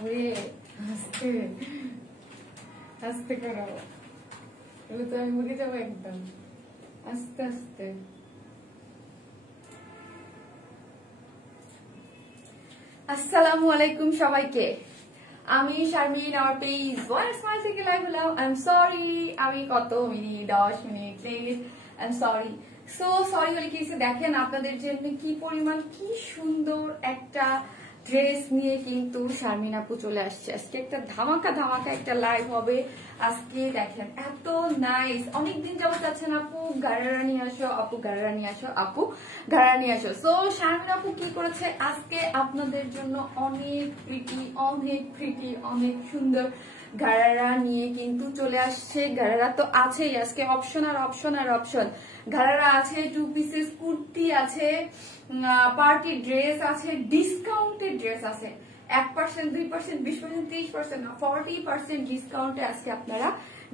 ওরে আস্তে আস্তে করো, এগুলো তো আমি মরে যাবো একদম। আস্তে আস্তে। আসসালামু আলাইকুম সবাইকে, আমি শারমিন, আমার পেজ ওয়ান স্মাইল থেকে লাইভ হলাম। আই এম সরি, আমি কত minute 10 minute late, I am sorry. So sorry হলে কি দেখেন আপনাদের জন্য কি পরিমাণ কি সুন্দর একটা ড্রেস নিয়ে কিন্তু শারমিন আপু চলে আসছে। আজকে একটা ধামাকা ধামাকা একটা লাইভ হবে। আজকে দেখেন এত নাইস, অনেকদিন যাবত আছেন আপু গারারা নিয়ে আসো, আপু গারারা নিয়ে আসো, আপু গারারা নিয়ে আসো। সো শারমিন আপু কি করেছে আজকে আপনাদের জন্য অনেক প্রিটি অনেক সুন্দর গারারা নিয়ে কিন্তু চলে আসছে। গারারা তো আছেই, আজকে অপশন আর অপশন আর অপশন। গারারা আছে, 2 পিসেস কুর্তি আছে, পার্টি ড্রেস আছে, ডিসকাউন্টেড ড্রেস আছে, 1%, 2%, 20%, 30%, 40% ডিসকাউন্টে আজকে আপনারা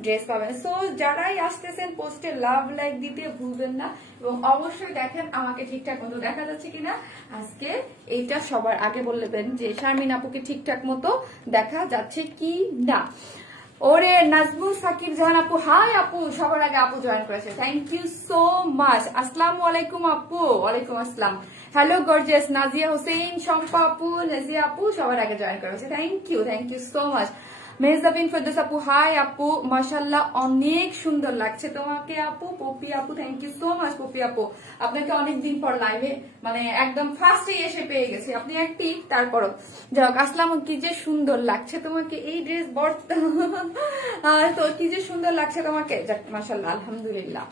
ড্রেস পাবেন। সো যারাই আসতেছেন পোস্টে লাভ লাইক দিতে ভুলবেন না, এবং অবশ্যই দেখেন আমাকে ঠিকঠাক মতো দেখা যাচ্ছে কিনা। আজকে এইটা সবার আগে বলবেন যে শারমিন আপুকে ঠিকঠাক মতো দেখা যাচ্ছে কি না। ওরে নাজমুল সাকিব জাহান আপু, হাই আপু, সবার আগে আপু জয়েন করেছে, থ্যাংক ইউ সো মাচ। আসসালামু আলাইকুম আপু। ওয়ালাইকুম আসসালাম। হ্যালো গর্জিয়াস নাজিয়া হোসেন, শম্পা আপু, নাজিয়া আপু সবার আগে জয়েন করেছে, thank you so much. Mehjabin Ferdous আপু, হাই আপু, মাশাআল্লাহ অনেক সুন্দর লাগছে তোমাকে আপু। পপি আপু, thank you so much Popy আপু, আপনাকে অনেকদিন পর লাইভে মানে একদম ফার্স্টে এসে পেয়ে গেছি, আপনি একটি তারপরও যাক। আসলাম, কি যে সুন্দর লাগছে তোমাকে এই ড্রেস তো কি যে সুন্দর লাগছে তোমাকে, যাক মাশাআল্লাহ, আলহামদুলিল্লাহ।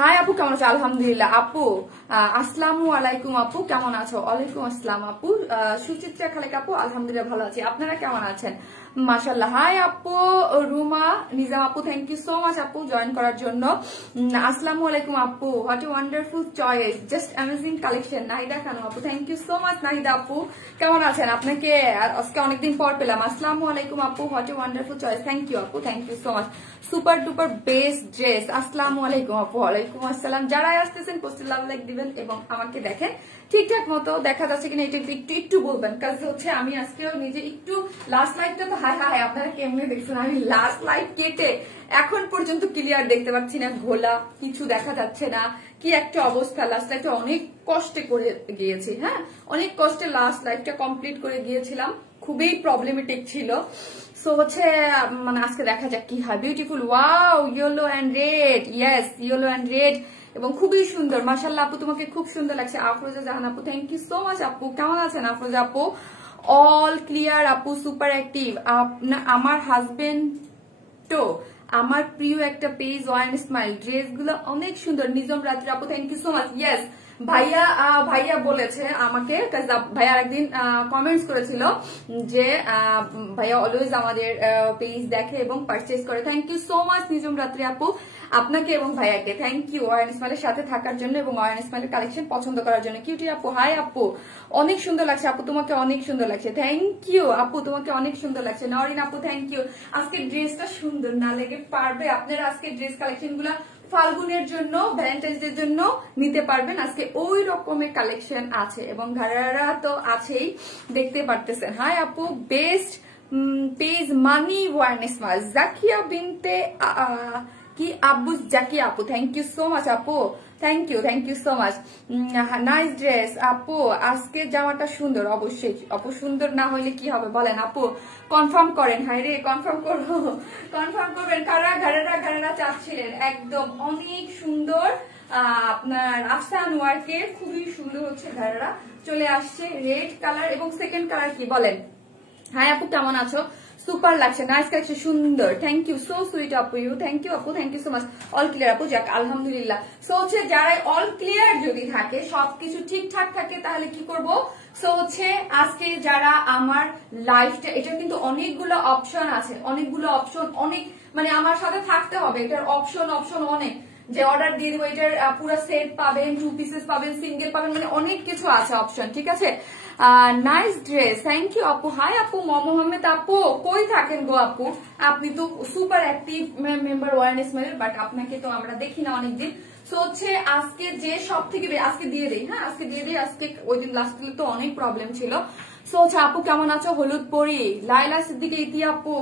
হাই আপু, কেমন আছো? আলহামদুলিল্লাহ আপু। আসসালামু আলাইকুম আপু, কেমন আছো? ওয়ালাইকুম আসসালাম আপু। সুচিত্রা খালেক আপু, আলহামদুলিল্লাহ ভালো আছি, আপনারা কেমন আছেন? মাশাআল্লাহ। হাই আপু। রুমা নিজাম আপু, থ্যাংক ইউ সো মাচ আপু জয়েন করার জন্য। আসসালামু আলাইকুম আপু, what a wonderful choice, just amazing collection. Nahida Khanu আপু, thank you so much Nahida আপু, কেমন আছেন? আপনাকে আজকে অনেকদিন পর পেলাম। আসসালামু আলাইকুম আপু, what a wonderful choice, thank you আপু, thank you so much. Super duper best dress. আসসালামু আলাইকুম আপু। ওয়ালাইকুম আসসালাম। যারাই আসতেছেন পোস্টে লাভ লাইক দিবেন এবং আমাকে দেখেন ঠিকঠাক মতো দেখা যাচ্ছে কিনা এটা একটু বলবেন, কাজ হচ্ছে আমি আজকেও নিজে একটু লাস্ট লাইভটা তো হাই হাই আপনারা কেমনে দেখছেন, আমি লাস্ট লাইভ কেটে এখন পর্যন্ত ক্লিয়ার দেখতে পাচ্ছি না, ঘোলা কিছু দেখা যাচ্ছে না, কি একটা অবস্থা। লাস্ট লাইভটা অনেক কষ্টে করে গিয়েছি, হ্যাঁ অনেক কষ্টে লাস্ট লাইভটা কমপ্লিট করে গিয়েছিলাম, খুবই প্রবলেমেটিক ছিল। সো হচ্ছে মানে আজকে দেখা যাক কি হয়। Beautiful, wow, yellow and red, yes yellow and red, এবং খুবই সুন্দর মাশাআল্লাহ আপু, তোমাকে খুব সুন্দর লাগছে। আফরোজা জাহান আপু, থ্যাংক ইউ সো মাচ আপু, কেমন আছেন আফরোজা আপু? অল ক্লিয়ার আপু, সুপার অ্যাক্টিভ। আমার হাজবেন্ড তো আমার প্রিয় একটা পেজ ওয়ান স্মাইল, ড্রেস গুলো অনেক সুন্দর। নিজম রাত্রি আপু, thank you so much. Yes ভাইয়া বলেছে আমাকে, ভাইয়া একদিন কমেন্টস করেছিল যে ভাইয়া অলওয়েজ আমাদের পেজ দেখে এবং পারচেজ করে। থ্যাংক ইউ সো মাচ নিজম রাত্রি আপু, আপনাকে এবং ভাইয়াকে থ্যাংক ইউ ওয়ান স্মাইলের সাথে থাকার জন্য এবং ওয়ান স্মাইলের কালেকশন পছন্দ করার জন্য। কিউটি আপু, হাই আপু, অনেক সুন্দর লাগছে আপু, তোমাকে অনেক সুন্দর লাগছে, থ্যাংক ইউ আপু, তোমাকে অনেক সুন্দর লাগছে। নরিন আপু, থ্যাংক ইউ। আজকে ড্রেসটা সুন্দর না লেগে পারবে, আপনারা আজকে ড্রেস কালেকশন গুলা ফাল্গুনের জন্য, ভ্যালেন্টাইন্স ডের জন্য নিতে পারবেন। আজকে ওই রকমের কালেকশন আছে এবং ঘাড়ারা তো আছেই, দেখতে পারতেছেন। হাই আপু, best page money one smile, Zakia Binte কি আব্বু জাকিয়া আপু, থ্যাংক ইউ সো মাচ আপু, thank you so much. Nice dress আপু, আজকে জামাটা সুন্দর, অবশ্যই আপু, সুন্দর না হইলে কি হবে বলেন আপু, কনফার্ম করেন। হাই রে, কনফার্ম করবো, কনফার্ম করবেন। ঘাড়ারা চাচ্ছিলেন, একদম অনেক সুন্দর। আপনার আফসান ওয়ার্কের খুবই সুন্দর হচ্ছে ঘাড়ারা চলে আসছে, রেড কালার এবং সেকেন্ড কালার কি বলেন। হাই আপু, কেমন আছো? সুপার লাগছে, নাইস কালেকশন, সুন্দর, থ্যাংক ইউ সো সুইট আপু, ইউ থ্যাংক ইউ আপু, thank you so much. All clear আপু, যাক আলহামদুলিল্লাহ। সো হচ্ছে যারা অল ক্লিয়ার যদি থাকে, সবকিছু ঠিকঠাক থাকে, তাহলে কি করব, সো হচ্ছে আজকে যারা আমার লাইফটা, এটা কিন্তু অনেকগুলো অপশন আছে, অনেকগুলো অপশন, অনেক মানে আমার সাথে থাকতে হবে, এটার অপশন অনেক, যে অর্ডার দিয়ে দেবো এটার পুরো সেট পাবেন, 2 পিসেস পাবেন, সিঙ্গেল পাবেন, মানে অনেক কিছু আছে অপশন, ঠিক আছে। নাইস ড্রেস, থ্যাংক ইউ আপু। হাই আপু মোহাম্মদ আপু, কই থাকেন গো আপু? আপনি তো সুপার অ্যাক্টিভ মেম্বার ওয়ারনেস মেলের, বাট আপনাকে তো আমরা দেখি না অনেকদিন। সো হচ্ছে আজকে যে সব থেকে আজকে দিয়ে দেই, হ্যাঁ আজকে দিয়ে দেই। আজকে ওই দিন লাস্ট তো অনেক প্রবলেম ছিল। সো হচ্ছে আপু কেমন আছো? হলুদ পরি লাইলা সিদ্দিকে ইতি আপু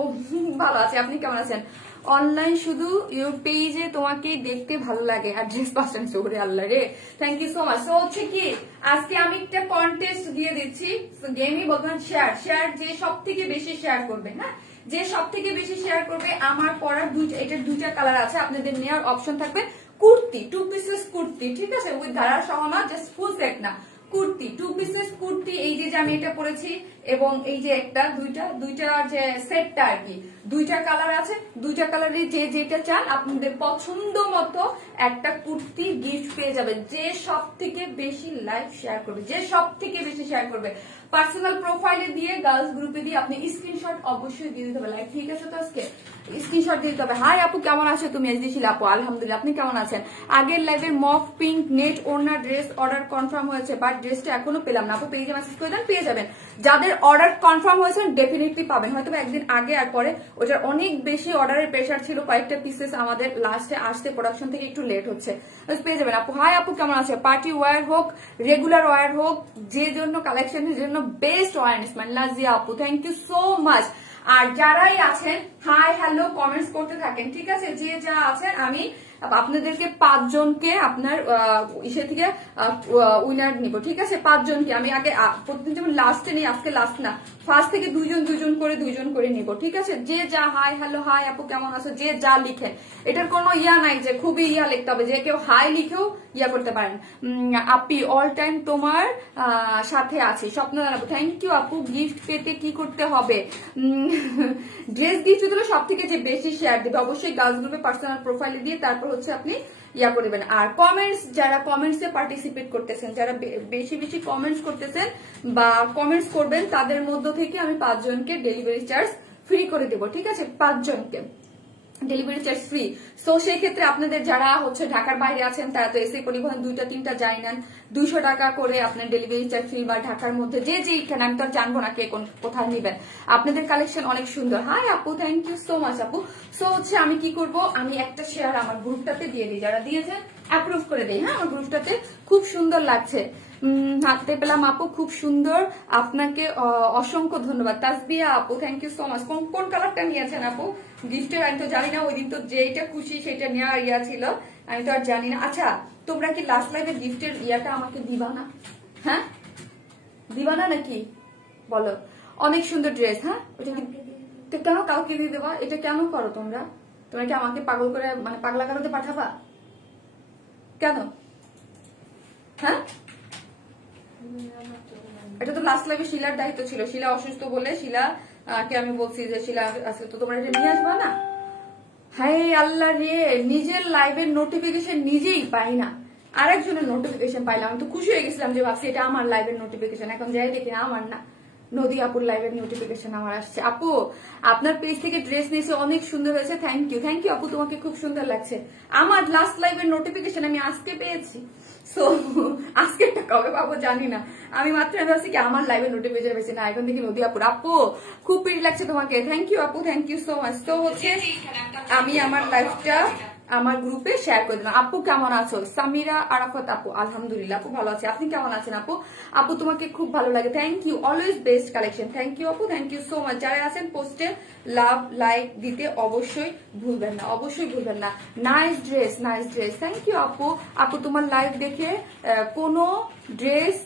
ভালো আছে, আপনি কেমন আছেন? অনলাইন শুধু ইউর পেজে তোমাকে দেখতে ভালো লাগে আর ড্রেস পাচ্ছেন সরে আল্লাহ রে, thank you so much. So হচ্ছে কি আজকে আমি একটা কন্টেস্ট দিয়ে দিচ্ছি, গেমই বলবেন শেয়ার শেয়ার, যে সব থেকে বেশি শেয়ার করবে, হ্যাঁ যে সব থেকে বেশি শেয়ার করবে আমার পরার এটার দুইটা কালার আছে, আপনাদের নেওয়ার অপশন থাকবে। কুর্তি 2 পিসেস কুর্তি, ঠিক আছে, উইথ ধারা সহ না, জাস্ট ফুল সেট না, কুর্তি 2 পিসেস কুর্তি। এই যে আমি এটা পরেছি এবং এই যে একটা দুইটা যে সেটটা আর কি, দুইটা কালার আছে, দুইটা কালারে যে যেটা চান আপনাদের পছন্দ মতো একটা কুর্তি গিফট পেয়ে যাবে, যে সব থেকে বেশি লাইভ শেয়ার করবে, যে সব থেকে বেশি শেয়ার করবে। পার্সোনাল প্রোফাইলে দিয়ে গার্লস গ্রুপে দিয়ে আপনি স্ক্রিনশট অবশ্যই দিয়ে দিতে হবে, লাইভ ঠিক আছে তো আজকে স্ক্রিনশট দিয়ে দিতে হবে। হাই আপু কেমন আছো তুমি? এসডিশিল আপু আলহামদুলিল্লাহ, আপনি কেমন আছেন? আগের লাইভের মফ পিঙ্ক নেট ওড়না ড্রেস অর্ডার কনফার্ম হয়েছে, বাট ড্রেসটা এখনো পেলাম না। আপু পেজে মেসেজ করে দেন, পেয়ে যাবেন। যাদের অর্ডার কনফার্ম হয়েছে ডেফিনেটলি পাবেন, হয়তো একদিন আগে আর পরে, ওটার অনেক বেশি অর্ডারের প্রেশার ছিল, কয়েকটা পিসেস আমাদের লাস্টে আসতে প্রোডাকশন থেকে একটু লেট হচ্ছে, পেয়ে যাবেন আপু। হাই আপু কেমন আছে? পার্টি ওয়্যার হোক রেগুলার ওয়্যার হোক, যে জন্য কালেকশনের জন্য বেস্ট ওয়ারনেস মানে লাজিয়া আপু, থ্যাংক ইউ সো মাচ। আর যারাই আছেন হাই হ্যালো কমেন্টস করতে থাকেন, ঠিক আছে, যে যা আছেন আমি আপনাদেরকে 5 জনকে আপনার ইসে থেকে উইনার নিব, ঠিক আছে, 5 জনকে আমি আগে প্রতিদিন যেমন লাস্টে নেই, আজকে লাস্ট না, ফার্স্ট থেকে দুইজন করে নিব, ঠিক আছে। যে যা হাই হ্যালো হাই আপু কেমন আছো যে যা লিখেন, এটার কোনো ইয়া নাই যে খুবই ইয়া লিখতে হবে, যে কেউ হাই লিখেও ইয়া করতে পারেন। আপি অল টাইম তোমার সাথে আছি, স্বপ্ন আপু থ্যাংক ইউ আপু। গিফট পেতে কি করতে হবে? ড্রেস গিফট দিলে সব থেকে যে বেশি শেয়ার দেবে অবশ্যই গার্লস গ্রুপে পার্সোনাল প্রোফাইলে দিয়ে, তারপর হচ্ছে আপনি ইয়া করবেন। আর কমেন্টস, যারা কমেন্টসে পার্টিসিপেট করতেছেন, যারা বেশি বেশি কমেন্টস করতেছেন বা কমেন্টস করবেন, তাদের মধ্য থেকে আমি 5 জনকে ডেলিভারি চার্জ ফ্রি করে দেবো, ঠিক আছে, 5 জনকে ডেলিভারি চার্জ ফ্রি। সো সেই ক্ষেত্রে আপনাদের যারা হচ্ছে ঢাকার বাইরে আছেন তারা তো এসে পরিবহন 2-3টা যাই নেন, 200 টাকা করে আপনার ডেলিভারি চার্জ ফ্রি, বা ঢাকার মধ্যে যে যেখানে, আমি তো আর জানবো না কে কোথায় নিবেন। আপনাদের কালেকশন অনেক সুন্দর। হাই আপু থ্যাংক ইউ সো মাচ আপু। সো হচ্ছে আমি কি করব, আমি একটা শেয়ার আমার গ্রুপটাতে দিয়ে দিই, যারা দিয়েছেন অ্যাপ্রুভ করে দেই, হ্যাঁ আমার গ্রুপটাতে খুব সুন্দর লাগছে, হাতে পেলাম আপু খুব সুন্দর, আপনাকে অসংখ্য ধন্যবাদ। তাসবিয়া আপু থ্যাংক ইউ সো মাচ। কোন কালারটা নিয়েছেন আপু গিফটের? আমি তো জানি না, ওই দিন তো যেটা খুশি সেটা নেওয়ার ইয়া ছিল, আমি তো আর জানি না। আচ্ছা তোমরা কি লাস্ট লাইভে গিফটের ইয়াটা আমাকে দিবা না? হ্যাঁ দিবা না নাকি বলো? অনেক সুন্দর ড্রেস, হ্যাঁ ওটা কি কেন কাউকে দিয়ে দেবা? এটা কেন করো তোমরা? তোমরা কি আমাকে পাগল করে মানে পাগলা কারোতে পাঠাবা কেন? হ্যাঁ এটা তো লাস্ট লাইভে শিলার দায়িত্ব ছিল, শিলা অসুস্থ বলে শিলাকে আমি বলছি যে শিলা আজকে তো তোমরা এটা নিয়ে আসবা না। হাই আল্লাহ রে, নিজের লাইভের নোটিফিকেশন নিজেই পাই না, আরেকজনের নোটিফিকেশন পাইলাম, আমি তো খুশি হয়ে গেছিলাম যে ভাবছি এটা আমার লাইভের নোটিফিকেশন, এখন যাই দেখি আমার না, নদী আপুর লাইভের নোটিফিকেশন আমার আসছে। আপু আপনার পেজ থেকে ড্রেস নিয়েছে, অনেক সুন্দর হয়েছে, থ্যাংক ইউ আপু, তোমাকে খুব সুন্দর লাগছে। আমার লাস্ট লাইভের নোটিফিকেশন আমি আজকে পেয়েছি, সো আজকে একটা কবে পাবো জানি না, আমি মাত্র ভাবছি কি আমার লাইভের নোটিফিকেশন পেয়েছি না, এখন দেখি নদী আপুর। আপু খুব প্রিটি লাগছে তোমাকে, থ্যাংক ইউ আপু, থ্যাংক ইউ সো মাচ। তো হচ্ছে আমি আমার লাইভটা আমার গ্রুপে শেয়ার করে দিলাম। আপু কেমন আছো? সামিরা আরাফাত আপু আলহামদুলিল্লাহ আপু ভালো আছে, আপনি কেমন আছেন আপু? আপু তোমাকে খুব ভালো লাগে, thank you, always best collection, thank you আপু, থ্যাংক ইউ সো মাচ। যারা আছেন পোস্টে লাভ লাইক দিতে অবশ্যই ভুলবেন না, অবশ্যই ভুলবেন না। Nice dress, nice dress, thank you আপু। আপু তোমার লাইভ দেখে কোনো ড্রেস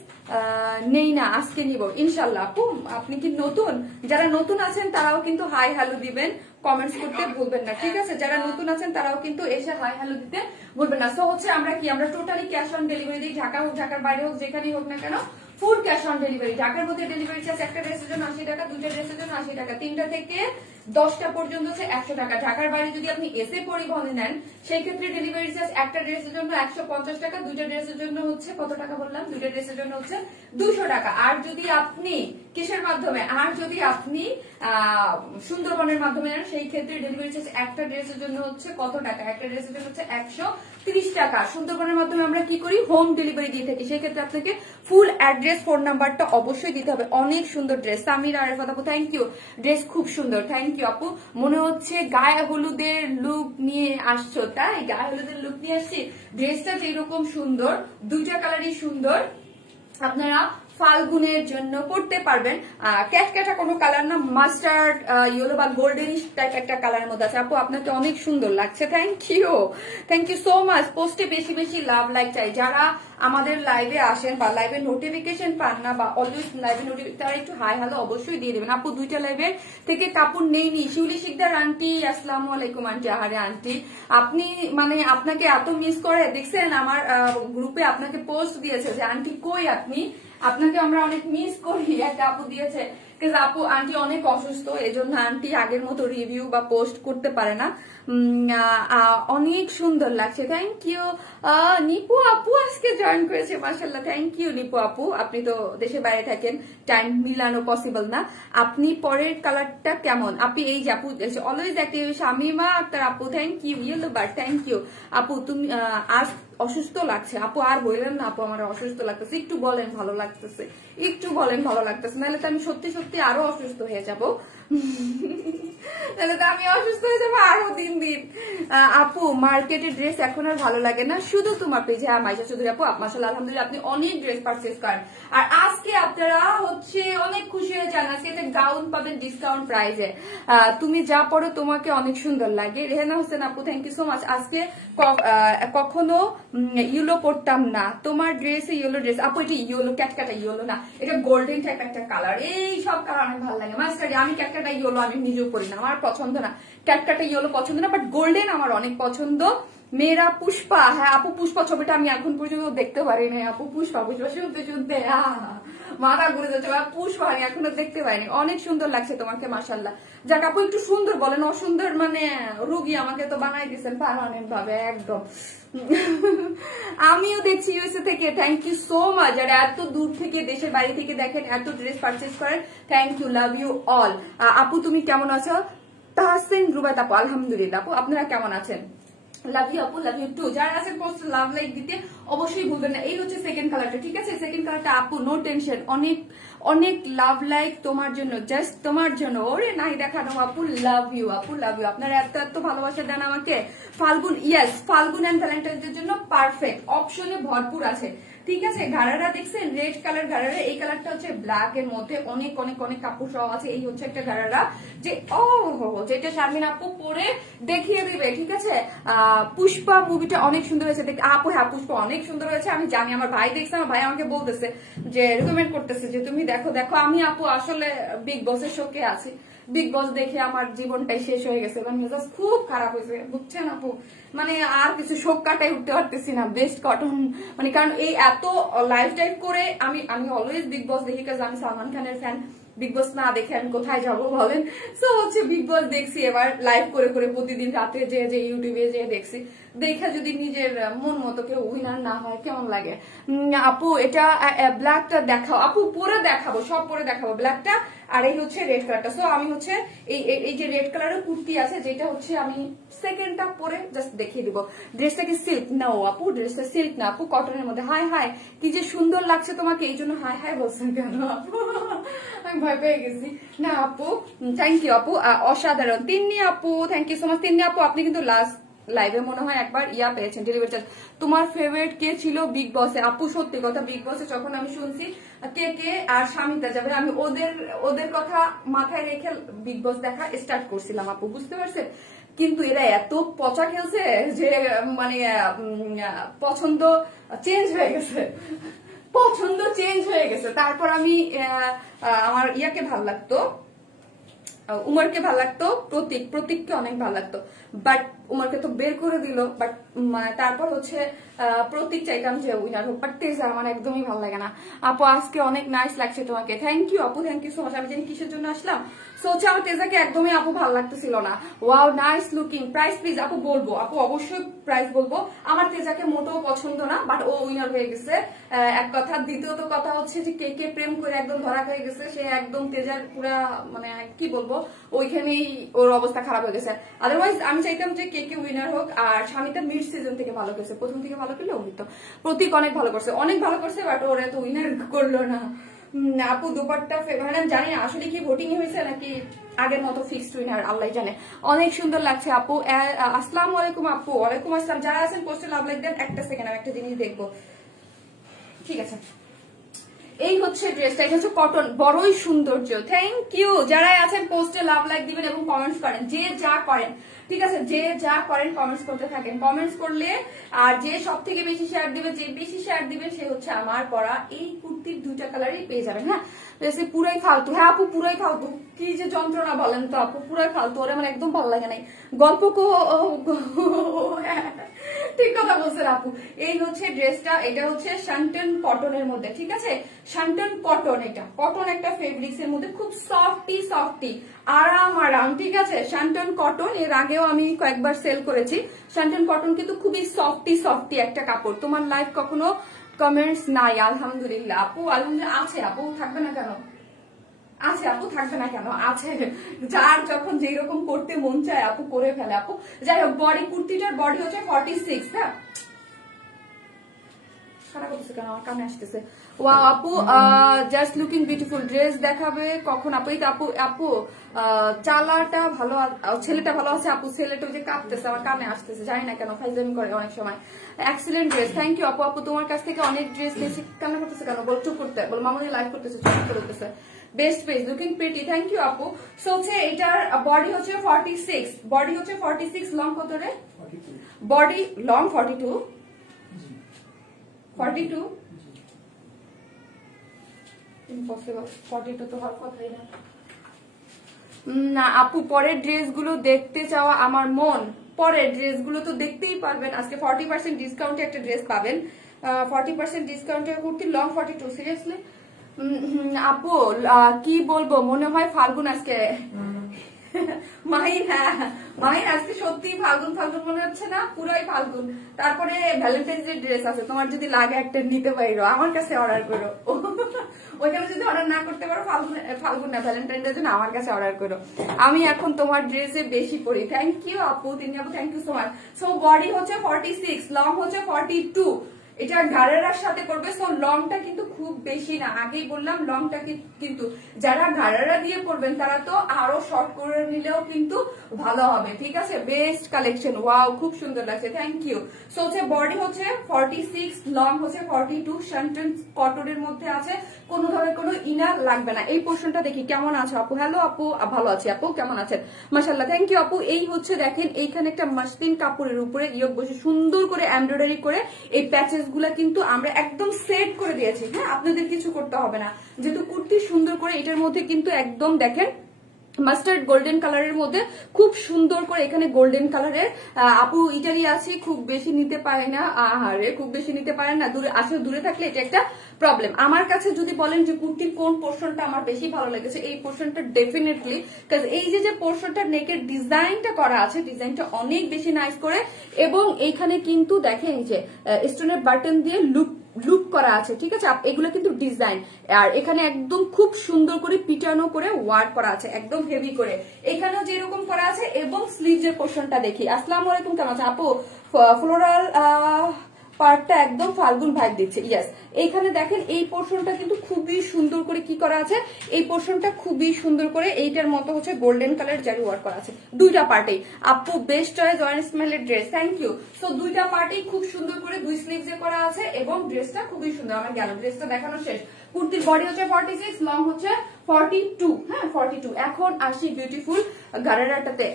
নেই না, আজকে নিব ইনশাল্লাহ। আপু আপনি কি নতুন? যারা নতুন আছেন তারাও কিন্তু হাই হ্যালো দিবেন, কমেন্টস করতে ভুলবেন না, ঠিক আছে, যারা নতুন আছেন তারাও কিন্তু এসে হাই হ্যালো দিতে ভুলবেন না। সো হচ্ছে আমরা কি, আমরা টোটালি ক্যাশ অন ডেলিভারি দিই, ঢাকা হোক ঢাকার বাইরে হোক যেখানেই হোক না কেন, ফুল ক্যাশ অন ডেলিভারি। ঢাকার মধ্যে ডেলিভারি চার্জ একটা ড্রেসের জন্য 80 টাকা, 2টা ড্রেসের জন্য 80 টাকা, 3টা থেকে 10টা পর্যন্ত হচ্ছে 100 টাকা। ঢাকার বাইরে যদি আপনি এসে পরিবহনে নেন সেই ক্ষেত্রে ডেলিভারি চার্জ একটা ড্রেসের জন্য 150 টাকা, দুইটা ড্রেসের জন্য হচ্ছে কত টাকা বললাম, দুইটা ড্রেসের জন্য হচ্ছে 200 টাকা। আর যদি আপনি কিসের মাধ্যমে, আর যদি আপনি সুন্দরবনের মাধ্যমে নেন সেই ক্ষেত্রে ডেলিভারি চার্জ একটা ড্রেসের জন্য হচ্ছে কত টাকা, একটা ড্রেসের জন্য হচ্ছে 130 টাকা। সুন্দরবনের মাধ্যমে আমরা কি করি, হোম ডেলিভারি দিয়ে থাকি। সেই ক্ষেত্রে আপনাকে ফুল অ্যাড্রেস, ফোন নাম্বারটা অবশ্যই দিতে হবে। অনেক সুন্দর ড্রেস। সামির আরেফাত আপু থ্যাংক ইউ, ড্রেস খুব সুন্দর, থ্যাংক ইউ আপু। মনে হচ্ছে গায়ে হলুদের লুক নিয়ে আসছো, তাই গায়ে হলুদের লুক নিয়ে আসছি। ড্রেসটা যেরকম সুন্দর, দুইটা কালারই সুন্দর, আপনারা ফাল্গুনের জন্য পড়তে পারবেন। ক্যাটক্যাটা কোনো কালার না, মাস্টার্ড ইয়েলো বা গোল্ডেনিশ টাইপ একটা কালারের মধ্যে আছে। আপু আপনাকে অনেক সুন্দর লাগছে, থ্যাংক ইউ সো মাচ। পোস্টে বেশি বেশি লাভ লাইক চাই। যারা আমাদের লাইভে আসেন বা লাইভে নোটিফিকেশন পান না বা অলওয়েজ লাইভে নোটিফিকেশন, তারা একটু হাই হ্যালো অবশ্যই দিয়ে দেবেন। আপু দুইটা লাইভের থেকে কাপড় নেইনি। শিউলি শিকদার আন্টি আসসালামু আলাইকুম আন্টি। আহারে আন্টি, আপনি মানে আপনাকে এত মিস করে, দেখছেন আমার গ্রুপে আপনাকে পোস্ট দিয়েছে যে আন্টি কই আপনি, আপনাকে আমরা অনেক মিস করি। একটা আপু দিয়েছে, আপু আন্টি অনেক অসুস্থ, এজন্য আন্টি আগের মতো রিভিউ বা পোস্ট করতে পারে না। অনেক সুন্দর লাগছে, থ্যাংক ইউ। নিপু আপু আজকে জয়েন করেছে, মাশাআল্লাহ, থ্যাংক ইউ নিপু আপু। আপনি তো দেশে বাইরে থাকেন, টাইম মিলানো পসিবল না। আপনি পরের কালারটা কেমন? আপনি এই যে আপু অলওয়েজ অ্যাক্টিভ শামিমা আক্তার আপু, থ্যাংক ইউ। ইয়েলো বার, থ্যাংক ইউ আপু। তুমি আজ অসুস্থ লাগছে আপু, আর বললেন না আপু আমার অসুস্থ লাগতেছে, একটু বলেন ভালো লাগতেছে, একটু বলেন ভালো লাগতেছে, নাহলে তো আমি সত্যি সত্যি আরো অসুস্থ হয়ে যাবো, তাহলে তো আমি অসুস্থ হয়ে যাবো আরো দিন দিন। আপু মার্কেটের ড্রেস এখন আর ভালো লাগে না, শুধু তোমার পেজে। হ্যাঁ মাইশা চৌধুরী আপু, মাশাআল্লাহ আলহামদুলিল্লাহ আপনি অনেক ড্রেস পারচেজ করেন। আর আজকে আপনারা হচ্ছে অনেক খুশি হয়ে যান, আজকে একটা গাউন পাবেন ডিসকাউন্ট প্রাইজে। তুমি যা পড়ো তোমাকে অনেক সুন্দর লাগে। রেহানা হোসেন আপু থ্যাংক ইউ সো মাচ। আজকে কখনো ইয়েলো পড়তাম না, তোমার ড্রেসে ইয়েলো ড্রেস। আপু এটা ইয়েলো, ক্যাটকাটা ইয়েলো না, এটা গোল্ডেন টাইপ একটা কালার। এই সব কালার অনেক ভালো লাগে মাস্টারি। আমি ক্যাটকাটা ইয়েলো আমি নিজেও পড়ি না, আমার পছন্দ না, ক্যাটকাটা ইয়েলো পছন্দ না, বাট গোল্ডেন আমার অনেক পছন্দ। মেয়েরা পুষ্পা, হ্যাঁ আপু পুষ্পা ছবিটা আমি এখন পর্যন্ত দেখতে পারিনি। আপু পুষ্পা পুষ্পা শুনতে শুনতে মাথা ঘুরে যাচ্ছে, পুষ্পা আমি এখনো দেখতে পাইনি। অনেক সুন্দর লাগছে তোমাকে মাশাআল্লাহ। যাক আপু একটু সুন্দর বলেন, অসুন্দর মানে রুগী আমাকে তো বানাই দিচ্ছেন পারমানেন্ট ভাবে একদম। আমিও দেখছি ইউএসএ থেকে, থ্যাংক ইউ সো মাচ। আর এত দূর থেকে দেশের বাইরে থেকে দেখেন, এত ড্রেস পারচেজ করেন, thank you, love you all. আপু তুমি কেমন আছো? তাহসিন রুবাত আপু আলহামদুলিল্লাহ। আপু আপনারা কেমন আছেন? লাভ ইউ আপু, লাভ ইউ টু। যারা আছেন পোস্ট লাভ লাইক দিতে অবশ্যই ভুলবেন না। এই হচ্ছে সেকেন্ড কালারটা, ঠিক আছে? সেকেন্ড কালারটা আপু নো টেনশন, অনেক অনেক লাভ লাইক তোমার জন্য, জাস্ট তোমার জন্য। ওরে নাই দেখানো আপু, লাভ ইউ আপু, লাভ ইউ। আপনারা এত এত ভালোবাসা দেন আমাকে। ফাল্গুন, ইয়েস ফাল্গুন এন্ড ভ্যালেন্টাইন্স এর জন্য পারফেক্ট, অপশনে ভরপুর আছে, ঠিক আছে? ঘাড়ারা দেখছেন রেড কালার ঘাড়ারা, এই কালারটা হচ্ছে ব্ল্যাক এর মধ্যে, অনেক অনেক অনেক কাপড় সহ আছে। এই হচ্ছে একটা ঘাড়ারা, যে যেটা শারমিন আপু পরে দেখিয়ে দিবে, ঠিক আছে? পুষ্পা মুভিটা অনেক সুন্দর হয়েছে আপু। হ্যাঁ পুষ্পা অনেক সুন্দর হয়েছে, আমি জানি, আমার ভাই দেখছে, আমার ভাই আমাকে বলতেছে যে রিকমেন্ড করতেছে যে তুমি দেখো দেখো। আমি আপু আসলে বিগ বসের শোকে আছি, বিগ বস দেখে আমার জীবনটাই শেষ হয়ে গেছে, মানে মেজাজ খুব খারাপ হয়েছে, বুঝছেন আপু? মানে আর কিছু শোক কাটাই উঠতে পারতেছি না, বেস্ট কটন। মানে কারণ এই এত লাইফ টাইম করে আমি অলওয়েজ বিগ বস দেখি, কারণ আমি সালমান খানের ফ্যান। বিগ বস না দেখে আমি কোথায় যাবো বলেন? সো হচ্ছে বিগ বস দেখছি এবার লাইভ করে করে, প্রতিদিন রাতে যে ইউটিউবে যে দেখছি, দেখে যদি নিজের মন মতো কেউ উইনার না হয় কেমন লাগে? আপু এটা ব্ল্যাকটা দেখাও আপু, পরে দেখাবো, সব পরে দেখাবো ব্ল্যাকটা। আর এই হচ্ছে রেড কালারটা। সো আমি হচ্ছে এই যে রেড কালারের কুর্তি আছে, যেটা হচ্ছে আমি সেকেন্ডটা পরে জাস্ট দেখিয়ে দিব। ড্রেসটা কি সিল্ক? না আপু ড্রেসটা সিল্ক না আপু, কটনের মধ্যে। হাই হাই, কি যে সুন্দর লাগছে তোমাকে, এই জন্য হাই হাই বলছেন কেন আপু? আমি ভয় পেয়ে গেছি। না আপু থ্যাংক ইউ আপু, অসাধারণ। তিন্নি আপু thank you so much. Tinni আপু আপনি কিন্তু লাস্ট লাইভে মনে হয় একবার পেয়েছেন ডেলিভারি চার্জ। তোমার ফেভারিট কে ছিল বিগ বসে? আপু সত্যি কথা, বিগ বসে যখন আমি শুনছি কে কে আর স্বামীতা যাবে, আমি ওদের কথা মাথায় রেখে বিগ বস দেখা স্টার্ট করছিলাম আপু, বুঝতে পারছেন? কিন্তু এরা এত পচা খেলছে যে মানে পছন্দ চেঞ্জ হয়ে গেছে, পছন্দ চেঞ্জ হয়ে গেছে। তারপর আমি আমার ইয়াকে ভাল লাগতো, উমরকে ভালো লাগতো, প্রতীককে অনেক ভালো লাগতো, বাট উমরকে তো বের করে দিল। বাট তারপর হচ্ছে প্রতীক চাইতাম যে উইনার হোক, বাট তেজা আমার একদমই ভালো লাগে না। আপু আজকে অনেক নাইস লাগছে তোমাকে, থ্যাংক ইউ আপু, থ্যাংক ইউ সো মাচ। আমি জানি কিসের জন্য আসলাম, সো হচ্ছে আমার তেজাকে একদমই আপু ভালো লাগতেছিল না। Wow nice looking, price please আপু বলবো, আপু অবশ্যই প্রাইস বলবো। আমার তেজাকে মোটেও পছন্দ না, বাট ও উইনার হয়ে গেছে এক কথা। দ্বিতীয়ত কথা হচ্ছে যে কে কে প্রেম করে একদম ধরা হয়ে গেছে, সে একদম তেজার পুরা মানে কি বলবো, ওইখানেই ওর অবস্থা খারাপ হয়ে গেছে। আদারওয়াইজ আমি চাইতাম যে কে কে উইনার হোক। আর স্বামীটা মিড সিজন থেকে ভালো করছে, প্রথম থেকে ভালো করলে অমৃত। প্রতীক অনেক ভালো করছে, অনেক ভালো করছে, বাট ওরা তো উইনার করলো না। আপু দুপাট্টা মানে জানি না আসলে কি ভোটিং হয়েছে নাকি আগের মতো ফিক্সড উইনার, আল্লাহ জানে। অনেক সুন্দর লাগছে আপু। আসসালামু আলাইকুম আপু। ওয়ালাইকুম আসসালাম। যারা আছেন পোস্টে লাভ লাইক দেন। একটা সেকেন্ড আমি একটা জিনিস দেখবো, ঠিক আছে। এই হচ্ছে ড্রেসটা, এটা হচ্ছে কটন, বড়ই সৌন্দর্য। Thank you. যারা আছেন পোস্টে লাভ লাইক দিবেন এবং কমেন্টস করেন, যে যা করেন, ঠিক আছে, যে যা করেন কমেন্টস করতে থাকেন। কমেন্টস করলে আর যে সব থেকে বেশি শেয়ার দিবে, যে বেশি শেয়ার দিবে সে হচ্ছে আমার পরা এই কুর্তির 2টা কালারই পেয়ে যাবেন। হ্যাঁ পুরাই ফালতু। হ্যাঁ আপু পুরাই ফালতু, কি যে যন্ত্রণা বলেন তো আপু, পুরাই ফালতু। ওরা আমার একদম ভালো লাগে নাই। গল্প ঠিক কথা বলছেন আপু। এই হচ্ছে ড্রেসটা, এটা হচ্ছে শান্টন কটনের মধ্যে, ঠিক আছে, শান্টন কটন। এটা কটন একটা ফেব্রিক্স এর মধ্যে, খুব সফটি আরাম, ঠিক আছে। শান্টন কটন এর আগেও আমি কয়েকবার সেল করেছি। শান্টন কটন কিন্তু খুবই সফটি একটা কাপড়। তোমার লাইফ কখনো কমেন্টস নাই? আলহামদুলিল্লাহ আপু, আলহামদুলিল্লাহ আছে আপু, থাকবে না কেন? আছে আপু, থাকবে না কেন? আছে। যার যখন যেই রকম করতে মন চায় আপু করে ফেলে আপু। যাই হোক, বডি কুর্তিটার বডি হচ্ছে 46। হ্যাঁ কেন আমার কানে আসতেছে। ওয়াও আপু জাস্ট লুকিং বিউটিফুল। ড্রেস দেখাবে কখন আপু? এই আপু আপু চালাটা ভালো, ছেলেটা ভালো আছে আপু। ছেলেটা যে কাঁপতেছে, আমার কানে আসতেছে, জানি না কেন, ফাইজলামি করে অনেক সময়। এক্সিলেন্ট ড্রেস, থ্যাংক ইউ আপু। আপু তোমার কাছ থেকে অনেক ড্রেস নিয়েছি, কান্না করতেছে কেন? বল চুপ করতে, বল মামুনি লাইভ করতেছে, চুপ করতেছে। Best page, looking pretty, thank you আপু। সো হচ্ছে এটার বডি হচ্ছে 46, বডি হচ্ছে 46, লং কত রে? বডি লং 42 ইম্পসিবল, 42 তো হওয়ার কথাই না আপু। পরের ড্রেসগুলো দেখতে চাওয়া আমার মন। পরের ড্রেসগুলো তো দেখতেই পারবেন। আজকে 40% ডিসকাউন্টে একটা ড্রেস পাবেন, 40% ডিসকাউন্টে কুর্তি, লং 42। সিরিয়াসলি আপু কি বলবো, মনে হয় ফাল্গুন আজকে। মাহিন, হ্যাঁ মাহিন আজকে সত্যি ফাল্গুন মনে হচ্ছে না? পুরাই ফাল্গুন। তারপরে ভ্যালেন্টাইন্স ডে ড্রেস আছে, তোমার যদি লাগে একটা নিতে পারো, আমার কাছে অর্ডার করো। ওইখানে যদি অর্ডার না করতে পারো, ফাল্গুন না ভ্যালেন্টাইন ডে জন্য আমার কাছে অর্ডার করো। আমি এখন তোমার ড্রেসে বেশি পড়ি। থ্যাংক ইউ আপু, তিনি আপু, thank you so much. So body হচ্ছে 46, লং হচ্ছে 42। এটা ঘাড়েরার সাথে করবে, সো লংটা কিন্তু খুব বেশি না, আগেই বললাম লংটা কিন্তু যারা ঘাড়েরা দিয়ে করবেন তারা তো আরো শর্ট করে নিলেও কিন্তু ভালো হবে, ঠিক আছে। বেস্ট কালেকশন, ওয়াও খুব সুন্দর লাগছে, থ্যাংক ইউ। সো হচ্ছে বডি হচ্ছে 46, লং হচ্ছে 42, শান্টন কটনের মধ্যে আছে, কোনো ধরনের কোনো ইনার লাগবে না। এই পোর্শনটা দেখি কেমন আছে আপু। হ্যালো আপু, ভালো আছি আপু, কেমন আছেন? মাশাআল্লাহ, থ্যাংক ইউ আপু। এই হচ্ছে দেখেন, এইখানে একটা মাসলিন কাপড়ের উপরে ইয়োগ বসে সুন্দর করে এমব্রয়ডারি করে এই প্যাচেস গুলা কিন্তু আমরা একদম সেট করে দিয়েছি। হ্যাঁ আপনাদের কিছু করতে হবে না, যেহেতু কুর্তি সুন্দর করে এটার মধ্যে কিন্তু একদম দেখেন মাস্টার্ড গোল্ডেন কালারের মধ্যে খুব সুন্দর করে এখানে গোল্ডেন কালারের। আপু ইটালি আছি, খুব বেশি নিতে পারে না। আহারে খুব বেশি নিতে পারেন না, দূরে আসলে দূরে থাকলে এটা একটা প্রবলেম। আমার কাছে যদি বলেন যে কুর্তির কোন পোর্শনটা আমার বেশি ভালো লেগেছে, এই পোর্শনটা ডেফিনেটলি, কারণ এই যে পোর্শনটা নেকের ডিজাইনটা করা আছে, ডিজাইনটা অনেক বেশি নাইস করে, এবং এইখানে কিন্তু দেখেন যে স্টোনের বাটন দিয়ে লুক করা আছে, ঠিক আছে। এগুলো কিন্তু ডিজাইন, আর এখানে একদম খুব সুন্দর করে পিটানো করে ওয়ার্ক করা আছে, একদম হেভি করে। এখানেও যেরকম করা আছে, এবং স্লিভের পোর্শনটা দেখি। আসসালামু আলাইকুম, কেমন আছে আপু? ফ্লোরাল পার্টটা একদম ফাল্গুন ভাইব দিচ্ছে, ইয়েস। এইখানে দেখেন এই পোর্শনটা কিন্তু খুবই সুন্দর করে কি করা আছে, এই পোর্শনটা খুবই সুন্দর করে এইটার মতো হচ্ছে গোল্ডেন কালার জারি ওয়ার্ক করা আছে দুইটা পার্টেই। আপু বেস্ট চয়েস, জয়েন্ট স্মেলের ড্রেস, থ্যাংক ইউ। সো দুইটা পার্টেই খুব সুন্দর করে দুই স্লিভসে করা আছে, এবং ড্রেসটা খুবই সুন্দর। আমার গেল ড্রেসটা দেখানো শেষ। কুর্তির বডি হচ্ছে 46, লং হচ্ছে 42, হ্যাঁ 42। এখন আসি বিউটিফুল গারারাটাতে।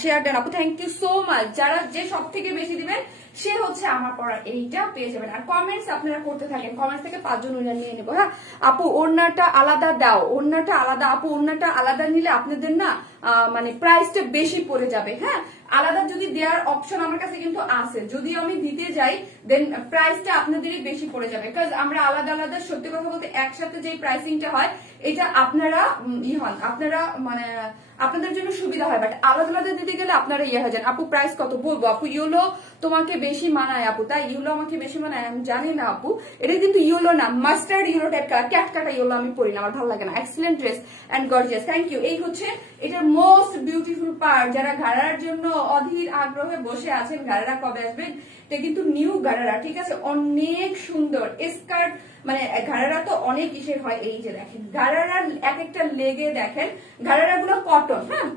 শেয়ার দেন আপু, থ্যাংক ইউ সো মাচ। যারা যে সব থেকে বেশি দিবেন সে হচ্ছে আমার পরা এইটা পেয়ে যাবেন। আর কমেন্টস আপনারা করতে থাকেন, কমেন্টস থেকে 5 জন উইনার নিয়ে নেবো। হ্যাঁ আপু ওড়নাটা আলাদা দাও, ওড়নাটা আলাদা। আপু ওড়নাটা আলাদা নিলে আপনাদের না মানে প্রাইসটা বেশি পড়ে যাবে। হ্যাঁ আলাদা যদি দেওয়ার অপশন আমার কাছে কিন্তু আছে, যদি আমি দিতে যাই দেন প্রাইসটা আপনাদেরই বেশি পড়ে যাবে। কারণ আমরা আলাদা আলাদা, সত্যি কথা বলতে একসাথে যে প্রাইসিংটা হয় এটা আপনারা হন, আপনারা মানে আপনাদের জন্য সুবিধা হয়, বাট আলাদা আলাদা দিতে গেলে আপনারা হয়ে যান। আপু প্রাইস কত বলবো? আপু ইয়েলো তোমাকে বেশি মানায় আপু, তাই ইয়েলো আমাকে বেশি মানায় আমি জানি না আপু। এটা কিন্তু ইয়েলো না, মাস্টার্ড ইয়েলো টাইপ কালার, ক্যাট কাটা ইয়েলো আমি পরি না, আমার ভালো লাগে না। Excellent dress and gorgeous, thank you. এই হচ্ছে এটার মোস্ট বিউটিফুল পার্ট। যারা ঘাড়ার জন্য অধীর আগ্রহে বসে আছেন ঘাড়ারা কবে আসবেন, এটা কিন্তু নিউ ঘাড়ারা, ঠিক আছে, অনেক সুন্দর স্কার্ট, মানে ঘাড়ারা তো অনেক ইসের হয়। এই যে দেখেন ঘাড়ারা এক একটা লেগে দেখেন, ঘাড়ারা গুলো কটন, হ্যাঁ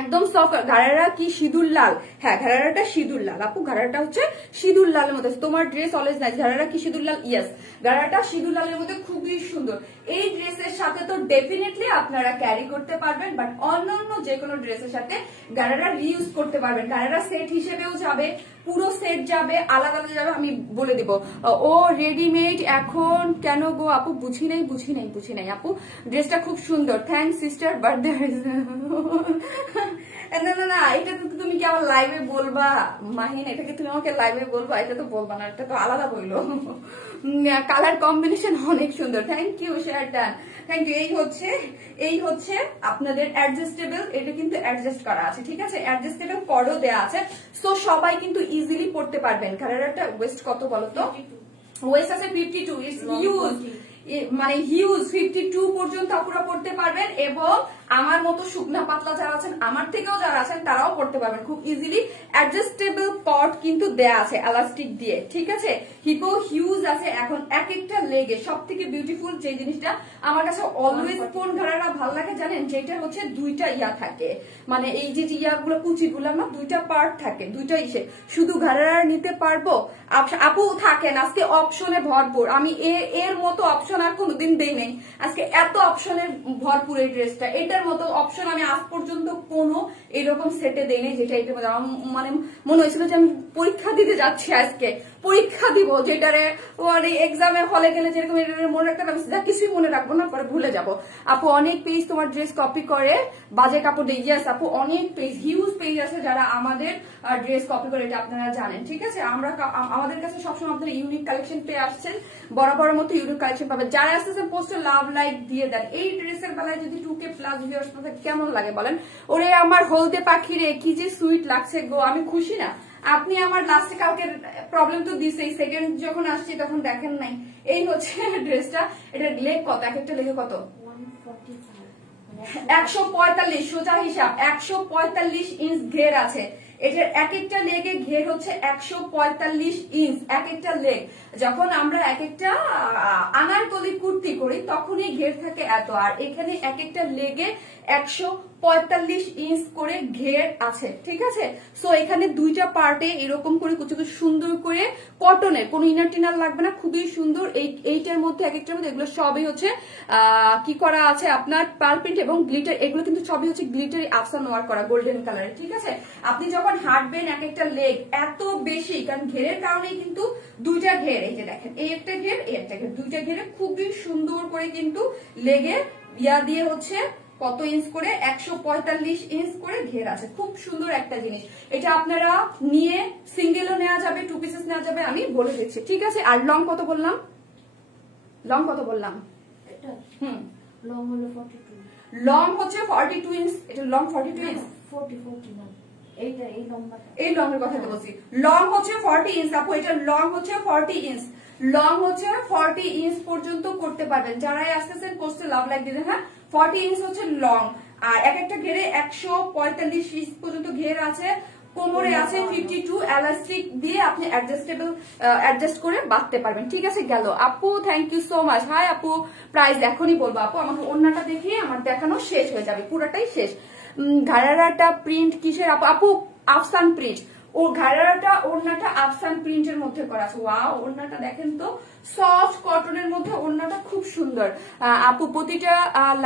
একদম সফট। ঘাড়ারা কি সিঁদুর লাল? হ্যাঁ ঘাড়ারাটা সিঁদুর লাল আপু, ঘাড়াটা হচ্ছে সিঁদুর লালের মধ্যে। তোমার ড্রেস অলওয়েজ নাইস। ঘাড়ারা কি সিঁদুর লাল? ইয়েস, ঘাড়াটা সিঁদুর লালের মধ্যে খুবই সুন্দর। এই ড্রেসের সাথে তো ডেফিনেটলি আপনারা ক্যারি করতে পারবেন, বাট অন্যান্য যে কোনো ড্রেসের সাথে ঘাড়ারা রিউজ করতে পারবেন। ঘাড়ারা সেট হিসেবেও যাবে, পুরো সেট যাবে, আলাদা আলাদা যাবে, আমি বলে দিব। ও রেডিমেড এখন কেন গো আপু? বুঝি নাই আপু, ড্রেসটা খুব সুন্দর, থ্যাংকস সিস্টার, বার্থডে না এটা তো তুমি কি আমার লাইভে বলবা মাহিন? এটাকে তুমি আমাকে লাইভে বলবা? এটা তো বলবা না, এটা তো আলাদা বললো। কালার কম্বিনেশন অনেক সুন্দর, থ্যাংক ইউ শেয়ারটা, থ্যাংক ইউ। এই হচ্ছে আপনাদের অ্যাডজাস্টেবল, এটা কিন্তু অ্যাডজাস্ট করা আছে, ঠিক আছে, অ্যাডজাস্টেবল কর্ডও দেওয়া আছে, সো সবাই কিন্তু ইজিলি পড়তে পারবেন। কালারটা ওয়েস্ট কত বলো তো? ওয়েস্ট আছে 52, ইটস হিউজ, মানে হিউজ 52 পর্যন্ত আপনারা পড়তে পারবেন। এবং আমার মতো শুকনা পাতলা যারা আছেন, আমার থেকেও যারা আছেন, তারাও পড়তে পারবেন খুব ইজিলি। অ্যাডজাস্টেবল পট কিন্তু দেয়া আছে এলাস্টিক দিয়ে, ঠিক আছে, হিপও হিউজ আছে। এখন এক একটা লেগে সব থেকে বিউটিফুল যে জিনিসটা আমার কাছে অলওয়েজ কোন ঘাড়ারা ভালো লাগে জানেন, যেটা হচ্ছে দুইটা ইয়া থাকে, মানে এই যে ইয়াগুলো কুচিগুলো না, দুইটা পার্ট থাকে, দুইটা ইসে। শুধু ঘাড়ারা নিতে পারবো আপু? থাকেন, আজকে অপশনে ভরপুর। আমি এর মতো অপশন আর কোনোদিন দেই নাই, আজকে এত অপশনের ভরপুর এই ড্রেসটা। এটার মতো অপশন আমি আজ পর্যন্ত কোনো এরকম সেটে দেই নাই, যেটা এটা মানে মনে হয়েছিল যে আমি পরীক্ষা দিতে যাচ্ছি, আজকে পরীক্ষা দিব, যেটারে এক্সামে হলে গেলে যেরকম মনে রাখতে পারছি, যা কিছুই মনে রাখবো না, পরে ভুলে যাবো। আপু অনেক পেজ তোমার ড্রেস কপি করে বাজে কাপড় দিয়ে, ইয়েস আপু অনেক পেজ, হিউজ পেজ আছে যারা আমাদের ড্রেস কপি করে, এটা আপনারা জানেন, ঠিক আছে। আমাদের কাছে সবসময় আপনারা ইউনিক কালেকশন পেয়ে আসছেন, বরাবরের মতো ইউনিক কালেকশন পাবেন। যারা আসতেছে পোস্টে লাভ লাইক দিয়ে দেন। এই ড্রেসের বেলায় যদি 2K প্লাস ভিউয়ার্স পাবেন কেমন লাগে বলেন? ওরে আমার হলদে পাখি রে, কি যে সুইট লাগছে গো, আমি খুশি না? আপনি আমার লাস্টে কালকে প্রবলেম তো দিছেই, সেকেন্ড যখন আসছি তখন দেখেন নাই। এই হচ্ছে ড্রেসটা, এটার লেগ কত? এক একটা লেগে কত? 145, সোজা হিসাব 145 ইঞ্চ ঘের আছে। এটার এক একটা লেগে ঘের হচ্ছে 145 ইঞ্চ এক একটা লেগ। যখন আমরা এক একটা আনারকলি কুর্তি করি তখনই ঘের থাকে এত, আর এখানে এক একটা লেগে 145 ইঞ্চ করে ঘের আছে, ঠিক আছে। সো এখানে দুইটা পার্টে এরকম করে কুচি কুচি সুন্দর করে কটনের, কোনো ইনার টিনার লাগবে না, খুবই সুন্দর। এইটার মধ্যে এক একটার মধ্যে এগুলো সবই হচ্ছে কি করা আছে আপনার পার্ল প্রিন্ট এবং গ্লিটার, এগুলো কিন্তু সবই হচ্ছে গ্লিটারি আফসান ওয়ার্ক করা গোল্ডেন কালারের, ঠিক আছে। আপনি যখন হাঁটবেন এক একটা লেগ এত বেশি, কারণ ঘেরের কারণেই কিন্তু দুইটা ঘের, এই যে দেখেন এই একটা ঘের এই একটা ঘের, দুইটা ঘেরে খুবই সুন্দর করে কিন্তু লেগে ইয়া দিয়ে হচ্ছে কত ইঞ্চ করে 145 ইঞ্চ করে ঘের আছে, খুব সুন্দর একটা জিনিস। এটা আপনারা নিয়ে সিঙ্গেলও নেওয়া যাবে, 2 পিসেস নেওয়া যাবে, আমি বলে দিচ্ছি, ঠিক আছে। আর লং কত বললাম? লং কত বললাম? লং হলো 42, লং হচ্ছে 42 ইঞ্চ। এটা লং 42 ইঞ্চ, 40 না, এইটা এই লম্বাটা, এই লং এর কথা বলছি। লং হচ্ছে 40 ইঞ্চ আপু, এটা লং হচ্ছে 40 ইঞ্চ, লং হচ্ছে 40 ইঞ্চ পর্যন্ত করতে পারবেন। যারাই আসতেছেন পোস্টে লাভ লাইক দিবেন। হ্যাঁ 40 ইঞ্চ হচ্ছে লং, আর এক একটা ঘেরে 145 ইঞ্চ পর্যন্ত ঘের আছে, কোমরে আছে 52, এলাস্টিক দিয়ে আপনি অ্যাডজাস্ট করে বাঁধতে পারবেন, ঠিক আছে। গেল আপু, thank you so much. Hi আপু, প্রাইস এখনই বলবো আপু, আমাকে অন্যটা দেখিয়ে আমার দেখানো শেষ হয়ে যাবে, পুরোটাই শেষ। ঘাড়ারাটা প্রিন্ট কিসের আপু? আপু আফসান প্রিন্ট, ও ঘাড়ারাটা ওড়নাটা আফসান প্রিন্টের মধ্যে করা আছে। ওয়াও, ওড়নাটা দেখেন তো সফট কটনের মধ্যে ওড়নাটা খুব সুন্দর। আপু প্রতিটা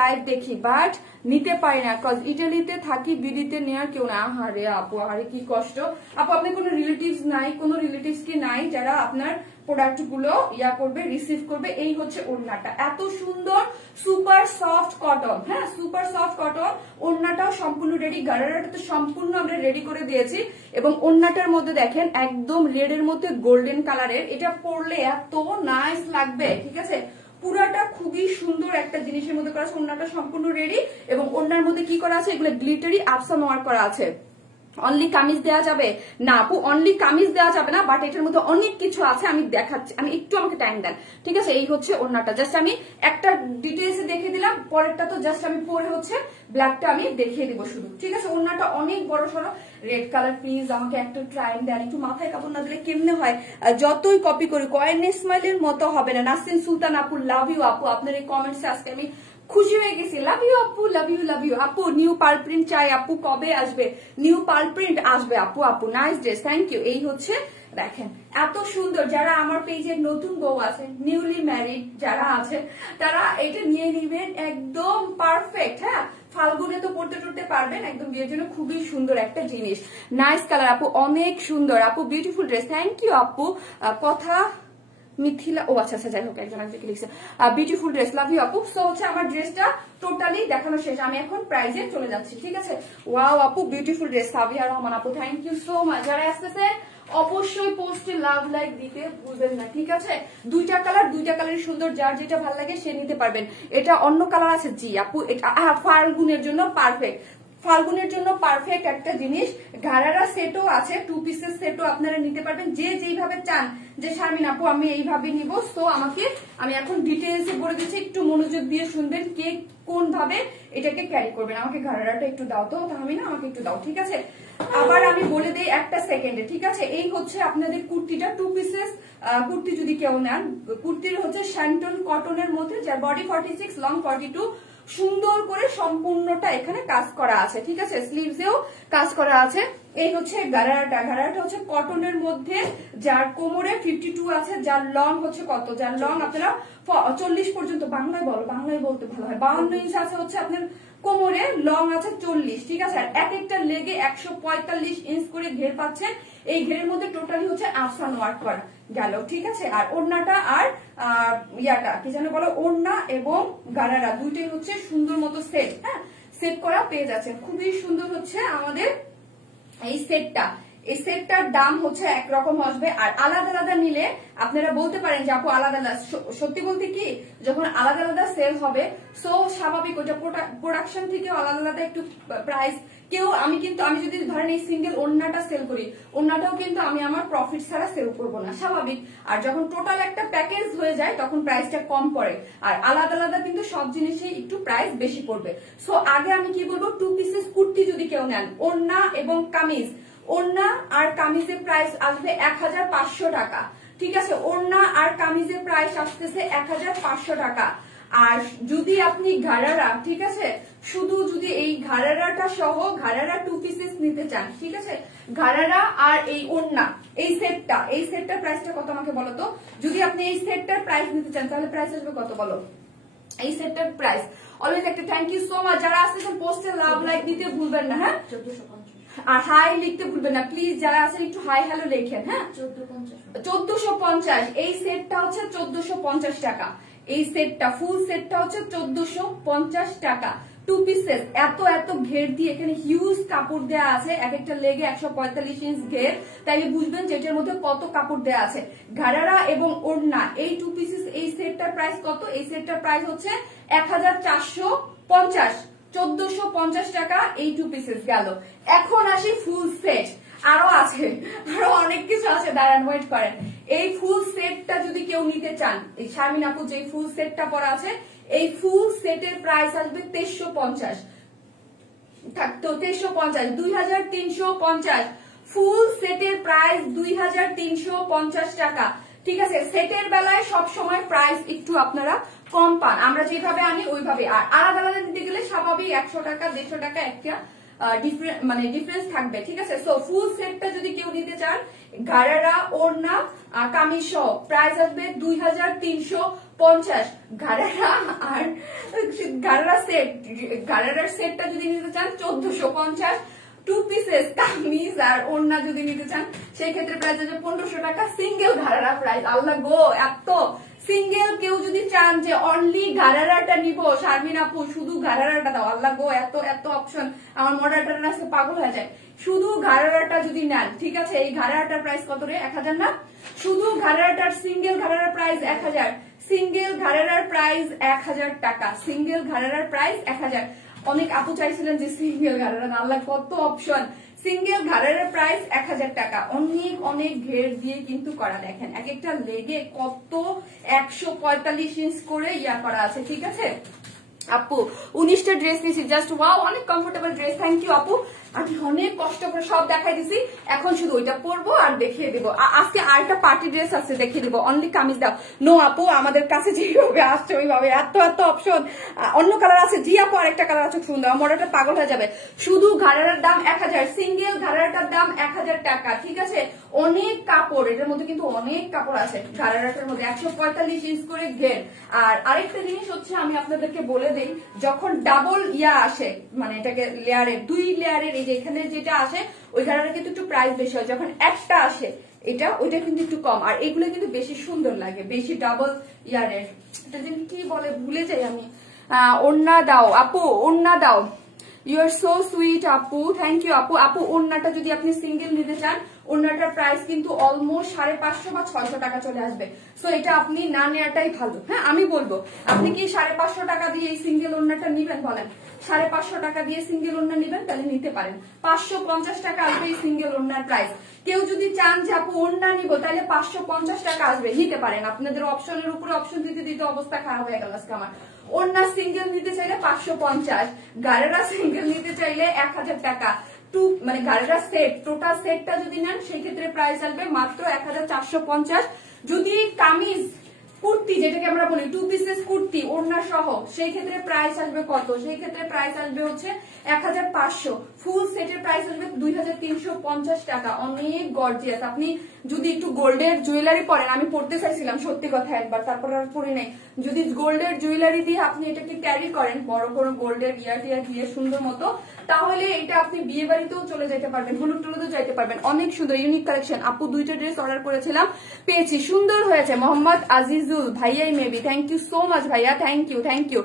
লাইভ দেখি বাট নিতে পারি না, কজ ইটালিতে থাকি, বিডিতে নেওয়ার কেউ না। আহারে আপু, আহারে কি কষ্ট। আপু আপনি কোনো রিলেটিভস নাই, কোনো রিলেটিভস কি নাই যারা আপনার প্রোডাক্ট গুলো করবে, রিসিভ করবে? এই হচ্ছে ওড়নাটা, এত সুন্দর, সুপার সফট কটন। হ্যাঁ, সুপার সফট কটন। ওড়নাটাও সম্পূর্ণ রেডি, গারারাটা তো সম্পূর্ণ আমরা রেডি করে দিয়েছি। এবং ওড়নাটার মধ্যে দেখেন একদম রেড এর মধ্যে গোল্ডেন কালারের, এটা পরলে এত নাইস লাগবে। ঠিক আছে, পুরাটা খুবই সুন্দর একটা জিনিসের মধ্যে করা আছে। ওড়নাটা সম্পূর্ণ রেডি এবং ওড়নার মধ্যে কি করা আছে, এগুলো গ্লিটারি আপসাম ওয়ার্ক করা আছে। অনলি কামিজ দেওয়া যাবে না আপু, অনলি কামিজ দেওয়া যাবে না, বাট এটার মধ্যে অনেক কিছু আছে, আমি দেখাচ্ছি, আমি একটু আমাকে টাইম দেন। ঠিক আছে, এই হচ্ছে ওড়নাটা, জাস্ট আমি একটা ডিটেলস দেখিয়ে দিলাম, পরেরটা তো জাস্ট আমি পরে হচ্ছে ব্ল্যাকটা আমি দেখিয়ে দিব শুধু। ঠিক আছে, ওড়নাটা অনেক বড় সড়ো, রেড কালার। প্লিজ আমাকে একটা টাইম দেন, একটু মাথায় কাপড় না দিলে কেমনে হয়, যতই কপি করি কয়েন স্মাইলের মতো হবে না। নাসরিন সুলতান আপু, লাভ ইউ আপু, আপনার এই কমেন্টসে আজকে আমি খুশি হয়ে গেছি। লাভ ইউ আপু, লাভ ইউ, লাভ ইউ আপু। নিউ পার্ল প্রিন্ট চাই আপু, কবে আসবে? নিউ পার্ল প্রিন্ট আসবে আপু। আপু নাইস ড্রেস, থ্যাংক ইউ। এই হচ্ছে দেখেন এত সুন্দর, যারা আমার পেজের নতুন বউ আছে, নিউলি ম্যারিড যারা আছে, তারা এটা নিয়ে নিবেন, একদম পারফেক্ট। হ্যাঁ, ফাল্গুনে তো পড়তে টড়তে পারবেন, একদম বিয়ের জন্য খুবই সুন্দর একটা জিনিস। নাইস কালার আপু, অনেক সুন্দর আপু, বিউটিফুল ড্রেস, থ্যাংক ইউ আপু। কথা মিথিলা, ও আচ্ছা আচ্ছা, যাই হোক, একজন একজনকে লিখছে বিউটিফুল ড্রেস, লাভ ইউ আপু। সো হচ্ছে আমার ড্রেসটা টোটালি দেখানো শেষ, আমি এখন প্রাইজে চলে যাচ্ছি। ঠিক আছে, ওয়াও আপু, বিউটিফুল ড্রেস, সাবিয়া রহমান আপু, থ্যাংক ইউ সো মাচ। যারা আসতেছে অবশ্যই পোস্টে লাভ লাইক দিতে ভুলবেন না। ঠিক আছে, দুইটা কালারই সুন্দর, যার যেটা ভালো লাগে সে নিতে পারবেন। এটা অন্য কালার আছে জি আপু, এটা ফাল্গুনের জন্য পারফেক্ট, ফাল্গুনের জন্য পারফেক্ট একটা জিনিস। ঘাড়ারা সেটও আছে, 2 পিসের সেটও আপনারা নিতে পারবেন, যে যেইভাবে চান। যে শারমিন আপু আমি এইভাবে নিব, তো আমি এখন ডিটেইলসে বলে দিচ্ছি, একটু মনোযোগ দিয়ে শুনবেন, কে কোন ভাবে এটাকে ক্যারি করবেন। আমাকে ঘাড়াটা একটু দাও তো, তাহমিনা আমাকে একটু দাও। ঠিক আছে, আবার আমি বলে দেই একটা সেকেন্ডে। ঠিক আছে, এই হচ্ছে আপনাদের কুর্তিটা, 2 পিসেস কুর্তি যদি কেউ নেন, কুর্তির হচ্ছে শ্যান্টন কটনের মধ্যে, যার বডি 46, লং 42, সুন্দর করে সম্পূর্ণটা এখানে কাজ করা আছে। ঠিক আছে, স্লিভসেও কাজ করা আছে। এই হচ্ছে গারারাটা, গারারাটা হচ্ছে কটনের মধ্যে, যার কোমরে 52 আছে, যার লং হচ্ছে কত, যার লং আপনারা 40 পর্যন্ত, বাংলায় বলো, বাংলায় বলতে ভালো হয়, 52 ইঞ্চ আছে হচ্ছে আপনার কোমরে, লং আছে 40। ঠিক আছে, আর এক একটা লেগে 145 ইঞ্চ করে ঘের পাচ্ছেন। এই ঘেরের মধ্যে টোটালি হচ্ছে আফসান ওয়ার্ক করা গেল। ঠিক আছে, আর ওড়নাটা আর ইয়াটা কি যেন বলো, ওড়না এবং গারারা দুইটাই হচ্ছে সুন্দর মতো সেট, হ্যাঁ সেট করা পেয়ে যাচ্ছেন। খুবই সুন্দর হচ্ছে আমাদের এই সেটটা। এই সেটটার দাম হচ্ছে একরকম আসবে, আর আলাদা আলাদা নিলে আপনারা বলতে পারেন যে আপু আলাদা আলাদা, সত্যি বলতে কি যখন আলাদা আলাদা সেল হবে, সো স্বাভাবিক ওটা প্রোডাকশন থেকে আলাদা আলাদা একটু প্রাইস। আমি যদি ধরেন এই সিঙ্গেল ওড়নাটা সেল করি, ওড়নাটাও কিন্তু আমি আমার প্রফিট ছাড়া সেল করবো না, স্বাভাবিক। আর যখন টোটাল একটা প্যাকেজ হয়ে যায় তখন প্রাইসটা কম পড়ে, আর আলাদা আলাদা কিন্তু সব জিনিসেই একটু প্রাইস বেশি পড়বে। সো আগে আমি কি বলবো, 2 পিসেস কুর্তি যদি কেউ নেন, ওড়না এবং কামিজ, ওড়না আর কামিজের প্রাইস আসবে 1500 টাকা। ঠিক আছে, ওড়না আর কামিজের প্রাইস আসতেছে 1500 টাকা। আর যদি আপনি ঘাড়ারা, ঠিক আছে, শুধু যদি এই ঘাড়ারাটা সহ ঘাড়ারা 2 পিসেস নিতে চান, ঠিক আছে, ঘাড়ারা আর এই ওড়না, এই সেটটার প্রাইসটা কত আমাকে বলো তো। যদি আপনি এই সেটটার প্রাইস নিতে চান তাহলে প্রাইস আসবে কত বলো, এই সেটটার প্রাইস। অলওয়েজ একটা থ্যাংক ইউ সো মাচ, যারা আসতেছেন পোস্টে লাভ লাইক দিতে ভুলবেন না। হ্যাঁ, 1450, আর হাই লিখতে ভুলবেন না প্লিজ, যারা আছেন একটু হাই হ্যালো লেখেন। হ্যাঁ, 1450, এই সেটটা হচ্ছে 1450 টাকা। এই সেটটা ফুল সেটটা হচ্ছে 1450 টাকা। 2 পিসেস, এত এত ঘের দিয়ে, এখানে হিউজ কাপড় দেওয়া আছে, এক একটা লেগে 145 ইঞ্চ ঘের, তাইলে বুঝবেন যে এটার মধ্যে কত কাপড় দেওয়া আছে। ঘাড়ারা এবং ওড়না, এই 2 পিসেস, এই সেটটার প্রাইস কত, এই সেটটার প্রাইস হচ্ছে 1450, 1450 টাকা এই 2 পিসেস গেল। এখন আসি ফুল সেট, আরো আছে, আরো অনেক কিছু আছে, দাঁড়ান ওয়েট করেন। এই ফুল সেটটা যদি কেউ নিতে চান, এই শারমিন আপু যে ফুল সেটটা পরা আছে, এই ফুল সেটের প্রাইস আসবে 2350, তো 2350, 2350, ফুল সেটের প্রাইস 2350 টাকা। ঠিক আছে, সেটের বেলায় সব সময় প্রাইস একটু আপনারা কম পান, আমরা যেভাবে আনি ওইভাবে। আর আলাদা আলাদা দিতে গেলে স্বাভাবিক 100 টাকা 150 টাকা একটা ডিফারেন্স থাকবে, ঠিক আছে। সো ফুল সেটটা যদি কেউ নিতে চান, গারারা ওড়না কামিজ সহ প্রাইস আসবে 2350। গারারার সেটটা যদি নিতে চান 1450। 2 পিসেস কামিজ আর ওড়না যদি নিতে চান সেই ক্ষেত্রে প্রাইস আছে 1500 টাকা। সিঙ্গেল গারারা প্রাইস, আল্লাহ গো এত সিঙ্গেল কেউ যদি চান যে অনলি গারারাটা নিব শারমিন আপু শুধু গারারাটা দাও, আল্লাহ গো এত এত অপশন, আমার মডারেটর কাছে পাগল হয়ে যায়। শুধু গারারাটা যদি নেন, ঠিক আছে, এই গারারাটার প্রাইস কত রে? 1000 না? শুধু গারারাটার সিঙ্গেল গারারার প্রাইস 1000, সিঙ্গেল গারারার প্রাইস 1000 টাকা, সিঙ্গেল গারারার প্রাইস 1000। অনেক আপু চাইছিলেন যে সিঙ্গেল গারারা, আল্লাহ কত অপশন। সিঙ্গেল ঘাড়ের প্রাইস 1000 টাকা। অনেক অনেক ঘের দিয়ে কিন্তু করা, দেখেন এক একটা লেগে কত 145 ইঞ্চ করে ইয়া করা আছে, ঠিক আছে আপু। 19টা ড্রেস নিয়েছি, জাস্ট ওয়াও, অনেক কমফোর্টেবল ড্রেস, থ্যাংক ইউ আপু। আমি অনেক কষ্ট করে সব দেখাই দিছি, এখন শুধু ওইটা পরবো আর দেখিয়ে দেবো। আজকে আরেকটা পার্টি ড্রেস আছে, দেখিয়ে দেবো। অনলি কামিজ দাও। নো আপু, আমাদের কাছে যেভাবে আসছে ওইভাবে, এত এত অপশন। অন্য কালার আছে, জি আপু আরেকটা কালার আছে সুন্দর, আমার ওটা পাগল হয়ে যাবে। শুধু ঘাড়ার দাম 1000, সিঙ্গেল ঘাড়াটার দাম 1000 টাকা, ঠিক আছে। অনেক কাপড়, এটার মধ্যে কিন্তু অনেক কাপড় আছে ঘাড়াটার মধ্যে, 145 ইঞ্চ করে ঘের। আর আরেকটা জিনিস হচ্ছে আমি আপনাদেরকে বলে দিই, যখন ডাবল ইয়া আসে, মানে এটাকে লেয়ারের, 2 লেয়ারের, এই যে এখানে যেটা আসে ওই ঘাড়াটা কিন্তু একটু প্রাইস বেশি হয়। যখন একটা আসে এটা, ওইটা কিন্তু একটু কম। আর এগুলো কিন্তু বেশি সুন্দর লাগে, বেশি ডাবল ইয়ারের। এটা যেন কি বলে ভুলে যাই আমি। ওড়না দাও আপু, ওড়না দাও। ইউ আর সো সুইট আপু, থ্যাংক ইউ আপু। আপু ওড়নাটা যদি আপনি সিঙ্গেল নিতে চান, ওড়নাটার প্রাইস কিন্তু অলমোস্ট 550 বা 600 টাকা চলে আসবে। সো এটা আপনি না নেওয়াটাই ভালো। হ্যাঁ, আমি বলবো আপনি কি 550 টাকা দিয়ে এই সিঙ্গেল ওড়নাটা নিবেন? বলেন, 550 টাকা দিয়ে সিঙ্গেল ওড়না নিবেন? তাহলে নিতে পারেন। 550 টাকা আসবে এই সিঙ্গেল ওড়নার প্রাইস। কেউ যদি চান যে আপু ওড়না নিব, তাহলে 550 টাকা আসবে, নিতে পারেন। আপনাদের অপশনের উপরে অপশন দিতে দিতে অবস্থা খারাপ হয়ে গেল আজকে আমার। ওড়না সিঙ্গেল নিতে চাইলে 550, গাড়েরা সিঙ্গেল নিতে চাইলে 1000 টাকা। মানে গাড়িটা সেট, টোটাল সেটটা যদি নেন সেই ক্ষেত্রে প্রাইস আসবে মাত্র 1450। যদি কামিজ কুর্তি, যেটাকে আমরা বলি 2 পিসেস কুর্তি ওড়না সহ, সেই ক্ষেত্রে প্রাইস আসবে কত? সেই ক্ষেত্রে প্রাইস আসবে হচ্ছে 1500। ফুল সেটের প্রাইস আসবে 2350 টাকা। অনেক গর্জিয়াস। আপনি যদি একটু গোল্ডের জুয়েলারি পরেন, আমি পড়তে চাইছিলাম সত্যি কথা একবার, তারপর আর পরি নাই। যদি গোল্ডের জুয়েলারি দিয়ে আপনি এটাকে ক্যারি করেন, বড় বড় গোল্ডের ইয়ার দিয়ে সুন্দর মতো, তাহলে এটা আপনি বিয়ে বাড়িতেও চলে যেতে পারবেন, হলুদ টলুদেও যাইতে পারবেন। অনেক সুন্দর ইউনিক কালেকশন। আপু 2টা ড্রেস অর্ডার করেছিলাম, পেয়েছি, সুন্দর হয়েছে। মোহাম্মদ আজিজুল ভাইয়াই maybe, thank you so much ভাইয়া, thank you thank you.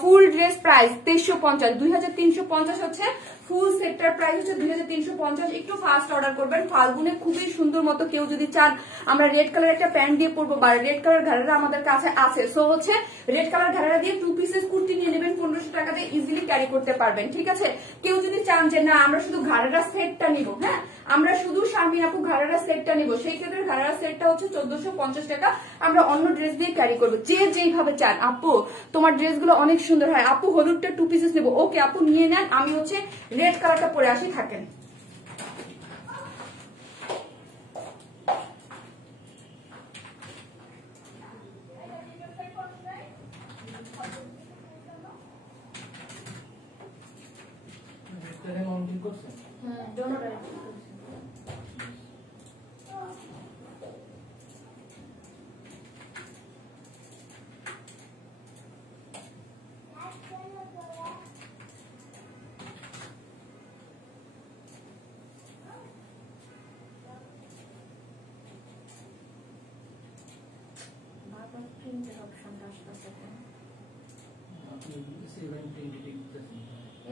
Full dress price 2350, 2350 হচ্ছে ফুল সেটটার প্রাইস হচ্ছে 2350। একটু ফাস্ট অর্ডার করবেন, ফাল্গুনে খুবই সুন্দর মতো। কেউ যদি চান আমরা রেড কালার একটা প্যান্ট দিয়ে পরবো, বা রেড কালার ঘাড়ারা আমাদের কাছে আছে, সো হচ্ছে রেড কালার ঘাড়ারা দিয়ে 2 পিসেস কুর্তি নিয়ে নেবেন, 1500 টাকা দিয়ে ইজিলি ক্যারি করতে পারবেন, ঠিক আছে। কেউ যদি চান যে না আমরা শুধু ঘাড়ারা সেটটা নিব, হ্যাঁ আমরা শুধু শারমিন আপু ঘাড়ারা সেটটা নিব, সেই ক্ষেত্রে ঘাড়ারা সেটটা হচ্ছে 1450 টাকা। আমরা অন্য ড্রেস দিয়ে ক্যারি করবো, যে যেইভাবে চান। আপু তোমার ড্রেসগুলো অনেক সুন্দর হয়, আপু হলুদটা 2 পিসেস নেবো, ওকে আপু নিয়ে নেন। আমি হচ্ছে রেড কালারটা পরে আসি, থাকেন।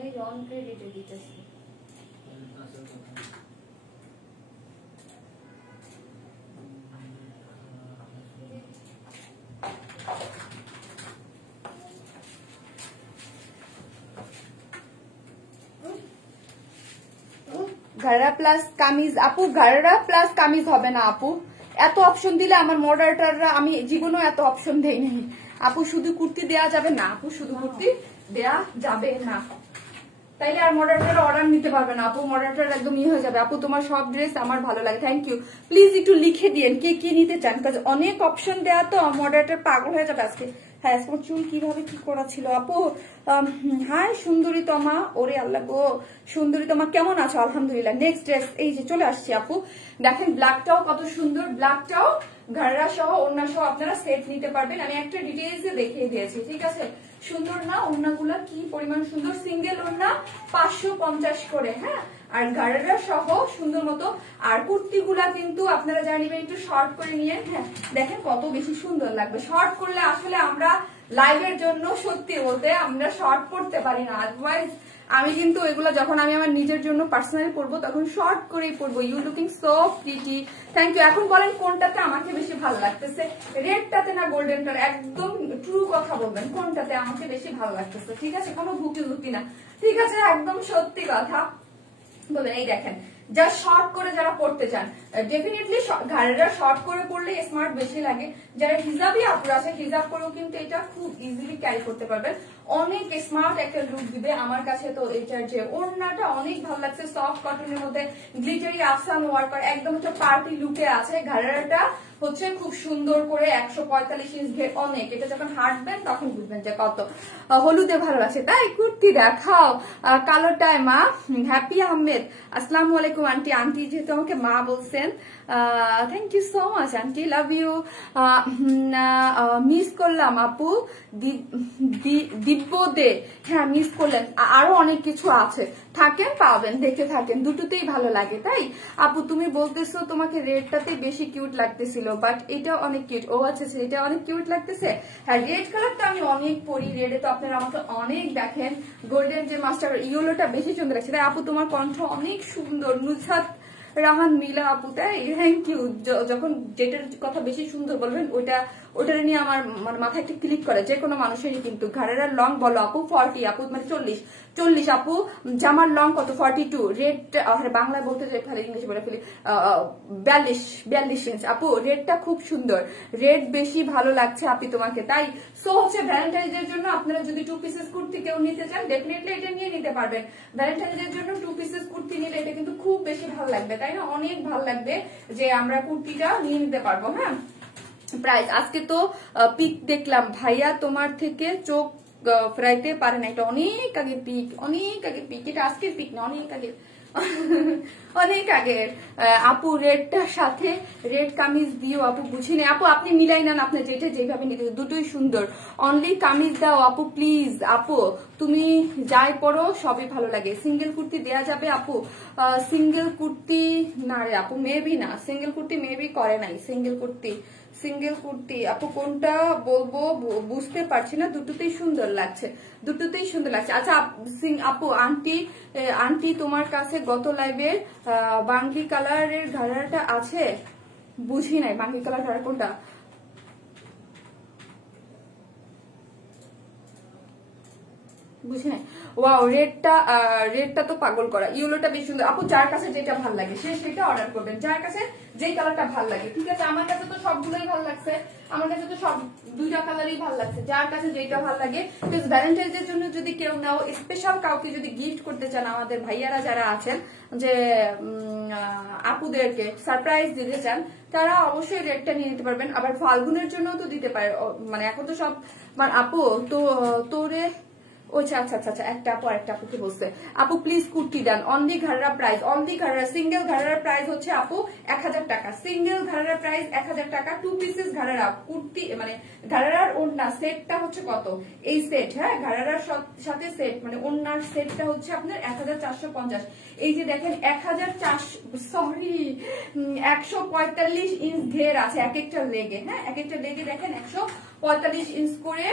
এই অন ক্রেডিটে দিতেছি। ঘাড়া প্লাস কামিজ, আপু ঘাড়া প্লাস কামিজ হবে না আপু, এত অপশন দিলে আমার মডারেটররা, আমি জীবনেও এত অপশন দেই নাই আপু। শুধু কুর্তি দেয়া যাবে না আপু, শুধু কুর্তি দেয়া যাবে না, তাইলে আর মডারেটর অর্ডার নিতে পারবে না আপু, মডারেটর একদম ইয়ে হয়ে যাবে। আপু তোমার সব ড্রেস আমার ভালো লাগে, থ্যাংক ইউ। প্লিজ একটু লিখে দিয়েন কে কে নিতে চান, কারণ অনেক অপশন দেয়া তো মডারেটর পাগল হয়ে যাবে আজকে। হ্যাঁ তোমার চুল কিভাবে কি করা ছিল আপু? হাই সুন্দরীতমা, ওরে আল্লাহ গো সুন্দরীতমা কেমন আছো? আলহামদুলিল্লাহ। নেক্সট ড্রেস এই যে চলে আসছি আপু, দেখেন ব্ল্যাকটাও কত সুন্দর, ব্ল্যাকটাও ঘাড়া সহ ওড়না সহ আপনারা সেট নিতে পারবেন। আমি একটা ডিটেইলস দেখিয়ে দিয়েছি, ঠিক আছে? সুন্দর না ওড়নাগুলা, কি পরিমাণ সুন্দর, সিঙ্গেল ওড়না 550 করে, হ্যাঁ, আর গাড়ারা সহ সুন্দর মতো। আর কুর্তিগুলা কিন্তু আপনারা জানিবেন একটু শর্ট করে নিয়ে, হ্যাঁ দেখেন কত বেশি সুন্দর লাগবে। শর্ট করলে আসলে আমরা লাইভের জন্য সত্যি বলতে আমরা শর্ট পড়তে পারি না, আদারওয়াইজ আমি কিন্তু এগুলো যখন আমি আমার নিজের জন্য পার্সোনালি পরবো তখন শর্ট করেই পরবো। You looking so pretty, thank you. এখন বলেন কোনটাতে আমাকে বেশি ভালো লাগতেছে, রেডটাতে না গোল্ডেনটার? একদম ট্রু কথা বলবেন, কোনটাতে আমাকে বেশি ভালো লাগতেছে, ঠিক আছে? কোনো ভুকি না, ঠিক আছে? একদম সত্যি কথা বলবেন। এই দেখেন যা শর্ট করে যারা পড়তে চান, ডেফিনেটলি ঘাড়েরা শর্ট করে পড়লে স্মার্ট বেশি লাগে। যারা হিজাবি আপুরা আছে, হিজাব করেও কিন্তু এটা খুব ইজিলি ক্যারি করতে পারবেন, অনেক স্মার্ট একটা লুক দিবে। আমার কাছে তো এটার যে ওড়নাটা অনেক ভালো লাগছে, সফট কটনের মধ্যে গ্লিটারি আফসান ওয়ার্ক, একদম একটা পার্টি লুকে আছে। ঘাড়েরাটা হচ্ছে খুব সুন্দর করে 145 ইঞ্চ ঘের, অনেক, এটা যখন হাঁটবেন তখন বুঝবেন যে কত হলুদে ভালো লাগছে। তাই কুর্তি দেখাও কালোটায় মা। হ্যাপি আহমেদ, আসসালামু আলাইকুম আন্টি। আন্টি যেহেতু আমাকে মা বলছেন, thank you so much aunty, love you. Miss করলাম আপু দিব্য দে, হ্যাঁ মিস করলেন। আরো অনেক কিছু আছে, থাকেন পাবেন, দেখে থাকেন, দুটোতেই ভালো লাগে। তাই আপু তুমি বলতেছো তোমাকে রেডটাতে বেশি কিউট লাগতেছিল, বাট এটা অনেক কিউট। ও আচ্ছা, এটা অনেক কিউট লাগতেছে। হ্যাঁ রেড কালারটা আমি অনেক পরি, রেডে তো আপনারা আমাকে অনেক দেখেন। গোল্ডেন যে মাস্টার ইয়েলোটা বেশি সুন্দর লাগছে। তাই আপু তোমার কণ্ঠ অনেক সুন্দর। নুসরাত রাহান মিলা আপু, তাই থ্যাংক ইউ। যখন যেটার কথা বেশি সুন্দর বলবেন ওটা নিয়ে আমার মানে মাথায় একটা ক্লিক করে, যে কোনো মানুষেরই। কিন্তু ঘাড়ের লং বলো আপু 40, আপু মানে 40 আপু। জামার লং কত? 42। রেড বাংলায় বলতে চাই, তাহলে ইংলিশ বলে ফেলি, 42 ইঞ্চ আপু। রেডটা খুব সুন্দর, রেড বেশি ভালো লাগছে আপনি তোমাকে। তাই সো হচ্ছে ভ্যালেন্টাইন্স এর জন্য আপনারা যদি 2 পিসেস কুর্তি কেউ নিতে চান, ডেফিনেটলি এটা নিয়ে নিতে পারবেন। ভ্যালেন্টাইন্স এর জন্য 2 পিসেস কুর্তি নিলে এটা কিন্তু খুব বেশি ভালো লাগবে, তাই না? অনেক ভালো লাগবে যে আমরা কুর্তিটা নিয়ে নিতে পারবো। হ্যাঁ প্রাইস আজকে তো পিক দেখলাম ভাইয়া তোমার থেকে চোখ ফেরাইতে পারে না, এটা অনেক আগের পিক, অনেক আগের পিক, এটা আজকের পিক না, অনেক আগের অনেক আগের। আপু রেডটার সাথে রেড কামিজ দিও আপু, বুঝি না আপু, আপনি মিলাই নেন আপনার যেটা যেভাবে নিতে, দুটোই সুন্দর। অনলি কামিজ দাও আপু প্লিজ। আপু তুমি যাই পরো সবই ভালো লাগে। সিঙ্গেল কুর্তি দেয়া যাবে আপু? সিঙ্গেল কুর্তি না রে আপু, মেবি না, সিঙ্গেল কুর্তি মেবি করে নাই। সিঙ্গেল কুর্তি আপু কোনটা বলবো বুঝতে পারছি না, দুটোতেই সুন্দর লাগছে, দুটোতেই সুন্দর লাগছে। আচ্ছা আপু আন্টি তোমার কাছে গত লাইভে বাঙ্গি কালারের ঘাড়াটা আছে? বুঝি নাই বাঙ্গি কালার ঘাড়া কোনটা? বুঝি নাই। ওয়াও রেডটা তো পাগল করা। ইয়েলোটা বেশ সুন্দর আপু, যার কাছে যেটা ভালো লাগে সে সেটা অর্ডার করবেন, যার কাছে যেই কালারটা ভালো লাগে, ঠিক আছে? আমার কাছে তো সবগুলোই ভালো লাগছে, আমার কাছে তো সব দুইটা কালারই ভালো লাগছে, যার কাছে যেটা ভালো লাগে। ভ্যালেন্টাইন্স এর জন্য যদি কেউ নাও, স্পেশাল কাউকে যদি গিফট করতে চান, আমাদের ভাইয়ারা যারা আছেন যে আপুদেরকে সারপ্রাইজ দিতে চান, তারা অবশ্যই রেডটা নিয়ে নিতে পারবেন। আবার ফাল্গুনের জন্য তো দিতে পারে, মানে এখন তো সব আপু তো তোরে আচ্ছা আচ্ছা আচ্ছা, একটা আপু আরেকটা আপুকে বলছে আপু প্লিজ কুর্তি দেন। অনলি ঘাড়া প্রাইস, অনলি ঘাড়া সিঙ্গেল ঘাড়ার প্রাইস হচ্ছে আপু 1000 টাকা। সিঙ্গেল ঘাড়ার প্রাইস 1000 টাকা। 2 পিসেস ঘাড়া কুর্তি মানে ঘাড়ার ওড়না সেটটা হচ্ছে কত? এই সেট, হ্যাঁ ঘাড়ার সাথে সেট মানে ওড়নার সেটটা হচ্ছে আপনার 1450। এই যে দেখেন 145 ইঞ্চ ঘের আছে এক একটা লেগে, হ্যাঁ এক একটা লেগে দেখেন 145 ইঞ্চ করে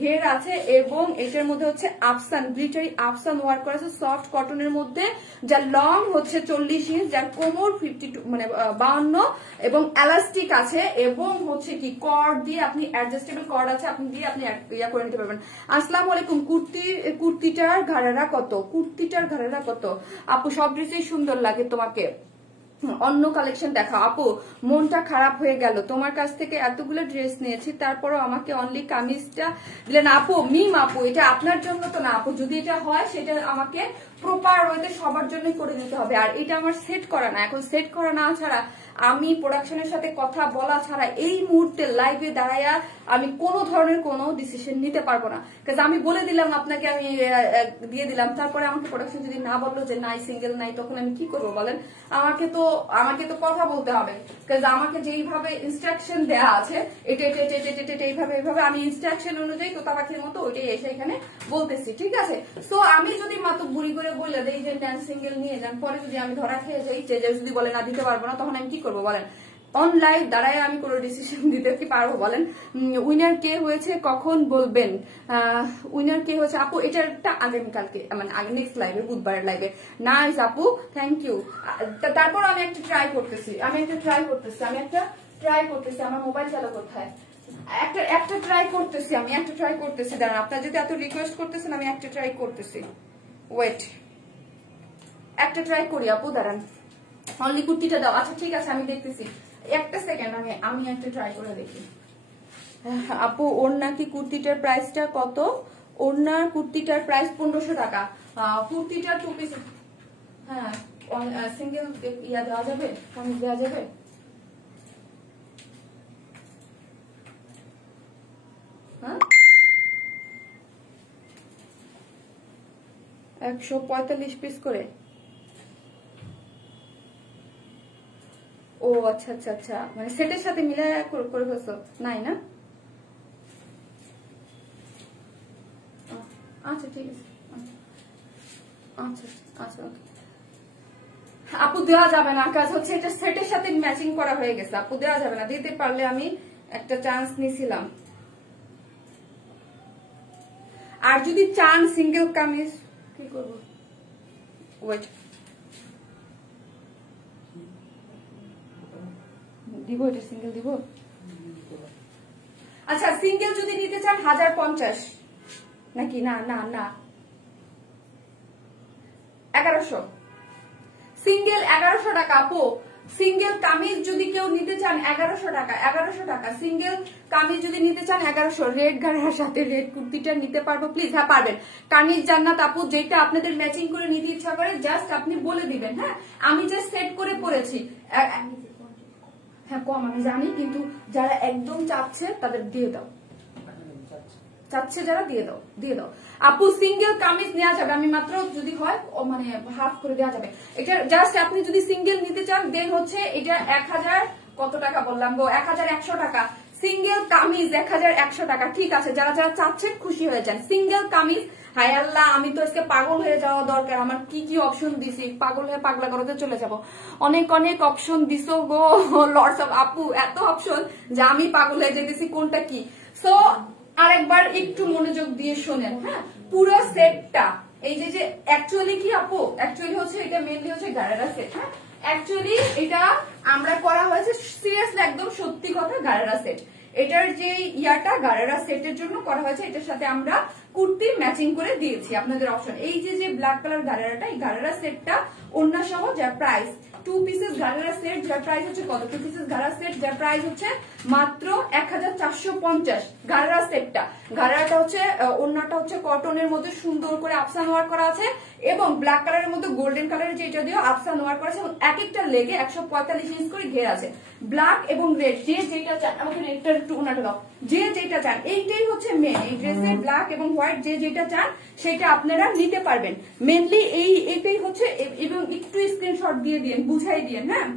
ঘের আছে। এবং এটার মধ্যে হচ্ছে আফসান গ্লিটারি আফসান ওয়ার্ক করা আছে সফট কটনের মধ্যে, যার লং হচ্ছে 40 ইঞ্চ, যার কোমর 52 মানে 52, এবং এলাস্টিক আছে, এবং হচ্ছে কি কর্ড দিয়ে আপনি অ্যাডজাস্টেবল কর্ড আছে, আপনি দিয়ে আপনি ইয়া করে নিতে পারবেন। আসসালামু আলাইকুম। কুর্তিটার ঘাড়ারা কত? কুর্তিটার ঘাড়ারা কত আপু? সব ড্রেসই সুন্দর লাগে তোমাকে, অন্য কালেকশন দেখাও আপু। মনটা খারাপ হয়ে গেল, তোমার কাছ থেকে এতগুলো ড্রেস নিয়েছি, তারপরও আমাকে অনলি কামিজটা দিলেন আপু। মিম আপু এটা আপনার জন্য তো না আপু, যদি এটা হয় সেটা আমাকে প্রপার ওয়েতে সবার জন্য করে দিতে হবে। আর এটা আমার সেট করা না, এখন সেট করা না ছাড়া আমি প্রোডাকশনের সাথে কথা বলা ছাড়া এই মুহূর্তে লাইভে দাঁড়ায়া আমি কোনো ধরনের কোনো ডিসিশন নিতে পারবো না। কারণ আমি বলে দিলাম আপনাকে, আমি দিয়ে দিলাম, তারপরে আমাকে প্রোডাকশন যদি না বললো যে নাই সিঙ্গেল নাই, তখন আমি কি করবো বলেন? আমাকে তো কথা বলতে হবে। কারণ আমাকে যেইভাবে ইনস্ট্রাকশন দেয়া আছে এটা এইভাবে আমি ইনস্ট্রাকশন অনুযায়ী তোতা পাখির মতো ওইটাই এসে এখানে বলতেছি, ঠিক আছে? সো আমি যদি মাত্র বুড়ি করে বলে দেই যে ড্যান্স সিঙ্গেল নিয়ে যান, পরে যদি আমি ধরা খেয়ে যাই, যে যদি বলে না দিতে পারবো না, তখন আমি কি করবো বলেন? অন লাইভ দাঁড়ায় আমি কোনো ডিসিশন দিতে কি পারবো বলেন? উইনার কে হয়েছে কখন বলবেন? উইনার কে হয়েছে আপু, এটা আগামীকালকে, মানে নেক্সট লাইভে, বুধবারের লাইভে। নাইস আপু, থ্যাংক ইউ। তারপর আমি একটা ট্রাই করতেছি, আমার মোবাইল চালু কোথায়? একটা ট্রাই করতেছি, দাঁড়ান। আপনারা যদি এত রিকোয়েস্ট করতেছেন, আমি একটা ট্রাই করতেছি। ওয়েট, একটা ট্রাই করি আপু, দাঁড়ান। অনলি কুর্তিটা দাও। আচ্ছা ঠিক আছে, আমি দেখতেছি, একটা সেকেন্ড, আমি একটা ট্রাই করে দেখি। আপু ওড়না কি কুর্তিটার প্রাইসটা কত? ওড়না কুর্তিটার প্রাইস 1500 টাকা। কুর্তিটা 2 পিস, হ্যাঁ সিঙ্গেল ইয়া দেওয়া যাবে, কমিজ দেওয়া যাবে? হ্যাঁ 145 পিস করে। ও আচ্ছা আচ্ছা আচ্ছা, মানে সেটের সাথে মিলে করে ফেলছো, নাই না? আচ্ছা ঠিক আছে, আচ্ছা আচ্ছা ওকে। আপু দেওয়া যাবে না, কাজ হচ্ছে এটা সেটের সাথে ম্যাচিং করা হয়ে গেছে, আপু দেওয়া যাবে না। দিতে পারলে আমি একটা চান্স নিছিলাম। আর যদি চান সিঙ্গেল কামিজ, কি করব? ওয়েট, দিব, এটা সিঙ্গেল দিব। আচ্ছা সিঙ্গেল যদি নিতে চান 1050 নাকি? না না না, 1100। সিঙ্গেল 1100 টাকা আপু। সিঙ্গেল কামিজ যদি কেউ নিতে চান 1100 টাকা, 1100 টাকা সিঙ্গেল কামিজ যদি নিতে চান 1100। রেড ঘাড়ার সাথে রেড কুর্তিটা নিতে পারবো প্লিজ? হ্যাঁ পারবেন। কামিজ জান্নাত আপু, যেটা আপনাদের ম্যাচিং করে নিতে ইচ্ছা করে জাস্ট আপনি বলে দিবেন। হ্যাঁ আমি জাস্ট সেট করে পরেছি। হ্যাঁ কম আমি জানি, কিন্তু যারা একদম চাচ্ছে তাদের দিয়ে দাও, চাচ্ছে যারা দিয়ে দাও। আপু সিঙ্গেল কামিজ নেওয়া যাবে, আমি মাত্র যদি হয় মানে হাফ করে দেওয়া যাবে। এটা জাস্ট আপনি যদি সিঙ্গেল নিতে চান দেন হচ্ছে এটা 1000 কত টাকা বললাম গো, 1100 টাকা। সিঙ্গেল কামিজ 1100 টাকা, ঠিক আছে? যারা যারা চাচ্ছেন খুশি হয়ে যান। সিঙ্গেল কামিজ, হায় আল্লাহ আমি তো আজকে পাগল হয়ে যাওয়া দরকার, আমার কি কি অপশন দিছি, পাগল হয়ে পাগলা করতে চলে যাব। অনেক অনেক অপশন দিছো গো, লর্ডস অফ আপু, এত অপশন যে আমি পাগল হয়ে যেতেছি কোনটা কি। সো আরেকবার একটু মনোযোগ দিয়ে শোনেন। হ্যাঁ পুরো সেটটা, এই যে অ্যাকচুয়ালি কি আপু, অ্যাকচুয়ালি হচ্ছে এটা মেইনলি হচ্ছে গাড়ারা সেট। হ্যাঁ অ্যাকচুয়ালি এটা আমরা করা হয়েছে সিরিয়াসলি, একদম সত্যি কথা, গাড়ারা সেট। এটার যে ইয়াটা গাড়ারা সেটের জন্য করা হয়েছে, এটার সাথে আমরা কুর্তি ম্যাচিং করে দিয়েছি আপনাদের অপশন। এই যে ব্ল্যাক কালার গাড়ারাটা, এই গাড়ারা সেটটা ওড়না সহ যার প্রাইস 2 পিসেস গাড়ারা সেট, যার প্রাইস হচ্ছে কত? 2 পিসেস গাড়ারা সেট যার প্রাইস হচ্ছে মাত্র 1450। গাড়ারা সেটটা, গাড়ারাটা হচ্ছে ওড়নাটা হচ্ছে কটনের মধ্যে সুন্দর করে আফসান ওয়ার্ক করা আছে, এবং ব্ল্যাক কালারের মধ্যে গোল্ডেন কালারের যেটা দিয়ে আফসান ওয়ার্ক করা আছে, এবং এক একটা লেগে 145 ইঞ্চ করে ঘের আছে। ব্ল্যাক এবং রেড, যে যেটা চান, আমাকে রেডটা একটু ওনাটা দাও, যে যেটা চান, এইটাই হচ্ছে মেন। এই ড্রেসে ব্ল্যাক এবং হোয়াইট যে যেটা চান সেটা আপনারা নিতে পারবেন। মেনলি এইটাই হচ্ছে, এবং একটু স্ক্রিনশট দিয়ে দিন, বুঝাই দিন। হ্যাঁ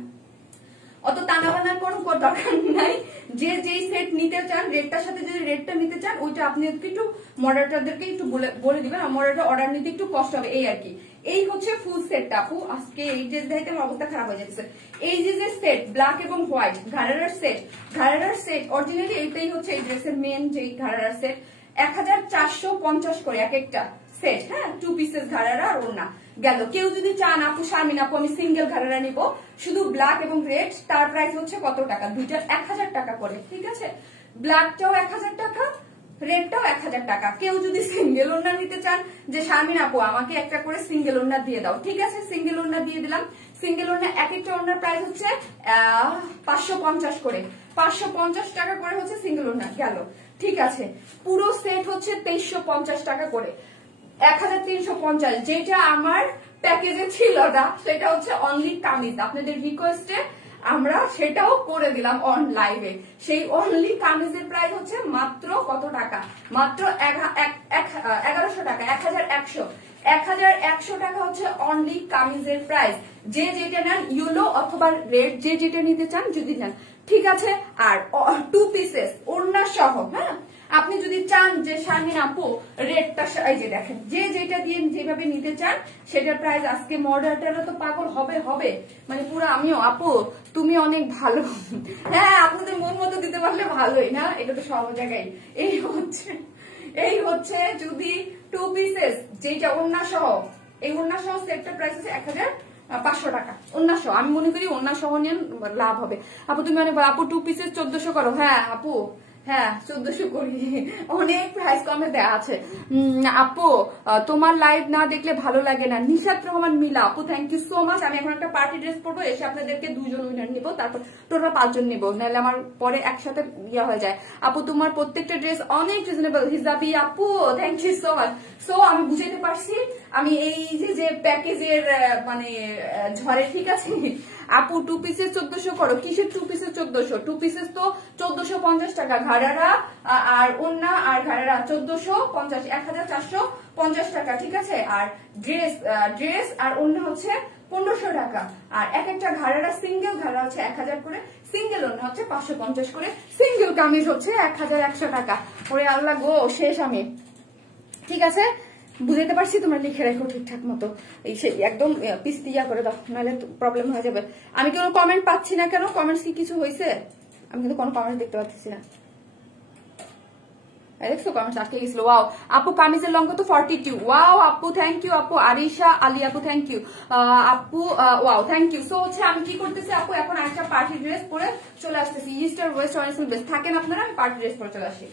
অত টানাবানার কোনো দরকার নাই। যে যেই সেট নিতে চান, রেডটার সাথে যদি রেডটা নিতে চান, ওইটা আপনি একটু মডারেটরদেরকে একটু বলে দিবেন, আর মডারেটর অর্ডার নিতে একটু কষ্ট হবে, এই আর কি। এই হচ্ছে ফুল সেটটা আপু। আজকে এই ড্রেস দেখতে আমার অবস্থা খারাপ হয়ে যাচ্ছে। এই যে সেট ব্ল্যাক এবং হোয়াইট ঘাড়ারার সেট অরিজিনালি এইটাই হচ্ছে এই ড্রেসের মেন যে ঘাড়ারার সেট। 1450 করে এক একটা সেট। হ্যাঁ 2 পিসেস ঘাড়ারা আর ওড়না গেল। কেউ যদি চান আপু শারমিন আপু আমি সিঙ্গেল ঘাড়ারা নিব শুধু ব্ল্যাক এবং রেড, তার প্রাইস হচ্ছে কত টাকা? দুইটা 1000 টাকা করে, ঠিক আছে? ব্ল্যাকটাও 1000 টাকা, রেডটাও 1000 টাকা। কেউ যদি সিঙ্গেল ওড়না নিতে চান যে শারমিন আপু আমাকে একটা করে সিঙ্গেল ওড়না দিয়ে দাও, ঠিক আছে সিঙ্গেল ওড়না দিয়ে দিলাম। সিঙ্গেল ওড়না এক একটা ওড়নার প্রাইস হচ্ছে 550 করে, 550 টাকা করে হচ্ছে সিঙ্গেল ওড়না গেল, ঠিক আছে? পুরো সেট হচ্ছে 2350 টাকা করে। 1350, যেটা আমার প্যাকেজে ছিল না, সেটা হচ্ছে অনলি কামিজ। আপনাদের রিকোয়েস্টে আমরা সেটাও করে দিলাম অন লাইভে। সেই অনলি কামিজের প্রাইস হচ্ছে মাত্র কত টাকা? মাত্র 1100 টাকা, 1100 টাকা হচ্ছে অনলি কামিজের প্রাইস। যে যেটা নেন, ইয়েলো অথবা রেড, যে যেটা নিতে চান যদি নেন, ঠিক আছে। আর 2 পিসেস ওড়না সহ, হ্যাঁ। আপনি যদি চান যে শারমিন আপু রেডটা, এই যে দেখেন, যে যেটা দিয়ে যেভাবে নিতে চান সেটার প্রাইস আজকে মডারেটররা তো পাগল হবে, মানে পুরো আমিও। আপু তুমি অনেক ভালো, হ্যাঁ আপনাদের মন মতো দিতে পারলে ভালোই না, এটা তো সব জায়গায়। এই হচ্ছে যদি 2 পিসেস, যেটা ওড়না সহ, এই ওড়না সহ সেটটা প্রাইস হচ্ছে 1500 টাকা ওড়না সহ। আমি মনে করি ওড়না সহ নিয়ে লাভ হবে। আপু তুমি অনেক, আপু 2 পিসেস 1400 করো। হ্যাঁ আপু, হ্যাঁ 1400 করি, অনেক প্রাইস কমে দেয়া আছে। আপু তোমার লাইভ না দেখলে ভালো লাগে না। নিশাত রহমান মিলা, আপু থ্যাংক ইউ সো মাচ। আমি এখন একটা পার্টি ড্রেস পরবো, এসে আপনাদেরকে 2 জন উইনার নিবো, তারপর টোটাল 5 জন নিবো, নাহলে আমার পরে একসাথে ইয়া হয়ে যায়। আপু তোমার প্রত্যেকটা ড্রেস অনেক রিজনেবল। হিজাবি আপু thank you so much. So আমি বুঝাইতে পারছি, আমি এই যে প্যাকেজের মানে ঝড়ে, ঠিক আছে। আপু 2 পিসেস 1400 করো। কিসের 2 পিসেস 1400? 2 পিসেস তো 1450 টাকা ঘাড়ারা, আর ওন্না আর ঘাড়ারা 1450, 1450 টাকা, ঠিক আছে। আর ড্রেস আর ওন্না হচ্ছে 1500 টাকা। আর এক একটা ঘাড়ারা, সিঙ্গেল ঘাড়া হচ্ছে 1000 করে, সিঙ্গেল ওন্না হচ্ছে 550 করে, সিঙ্গেল কামিজ হচ্ছে 1100 টাকা। ওরে আল্লাহ গো, শেষ আমি, ঠিক আছে। বুঝাইতে পারছি? তোমরা লিখে রাখো ঠিকঠাক মতো, এই একদম পিস্তি ইয়া করে দাও, নাহলে প্রবলেম হয়ে যাবে। আমি কোনো কমেন্ট পাচ্ছি না কেন? কমেন্টস কি কিছু হয়েছে? আমি কিন্তু কোনো কমেন্ট দেখতে পাচ্ছি না। দেখছো কমেন্টস আটকে গেছিল। ওয়াও আপু কামিজের লং কত? 42। ওয়াও আপু থ্যাংক ইউ। আপু আরিশা আলী আপু থ্যাংক ইউ। আপু ওয়াও থ্যাংক ইউ। সো হচ্ছে আমি কি করতেছি আপু, এখন একটা পার্টি ড্রেস পরে চলে আসতেছি। ইস্ট আর ওয়েস্ট অরেঞ্জ বেস্ট থাকেন আপনারা, আমি পার্টি ড্রেস পরে চলে আসি।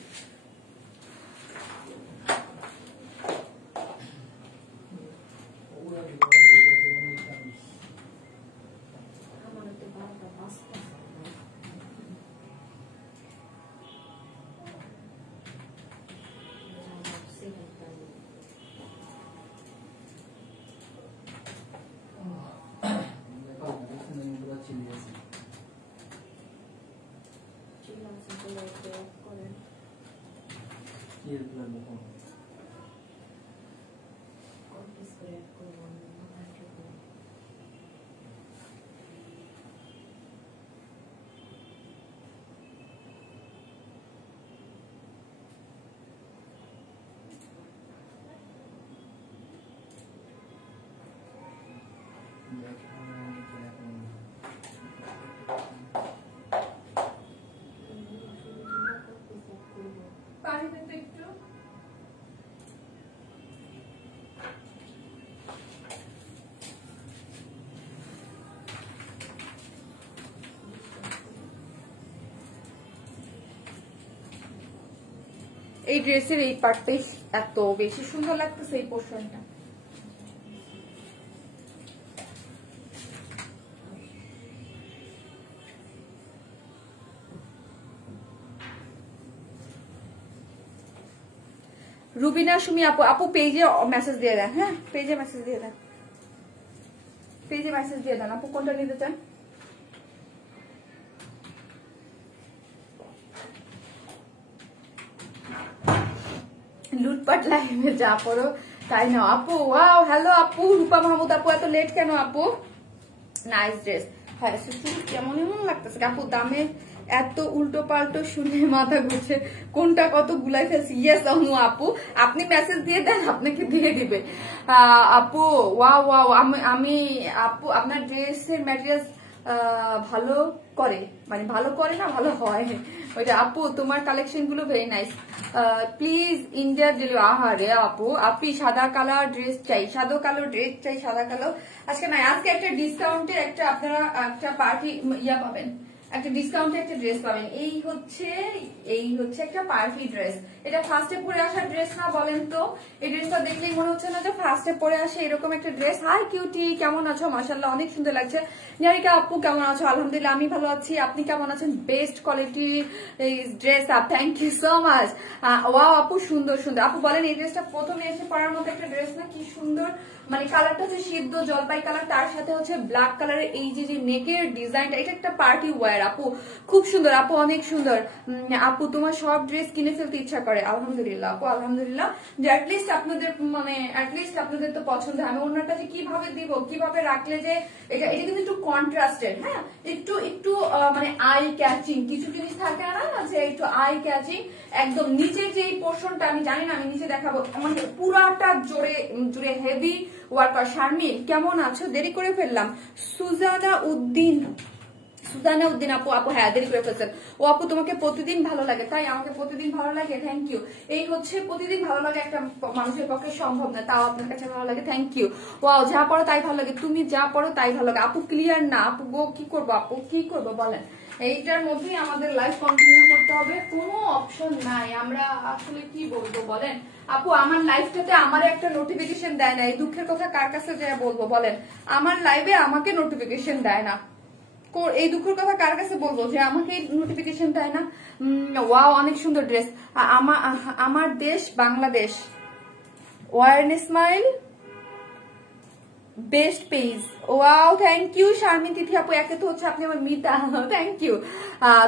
এই ড্রেসের এই পার্টটাই এত বেশি সুন্দর লাগতেছে, এই পোর্শনটা। রুবিনা সুমি আপু, আপু পেজে মেসেজ দিয়ে দেন, হ্যাঁ পেজে মেসেজ দিয়ে দেন, পেজে মেসেজ দিয়ে দেন আপু কোনটা নিতে চান। লুটপাট লাইভে যা পড়ো তাই না আপু। ওয়াও হ্যালো আপু, রূপা মাহমুদ আপু এত লেট কেন আপু? Nice dress. হ্যাঁ কেমন এমন লাগতেছে আপু, দামে এত উল্টো পাল্টো শুনে মাথা ঘুরছে, কোনটা কত গুলাই ফেলছি। ইয়েস অনু আপু, আপনি মেসেজ দিয়ে দেন, আপনাকে দিয়ে দিবে আপু। ওয়াও ওয়াও, আমি আপু আপনার ড্রেসের ম্যাটেরিয়ালস ভালো করে, মানে ভালো করে না ভালো হয় ওইটা। আপু তোমার কালেকশন গুলো ভেরি নাইস, প্লিজ ইন্ডিয়ার ডেলিভারি। আহারে আপু, আপনি সাদা কালার ড্রেস চাই, সাদা কালো ড্রেস চাই, সাদা কালো আজকে নাই, আজকে একটা ডিসকাউন্টের একটা আপনারা একটা পার্টি ইয়া পাবেন, একটা ডিসকাউন্টে একটা ড্রেস পাবেন। এই হচ্ছে একটা পার্টি ড্রেস। এটা ফার্স্টে পরে আসা ড্রেস না বলেন তো? এই ড্রেসটা দেখলেই মনে হচ্ছে না যে ফার্স্টে পরে আসে এরকম একটা ড্রেস। হাই কিউটি, কেমন আছো? মাশাআল্লাহ অনেক সুন্দর লাগছে। নিহারিকা আপু কেমন আছো? আলহামদুলিল্লাহ আমি ভালো আছি, আপনি কেমন আছেন? বেস্ট কোয়ালিটি ড্রেস আপ, thank you so much. Wow আপু সুন্দর সুন্দর। আপু বলেন এই ড্রেসটা প্রথমে এসে পরার মতো একটা ড্রেস না? কি সুন্দর, মানে কালারটা হচ্ছে সিদ্ধ জলপাই কালার, তার সাথে হচ্ছে ব্ল্যাক কালারের এই যে নেকের ডিজাইনটা, এটা একটা পার্টি ওয়্যার আপু, খুব সুন্দর আপু, অনেক সুন্দর। আপু তোমার সব ড্রেস কিনে ফেলতে ইচ্ছা করে। আলহামদুলিল্লাহ আপু, আলহামদুলিল্লাহ যে অ্যাটলিস্ট আপনাদের আপনাদের তো পছন্দ। আমি অন্যটা যে কিভাবে দিব, কিভাবে রাখলে যে এটা কিন্তু একটু কন্ট্রাস্টেড, হ্যাঁ একটু একটু মানে আই ক্যাচিং কিছু জিনিস থাকে না যে একটু আই ক্যাচিং। একদম নিচের যে এই পোর্শনটা আমি জানি না, আমি নিচে দেখাবো, মানে পুরাটা জোরে হেভি ওয়ার্কার। শারমিন কেমন আছো? দেরি করে ফেললাম। সুজানা উদ্দিন আপু, হ্যাঁ দেরি করে ফেলছেন। ও আপু তোমাকে প্রতিদিন ভালো লাগে, তাই আমাকে প্রতিদিন ভালো লাগে, থ্যাংক ইউ। এই হচ্ছে প্রতিদিন ভালো লাগে একটা মানুষের পক্ষে সম্ভব না, তাও আপনার কাছে ভালো লাগে, থ্যাংক ইউ। ওয়াও, যা পড়ো তাই ভালো লাগে, তুমি যা পড়ো তাই ভালো লাগে আপু। ক্লিয়ার না আপু গো, কি করবো আপু, কি করবো বলেন? এইটার মধ্যেই আমাদের লাইফ কন্টিনিউ করতে হবে, কোনো অপশন নাই। আমরা আসলে কি বলবো বলেন আপু? আমার লাইফটাতে আমার একটা নোটিফিকেশন দেয় না, এই দুঃখের কথা কার কাছে যা বলবো বলেন? আমার লাইভে আমাকে নোটিফিকেশন দেয় না, এই দুঃখের কথা কার কাছে বলবো যে আমাকে নোটিফিকেশন দেয় না? ওয়াও অনেক সুন্দর ড্রেস। আমার দেশ Bangladesh, warm smile best page. Wow thank you Sharmin Tithi আপু, একে তো হচ্ছে আপনি আমার মিতা, থ্যাংক ইউ।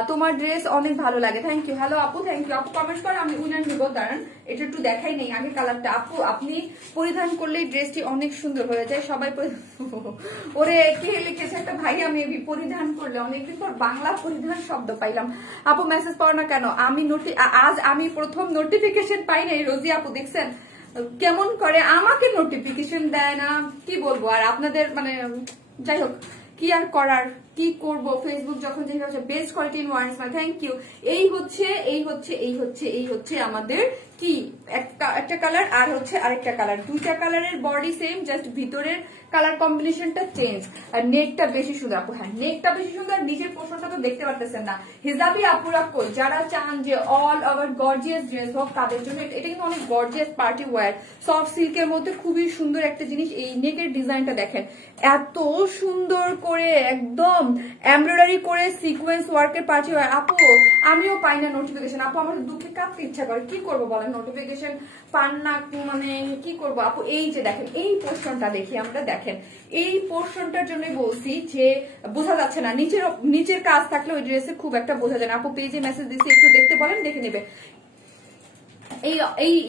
তোমার ড্রেস অনেক ভালো লাগে, থ্যাংক ইউ। হ্যালো আপু, থ্যাংক ইউ আপু। কমেন্ট করে আমি উইনার নিব, দাঁড়ান এটা একটু দেখাই নেই আগে কালারটা। আপু আপনি পরিধান করলেই ড্রেসটি অনেক সুন্দর হয়ে যায়, সবাই ওরে কে লিখেছে একটা ভাই, আমি পরিধান করলে অনেকদিন পর বাংলা পরিধান শব্দ পাইলাম। আপু মেসেজ পাও না কেন? আজ আমি প্রথম নোটিফিকেশন পাই নাই। রোজি আপু দেখছেন কেমন করে আমাকে নোটিফিকেশন দেয় না, কি বলবো আর আপনাদের, মানে যাই হোক কি আর করার, কি করব। ফেসবুক যখন যেভাবে best quality in one smile, thank you. এই হচ্ছে আমাদের কি একটা কালার আর হচ্ছে আরেকটা কালার, দুইটা কালারের বডি সেম, জাস্ট ভিতরের কালার কম্বিনেশনটা চেঞ্জ। আর নেকটা বেশি সুন্দর আপু, হ্যাঁ নেকটা বেশি সুন্দর, নিচের পোর্শনটা তো দেখতে পারতেছেন না। হিজাবি আপুরা কই, যারা চান যে অল ওভার গর্জিয়াস ড্রেস হোক তাদের জন্য এটা কিন্তু অনেক গর্জিয়াস পার্টি ওয়্যার, সফট সিল্কের মধ্যে খুবই সুন্দর একটা জিনিস। এই নেকের ডিজাইনটা দেখেন, এত সুন্দর করে একদম এমব্রয়ডারি করে সিকোয়েন্স ওয়ার্কের পার্টি ওয়্যার। আপু আমিও পাই না নোটিফিকেশন আপু, আমার দুঃখে কাঁদতে ইচ্ছা করে, কি করবো বলেন? নোটিফিকেশন পান না মানে কি করবো আপু? এই যে দেখেন এই পোর্শনটা দেখি আমরা, দেখেন এই পোর্শনটার জন্য বলছি যে বোঝা যাচ্ছে না, নিচের কাজ থাকলে ওই ড্রেসে খুব একটা বোঝা যায় না। আপু পেজে মেসেজ দিচ্ছি, একটু দেখতে বলেন, দেখে নেবে।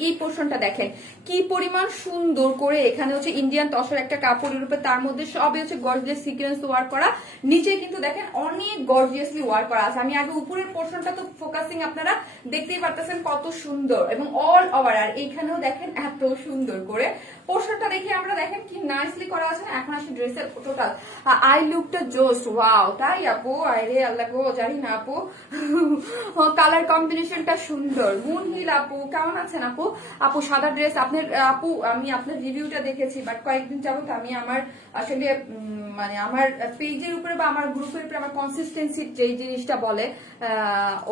এই পোর্শনটা দেখেন কি পরিমাণ সুন্দর করে, এখানে হচ্ছে ইন্ডিয়ান তসর একটা কাপড়ের উপরে, তার মধ্যে সবই হচ্ছে গর্জিয়াস সিকোয়েন্স ওয়ার্ক করা, নিচে কিন্তু দেখেন অনেক গর্জিয়াসলি ওয়ার্ক করা আছে। আমি আগে উপরের পোর্শনটা তো ফোকাসিং আপনারা দেখতেই পারতেছেন কত সুন্দর, এবং অল ওভার। আর এইখানেও দেখেন এত সুন্দর করে পোর্শনটা দেখে আমরা দেখেন কি নাইসলি করা আছে না। এখন আসি ড্রেসের টোটাল আই লুকটা জোস্ট, ওয়াও তাই আপু? আরে আল্লাহ গো, জানি না আপু, কালার কম্বিনেশনটা সুন্দর। মুন হিল আপু কেমন আছেন আপু? আপু সাদা ড্রেস আপনার আপু, আমি আপনার রিভিউটা দেখেছি, বাট কয়েকদিন যাবত আমি আমার আসলে মানে আমার পেজের উপরে বা আমার গ্রুপের উপরে আমার কনসিস্টেন্সি যে জিনিসটা বলে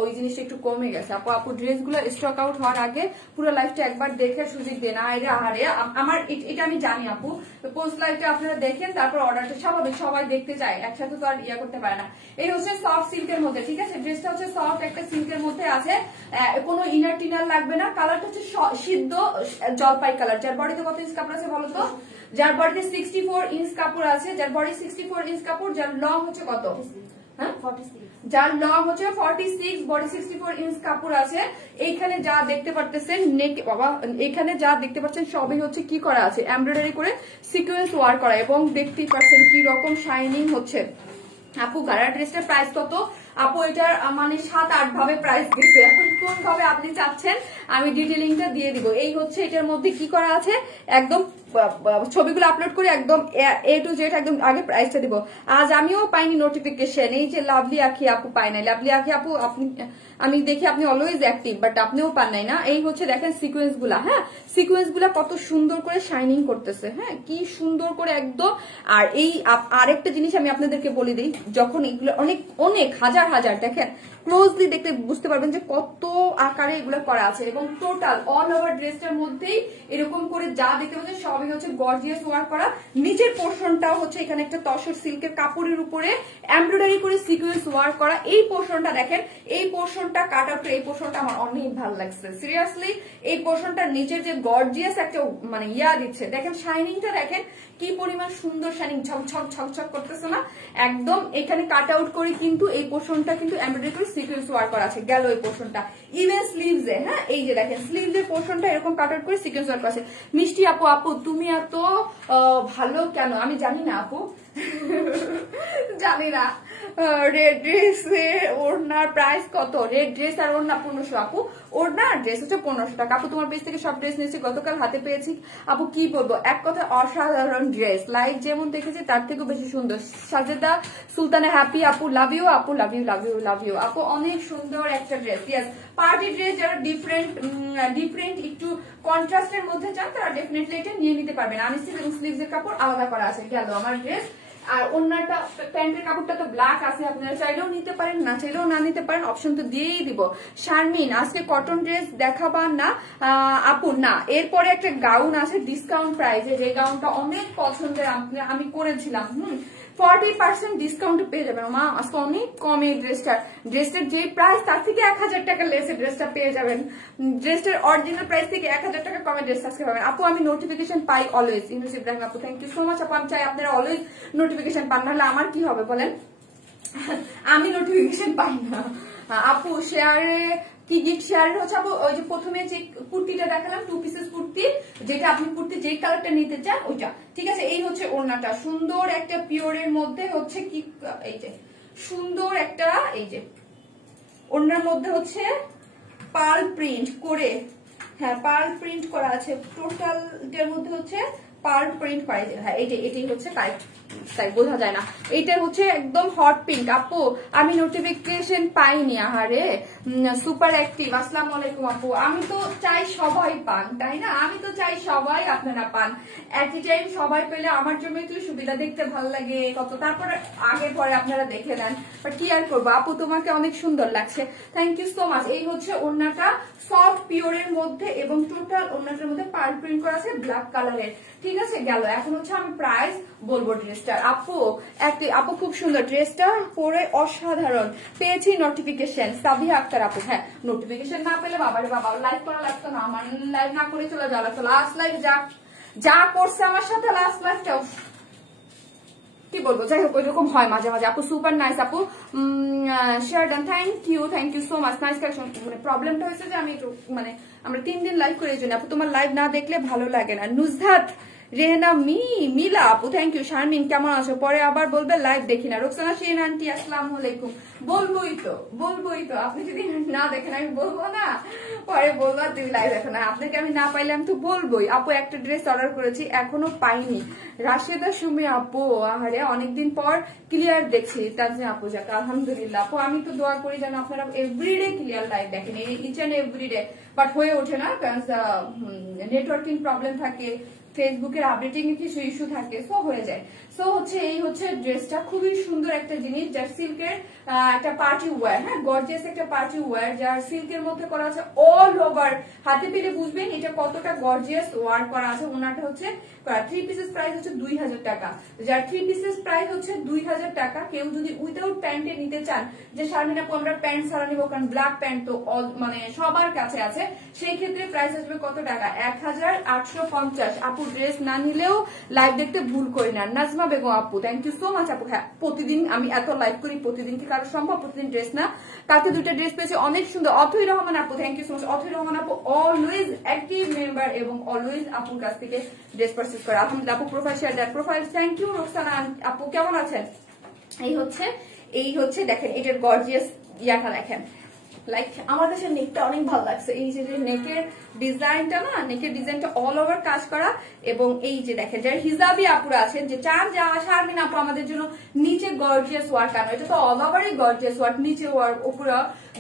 ওই জিনিসটা একটু কমে গেছে আপু। আপু ড্রেসগুলো স্টক আউট হওয়ার আগে পুরো লাইফটা একবার দেখে সুযোগ দেন। আরে আমার এটা আমি জানি আপু, পোস্ট লাইফটা আপনারা দেখেন, তারপর অর্ডারটা স্বাভাবিক সবাই দেখতে চায়, একসাথে তো আর ইয়া করতে পারে না। এই হচ্ছে সফট সিল্কের মধ্যে, ঠিক আছে? ড্রেসটা হচ্ছে সফট একটা সিল্কের মধ্যে আছে, কোনো ইনার টিনার লাগবে না। কালারটা হচ্ছে সিদ্ধ জলপাই কালার। যার বডিতে কত ইঞ্চ কাপড় আছে বলতো? যার বডিতে 64 ইঞ্চ কাপড় আছে, যার বডি 64 ইঞ্চ কাপড়, যার লং হচ্ছে কত? হ্যাঁ 46, যার লং হচ্ছে 46, বডি 64 ইঞ্চ কাপড় আছে। এইখানে যা দেখতে পারতেছেন নেক বাবা, এখানে যা দেখতে পাচ্ছেন সবই হচ্ছে কি করা আছে, এমব্রয়ডারি করে সিকোয়েন্স ওয়ার্ক করা, এবং দেখতেই পাচ্ছেন কি রকম শাইনিং হচ্ছে। আপু গাড়া ড্রেসটার প্রাইস কত? আপু এটার মানে 7-8 ভাবে প্রাইস দিচ্ছে, এখন কোন ভাবে আপনি চাচ্ছেন আমি ডিটেলিংটা দিয়ে দিব। এই হচ্ছে এটার মধ্যে কি করা আছে, একদম ছবিগুলো আপলোড করে একদম A to Z একদম আগে প্রাইসটা দিব। আজ আমিও পাইনি নোটিফিকেশন, এই যে লাভলি আখি আপু পাই নাই। লাভলি আখি আপু আপনি, আমি দেখি আপনি অলওয়েজ অ্যাক্টিভ, বাট আপনিও পান নাই না। এই হচ্ছে দেখেন সিকোয়েন্স গুলা, হ্যাঁ সিকোয়েন্স গুলা কত সুন্দর করে শাইনিং করতেছে, হ্যাঁ কি সুন্দর করে একদম। আর এই আরেকটা জিনিস আমি আপনাদেরকে বলে দিই, যখন এগুলো অনেক অনেক হাজার হাজার দেখেন ক্লোজলি দেখতে বুঝতে পারবেন যে কত আকারে এগুলো করা আছে, এবং টোটাল অল ওভার ড্রেসটার মধ্যেই এরকম করে যা দেখতে পাচ্ছেন সবই হচ্ছে গর্জিয়াস ওয়ার্ক করা। নিচের পোর্শনটাও হচ্ছে এখানে একটা তসর সিল্কের কাপড়ের উপরে এমব্রয়ডারি করে সিকোয়েন্স ওয়ার্ক করা। এই পোর্শনটা দেখেন, এই পোর্শনটা কাট আউট, এই পোর্শনটা আমার অনেক ভালো লাগছে সিরিয়াসলি। এই পোর্শনটা নিচের যে গর্জিয়াস একটা মানে ইয়া দিচ্ছে, দেখেন শাইনিংটা দেখেন কি পরিমাণ সুন্দর শাইনিং, ঝকঝক ঝকঝক করতেছে না একদম। এখানে কাট আউট করে কিন্তু এই পোর্শনটা কিন্তু এমব্রয়ডারি করে সিকোয়েন্স ওয়ার্ক করা আছে, গেল এই পোর্শনটা। ইভেন স্লিভসে, হ্যাঁ এই যে দেখেন স্লিভসের পোর্শনটা এরকম কাট আউট করে সিকোয়েন্স ওয়ার্ক করা আছে। মিষ্টি আপু, আপু তুমি এত ভালো কেন? আমি জানি না আপু, জানি না। রেড ড্রেসের ওড়নার প্রাইস কত? রেড ড্রেস আর ওড়না 1500 আপু, ওড়না আর ড্রেস হচ্ছে 1500 টাকা। আপু তোমার পেজ থেকে সব ড্রেস নিয়েছি, গতকাল হাতে পেয়েছি। আপু কি বলবো, এক কথা অসাধারণ ড্রেস, লাইভ যেমন দেখেছি তার থেকেও বেশি সুন্দর। সাজেদা সুলতানা হ্যাপি আপু, লাভ ইউ আপু, love you love you love you আপু, অনেক সুন্দর একটা ড্রেস। ইয়েস, পার্টি ড্রেস যারা ডিফারেন্ট একটু কন্ট্রাস্টের মধ্যে চান তারা ডেফিনেটলি এটা নিয়ে নিতে পারবেন। আনিসিল এবং স্লিভসের কাপড় আলাদা করা আছে, গেল আমার ড্রেস। আর অন্যটা প্যান্টের কাপড়টা তো ব্ল্যাক আছে, আপনারা চাইলেও নিতে পারেন, না চাইলেও না নিতে পারেন, অপশন তো দিয়েই দিব। শারমিন, আজকে কটন ড্রেস দেখাবা না আপু? না, এরপরে একটা গাউন আছে ডিসকাউন্ট প্রাইসে, যে গাউনটা অনেক পছন্দের, আমি করেছিলাম। 40% ডিসকাউন্ট পেয়ে যাবেন মা, আজকে অনেক কমে ড্রেসটার যে প্রাইস তার থেকে 1000 টাকা লেসে ড্রেসটা পেয়ে যাবেন। ড্রেসটার অরিজিনাল প্রাইস থেকে 1000 টাকা কমে ড্রেস আজকে পাবেন। আপু আমি নোটিফিকেশন পাই অলওয়েজ। ইউনুস ইব্রাহিম আপু, থ্যাংক ইউ সো মাচ আপু। আমি চাই আপনারা অলওয়েজ নোটিফিকেশন পান, নাহলে আমার কি হবে বলেন, আমি নোটিফিকেশন পাই না। আপু শেয়ারে কি গিফট শেয়ার হচ্ছে আপু? ওই যে প্রথমে যে কুর্তিটা দেখালাম, 2 পিসেস কুর্তি, যেটা আপনি কুর্তি যেই কালারটা নিতে চান ওইটা, ঠিক আছে। এই হচ্ছে ওড়নাটা, সুন্দর একটা পিওরের মধ্যে হচ্ছে কি, এই যে সুন্দর একটা, এই যে ওড়নার মধ্যে হচ্ছে পার্ল প্রিন্ট করে, হ্যাঁ পার্ল প্রিন্ট করা আছে, টোটালটার মধ্যে হচ্ছে পার্ল প্রিন্ট করা। হ্যাঁ এটাই হচ্ছে কারেক্ট, তাই বোঝা যায় না। এইটা হচ্ছে একদম হট পিঙ্ক। আপু আমি নোটিফিকেশন পাইনি, আহারে সুপার অ্যাক্টিভ। আসসালামু আলাইকুম আপু, আমি তো চাই সবাই পান, তাই না? আমি তো চাই সবাই আপনারা পান, একই টাইম সবাই পেলে আমার জন্য একটু সুবিধা, দেখতে ভালো লাগে কত, তারপরে আগে পরে আপনারা দেখে নেন। বাট কি আর করবো আপু, তোমাকে অনেক সুন্দর লাগছে, থ্যাংক ইউ সো মাচ। এই হচ্ছে ওড়নাটা সফট পিওরের মধ্যে, এবং টোটাল ওড়নাটার মধ্যে পার্ল প্রিন্ট করা আছে ব্ল্যাক কালারের, ঠিক আছে। গেল, এখন হচ্ছে আমি প্রাইস বলবো ড্রেসটার। আপু খুব সুন্দর, ড্রেসটা পরে অসাধারণ, পেয়েছি নোটিফিকেশন। সাবিহা আক্তার আপু, হ্যাঁ নোটিফিকেশন না পেলে বাবারে বাবা লাইভ করা লাগতো না, আমার লাইভ না করে চলে যাওয়া লাগতো। লাস্ট লাইভ যা করছে আমার সাথে, লাস্ট লাইভটাও কি বলবো, যাই হোক ওইরকম হয় মাঝে মাঝে। আপু সুপার নাইস আপু, share done, thank you so much, nice collection. মানে প্রবলেমটা হয়েছে যে আমি একটু মানে আমরা 3 দিন লাইভ করে, এই জন্য আপু তোমার লাইভ না দেখলে ভালো লাগে না। নুজহাত রেহনা মিলা আপু, থ্যাংক ইউ। শারমিন কেমন আছো? পরে আবার বলবে লাইভ দেখি না। রোকসানা শিরিন আন্টি আসসালামু আলাইকুম। বলবোই তো, আপনি যদি না দেখেন আমি বলবো না, পরে বলবো তুমি লাইভ দেখো না। আপনাকে আমি না পাইলে আমি তো বলবোই। আপু একটা ড্রেস অর্ডার করেছি, এখনো পাইনি। রাশেদা সুমি আপু, আহারে অনেকদিন পর ক্লিয়ার দেখছি। তাজনি আপু যাক আলহামদুলিল্লাহ। আপু আমি তো দোয়া করি যেন আপনারা এভরিডে ক্লিয়ার লাইভ দেখেন, ইচ এন্ড এভরিডে, বাট হয়ে ওঠে না, কারণ নেটওয়ার্কিং প্রবলেম থাকে, ফেসবুকের আপডেটিং এ কিছু ইস্যু থাকে, সো হয়ে যায়। সো হচ্ছে এই হচ্ছে ড্রেসটা, খুবই সুন্দর একটা জিনিস, যার সিল্কের একটা পার্টি ওয়্যার, হ্যাঁ গর্জিয়াস একটা পার্টি ওয়্যার, যার সিল্কের মধ্যে করা আছে অল ওভার, হাতে পেলে বুঝবেন এটা কতটা গর্জিয়াস ওয়ার্ক করা আছে। ওনাটা হচ্ছে 3 পিসেস প্রাইস হচ্ছে 2000 টাকা, যার 3 পিসেস প্রাইস হচ্ছে 2000 টাকা। কেউ যদি উইদাউট প্যান্টে নিতে চান, যে শারমিন আপু আমরা প্যান্ট ছাড়া নিবো, কারণ ব্ল্যাক প্যান্ট তো মানে সবার কাছে আছে, সেই ক্ষেত্রে প্রাইস আসবে কত টাকা? 1850। আপু ড্রেস না নিলেও লাইভ দেখতে ভুল করি না। নাজমা বেগম আপু, থ্যাংক ইউ সো মাচ আপু। হ্যাঁ প্রতিদিন আমি এত লাইভ করি, প্রতিদিন কি কারো সম্ভব? প্রতিদিন ড্রেস না, কালকে 2টা ড্রেস পেয়েছি অনেক সুন্দর। অথৈ রহমান আপু, thank you so much. Athoi Rahman আপু অলওয়েজ অ্যাক্টিভ মেম্বার, এবং অলওয়েজ আপুর কাছ থেকে ড্রেস পারচেজ করে, আলহামদুলিল্লাহ। আপু প্রোফাইল শেয়ার দেন, প্রোফাইল, থ্যাংক ইউ। রোকসানা আপু কেমন আছেন? এই হচ্ছে দেখেন এটার গর্জিয়াস ইয়াটা দেখেন, লাইক আমার কাছে নেকটা অনেক ভালো লাগছে। এই যে নেকের ডিজাইনটা না, নেকের ডিজাইনটা অল ওভার কাজ করা, এবং এই যে দেখেন যারা হিজাবি আপুরা আছেন যে চান যে শারমিন আপু আমাদের জন্য নিচে গর্জিয়াস ওয়ার্ক আনো, এটা তো অল ওভারই গর্জিয়াস ওয়ার্ক, নিচে ওয়ার্ক উপরে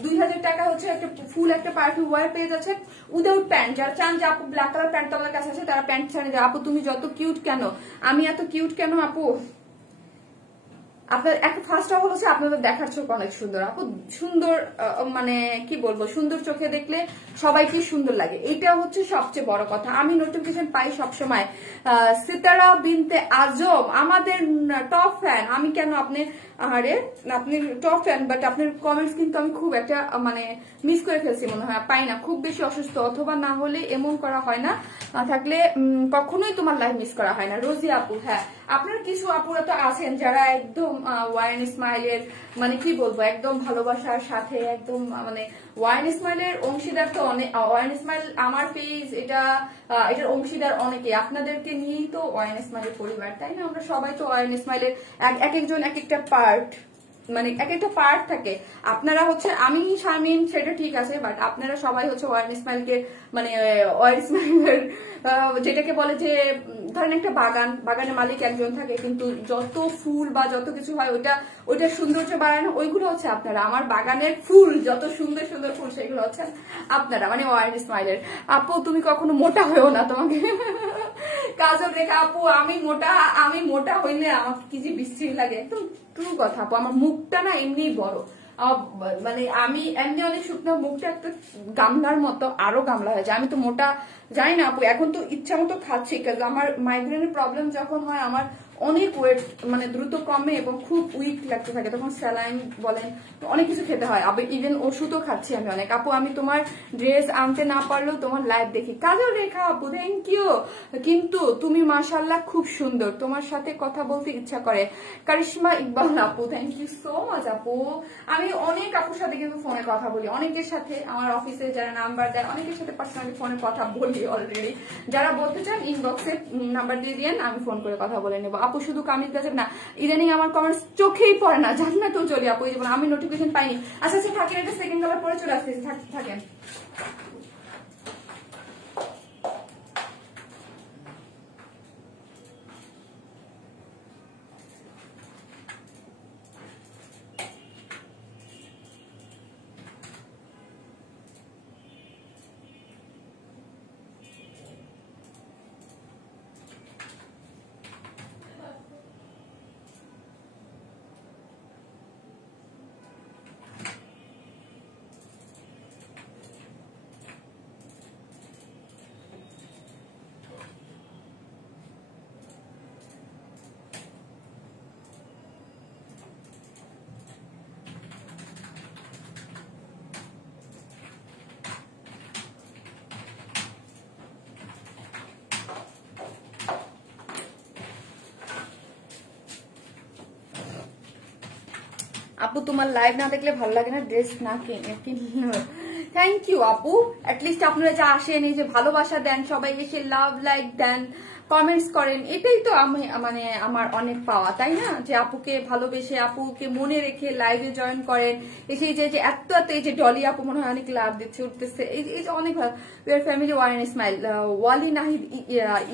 2000 টাকা হচ্ছে একটা ফুল একটা পার্টি ওয়ার পেয়ে যাচ্ছে উইদাউট প্যান্ট। যারা চান যে আপু ব্ল্যাক কালার প্যান্ট আমাদের কাছে আছে তারা প্যান্ট ছাড়ে যায়। আপু তুমি যত কিউট কেন, আমি এত কিউট কেন আপু? আপনার একটা ফার্স্ট অফ অল হচ্ছে আপনাদের দেখার চোখ অনেক সুন্দর আপু, সুন্দর মানে কি বলবো, সুন্দর চোখে দেখলে সবাইকে সুন্দর লাগে, এটা হচ্ছে সবচেয়ে বড় কথা। আমি নোটিফিকেশন পাই সবসময় সিতারা বিনতে আজম আমাদের টপ ফ্যান, আমি কেন আপনি আরে আপনি টপ ফ্যান, বাট আপনার কমেন্টস কিন্তু আমি খুব একটা মানে মিস করে ফেলছি মনে হয়, পাই না, খুব বেশি অসুস্থ অথবা না হলে এমন করা হয় না, থাকলে কখনোই তোমার লাইভ মিস করা হয় না। রোজি আপু, হ্যাঁ আপনার কিছু আপুরা তো আছেন যারা একদম ওয়াইন স্মাইলের মানে কি বলবো একদম ভালোবাসার সাথে একদম মানে ওয়াইন স্মাইলের অংশীদার তো অনেক, ওয়াইন স্মাইল আমার পেজ এটার অংশীদার অনেকে, আপনাদেরকে নিয়েই তো ওয়াইন স্মাইলের পরিবার, তাই না? আমরা সবাই তো ওয়াইন স্মাইলের এক একজন এক একটা পার্ট, মানে এক একটা পার্ট থাকে। আপনারা হচ্ছে আমি শারমিন সেটা ঠিক আছে, বাট আপনারা সবাই হচ্ছে ওয়াইন স্মাইলকে মানে ওয়াইন স্মাইলের যেটাকে বলে যে ধরেন একটা বাগানের মালিক একজন থাকে, কিন্তু যত ফুল বা যত কিছু হয় ওইটা সৌন্দর্য বাড়ায় না, ওইগুলো হচ্ছে আপনারা। আমার বাগানের ফুল যত সুন্দর সুন্দর ফুল সেগুলো হচ্ছে আপনারা, মানে ওয়াইন স্মাইলের। আপু তুমি কখনো মোটা হয়েও না, তোমাকে কাজল রেখা আপু আমি মোটা হইলে আমাকে কি যে বিশ্রী লাগে, একদম ট্রু কথা আপু। আমার মুখটা না এমনি বড়, মানে আমি এমনি অনেক শুকনো, মুখটা একটা গামলার মতো, আরো গামলা হয়ে যায়। আমি তো মোটা জানি না আপু, এখন তো ইচ্ছা মতো খাচ্ছি, কারণ আমার মাইগ্রেনের প্রবলেম যখন হয় আমার অনেক ওয়েট মানে দ্রুত কমে এবং খুব উইক লাগতে থাকে, তখন স্যালাইন বলেন অনেক কিছু খেতে হয়, আবার ইভেন ওষুধও খাচ্ছি আমি অনেক। আপু আমি তোমার ড্রেস আনতে না পারলেও তোমার লাইভ দেখি। কাজল রেখা আপু থ্যাংক ইউ, কিন্তু তুমি মাশাআল্লাহ খুব সুন্দর, তোমার সাথে কথা বলতে ইচ্ছা করে। কারিশমা ইকবাল আপু থ্যাংক ইউ সো মাচ আপু। আমি অনেক আপুর সাথে কিন্তু ফোনে কথা বলি, অনেকের সাথে আমার অফিসে যারা নাম্বার দেয় অনেকের সাথে পার্সোনালি ফোনে কথা বলি অলরেডি। যারা বলতে চান ইনবক্সে নাম্বার দিয়ে দিয়েন, আমি ফোন করে কথা বলে নেবো। আপু শুধু কামিজ গাছের না, ইদানিং আমার কমেন্টস চোখেই পড়ে না, জানি না তো চলি আপু, এই জীবন আমি নোটিফিকেশন পাইনি। আচ্ছা আচ্ছা থাকেন, এটা সেকেন্ড কালার পরে চলে আসতেছি, থাকেন। আপু তোমার লাইভ না দেখলে ভালো লাগে না, ড্রেস না কিনে থ্যাংক ইউ আপু। অ্যাটলিস্ট আপনারা যা আসেন, এই যে ভালোবাসা দেন, সবাই এসে লাভ লাইক দেন, কমেন্টস করেন, এটাই তো আমি মানে আমার অনেক পাওয়া, তাই না? যে আপুকে ভালোবেসে আপুকে মনে রেখে লাইভে জয়েন করেন, এসে যে এত এত এই যে ডলি আপু মনে হয় অনেক লাভ দিচ্ছে উঠতেছে, এই যে অনেক ভালো। উইয়ার ফ্যামিলি ওয়াইন স্মাইল ওয়ালি নাহিদ,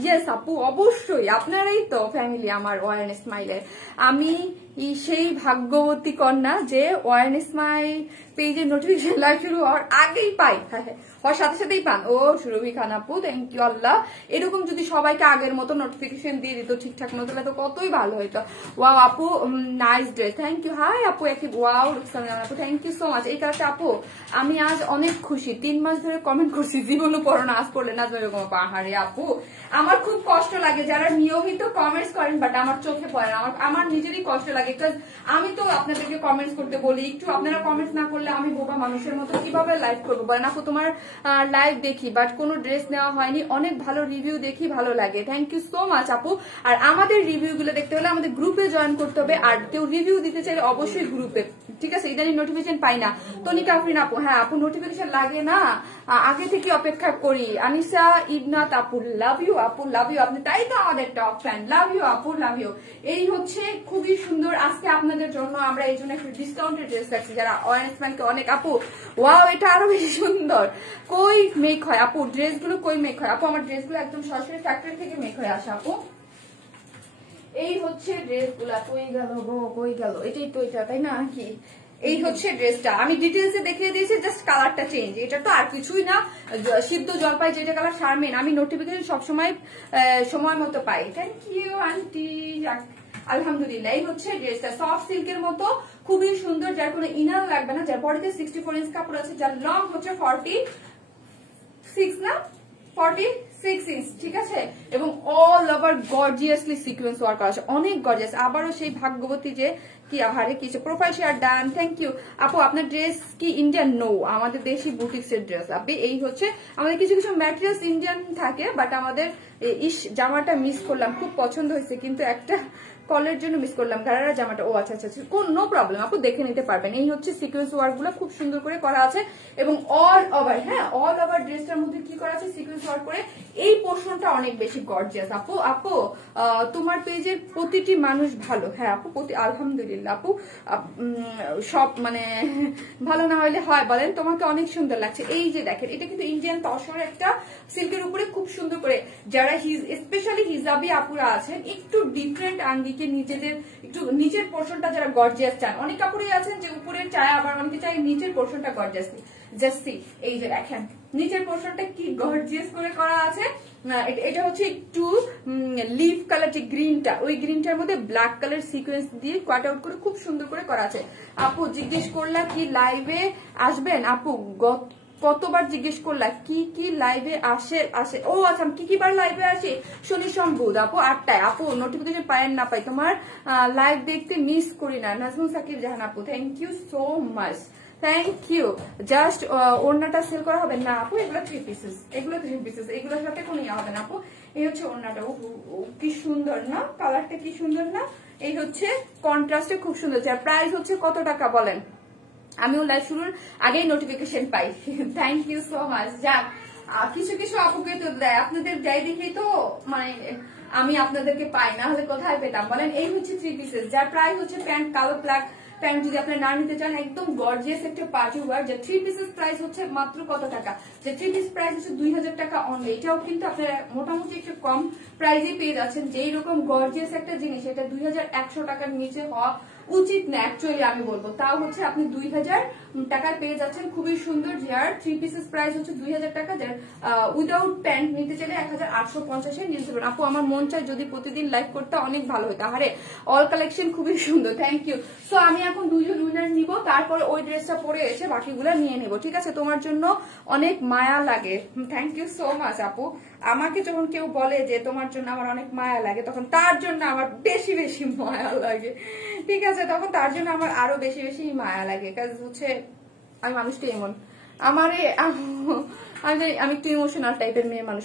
ইয়েস আপু অবশ্যই আপনারাই তো ফ্যামিলি আমার ওয়াইন স্মাইলের। আমি সেই ভাগ্যবতী কন্যা যে ওয়াইন স্মাইল পেজের নোটিফিকেশন লাইভ শুরু হওয়ার আগেই পাই, হওয়ার সাথে সাথেই পান। ও সুরভি খান আপু থ্যাংক ইউ আল্লাহ, এরকম যদি সবাইকে আগের মতো নোটিফিকেশন দিয়ে দিত ঠিকঠাক মতো, তাহলে তো কতই ভালো হইতো। ওয়াও আপু nice dress, thank you. Hi আপু একই ওয়াও রুকসানা আপু থ্যাংক ইউ সো মাচ। এই কারণে আপু আমি আজ অনেক খুশি, 3 মাস ধরে কমেন্ট করছি জীবনও পড়ো না, আজ পড়লে না এরকম পাহাড়ে আপু। আমার খুব কষ্ট লাগে যারা নিয়মিত কমেন্টস করেন বাট আমার চোখে পড়ে না, আমার নিজেরই কষ্ট লাগে, বিকজ আমি তো আপনাদেরকে কমেন্টস করতে বলি, একটু আপনারা কমেন্টস না করলে আমি বোবা মানুষের মতো কিভাবে লাইভ করবো বলেন? আপু তোমার লাইভ দেখি বাট কোনো ড্রেস নেওয়া হয়নি, অনেক ভালো রিভিউ দেখি, ভালো লাগে, থ্যাংক ইউ সো মাচ আপু। আর আমাদের রিভিউ গুলো দেখতে হলে আমাদের গ্রুপে জয়েন করতে হবে, আর কেউ রিভিউ দিতে চাইলে অবশ্যই গ্রুপে, ঠিক আছে? ইদানিং নোটিফিকেশন পাই না। তনিকা আফরিন আপু, হ্যাঁ আপু নোটিফিকেশন লাগে না, আগে থেকে অপেক্ষা করি। আনিসা ইবনাত আপু, লাভ ইউ আপু, লাভ ইউ। আপনি তাই তো আমাদের টপ ফ্যান। লাভ ইউ আপু, লাভ ইউ। এই হচ্ছে খুবই সুন্দর। আজকে আপনাদের জন্য আমরা এই জন্য একটু ডিসকাউন্টেড ড্রেস রাখছি যারা অরেঞ্জ ম্যানকে অনেক। আপু ওয়াও, এটা আরো বেশি সুন্দর। কই মেক হয় আপু ড্রেসগুলো? কই মেক হয় আপু? আমার ড্রেসগুলো একদম সরাসরি ফ্যাক্টরি থেকে মেক হয়ে আসে আপু। এই হচ্ছে ড্রেসগুলা। কই গেল গো, কই গেল? এটাই তো, এটা তাই না কি? এই হচ্ছে ড্রেসটা, আমি ডিটেলসে দেখিয়ে দিয়েছি, জাস্ট কালারটা চেঞ্জ। এটা তো আর কিছুই না, সিদ্ধ জলপাই যেটা কালার শারমিন। আমি নোটিফিকেশন সবসময় সময় মতো পাই। থ্যাংক ইউ আন্টি, আলহামদুলিল্লাহ। এই হচ্ছে ড্রেসটা, সফট সিল্কের মতো, খুবই সুন্দর, যার কোনো ইনার লাগবে না, যার বডিতে 64 ইঞ্চ কাপড় আছে, যার লং হচ্ছে 46 না 46 ইঞ্চ, ঠিক আছে। এবং all over gorgeously sequence work করা আছে, অনেক গর্জিয়াস। আবারও সেই ভাগ্যবতী যে কি আহারে কিছু profile share done, thank you আপু। আপনার ড্রেস কি ইন্ডিয়ান? নো, আমাদের দেশি বুটিক্সের ড্রেস আপনি। এই হচ্ছে আমাদের কিছু কিছু ম্যাটেরিয়ালস ইন্ডিয়ান থাকে, বাট আমাদের জামাটা মিস করলাম, খুব পছন্দ হয়েছে কিন্তু একটা কলের জন্য মিস করলাম। গারারা জামাটা, ও আচ্ছা আচ্ছা, নো প্রবলেম আপু, দেখে নিতে পারবেন। এই হচ্ছে সিকোয়েন্স ওয়ার্ক গুলো খুব সুন্দর করে করা আছে এবং অল ওভার, হ্যাঁ অল ওভার ড্রেসটার মধ্যে কি করা আছে সিকোয়েন্স ওয়ার্ক করে। এই পোর্শনটা অনেক বেশি গর্জিয়াস আপু। আপু তোমার পেজের প্রতিটি মানুষ ভালো? হ্যাঁ আপু, আলহামদুলিল্লাহ আপু, সব মানে ভালো না হলে হয় বলেন? তোমাকে অনেক সুন্দর লাগছে। এই যে দেখেন, এটা কিন্তু ইন্ডিয়ান তসর একটা সিল্কের উপরে খুব সুন্দর করে, যারা স্পেশালি হিজাবি আপুরা আছেন, একটু ডিফারেন্ট আঙ্গিকে নিজেদের একটু নিচের পোর্শনটা যারা গর্জিয়াস চান, অনেক কাপড়ই আছেন যে উপরের চায়, আবার অনেকে চায় নিচের পোর্শনটা গর্জিয়াস। জাস্ট এই যে দেখেন নিচের পোর্শনটা কি গর্জিয়াস করে করা আছে। এটা হচ্ছে একটু লিফ কালার, যে গ্রিনটা, ওই গ্রিনটার মধ্যে ব্ল্যাক কালার সিকোয়েন্স দিয়ে কাট আউট করে খুব সুন্দর করে করা আছে। আপু জিজ্ঞেস করলাম কি লাইভে আসবেন? আপু কতবার জিজ্ঞেস করলা কি কি লাইভে আসে? ও আচ্ছা, কি কি বার লাইভে আসে? শনি সোম বুধ আপু 8টায়। আপু নোটিফিকেশন পাই না পাই, তোমার লাইভ দেখতে মিস করি না। নাজমুল সাকিব জাহান আপু, thank you so much, thank you. Just ওড়নাটা সেল করা হবে না আপু? এগুলো 3 পিসেস, এগুলো 3 পিসেস, এগুলোর সাথে কোনো ইয়ে হবে না আপু। এই হচ্ছে ওড়নাটা, কি সুন্দর না, কালারটা কি সুন্দর না। এই হচ্ছে কন্ট্রাস্টে খুব সুন্দর। প্রাইস হচ্ছে কত টাকা বলেন? আমিও লাইভ শুরুর আগেই নোটিফিকেশন পাই। Thank you so much. যাক, কিছু কিছু আপুকে তো দেয়, আপনাদের দেয় দেখেই তো মানে আমি আপনাদেরকে পাই, না হলে কোথায় পেতাম বলেন? এই হচ্ছে 3 পিসেস, যার প্রাইস হচ্ছে প্যান্ট কালো ব্ল্যাক প্যান্ট, যদি আপনার না নিতে চান একদম গর্জিয়াস একটা পার্টি ওয়ার, যে 3 পিসেস প্রাইস হচ্ছে মাত্র কত টাকা? যে 3 পিস প্রাইস হচ্ছে 2000 টাকা অনলি। এটাও কিন্তু আপনারা মোটামুটি একটু কম প্রাইসে পেয়ে যাচ্ছেন। যেই রকম গর্জিয়াস একটা জিনিস, এটা 2100 টাকার নিচে হওয়া উচিত না অ্যাকচুয়ালি আমি বলবো। তাও হচ্ছে আপনি 2000 টাকায় পেয়ে যাচ্ছেন, খুবই সুন্দর। যার 3 পিসেস প্রাইস হচ্ছে 2000 টাকা, যার উইদাউট প্যান্ট নিতে চাইলে 1850 এ নিতে পারেন। আপু আমার মন চায় যদি প্রতিদিন লাইভ করতে, অনেক ভালো হতো। আরে অল কালেকশন খুবই সুন্দর, থ্যাংক ইউ। সো আমি এখন 2 জন উইনার নিব, তারপরে ওই ড্রেসটা পরে এসে বাকিগুলো নিয়ে নেব, ঠিক আছে? তোমার জন্য অনেক মায়া লাগে, থ্যাংক ইউ সো মাচ আপু। আমাকে যখন কেউ বলে যে তোমার জন্য আমার অনেক মায়া লাগে, তখন তার জন্য আমার বেশি বেশি মায়া লাগে, ঠিক আছে? তখন তার জন্য আমার আরো বেশি বেশি মায়া লাগে, কাজ হচ্ছে আমি মানুষটা এমন, আমারে আমি একটু ইমোশনাল টাইপের মেয়ে মানুষ।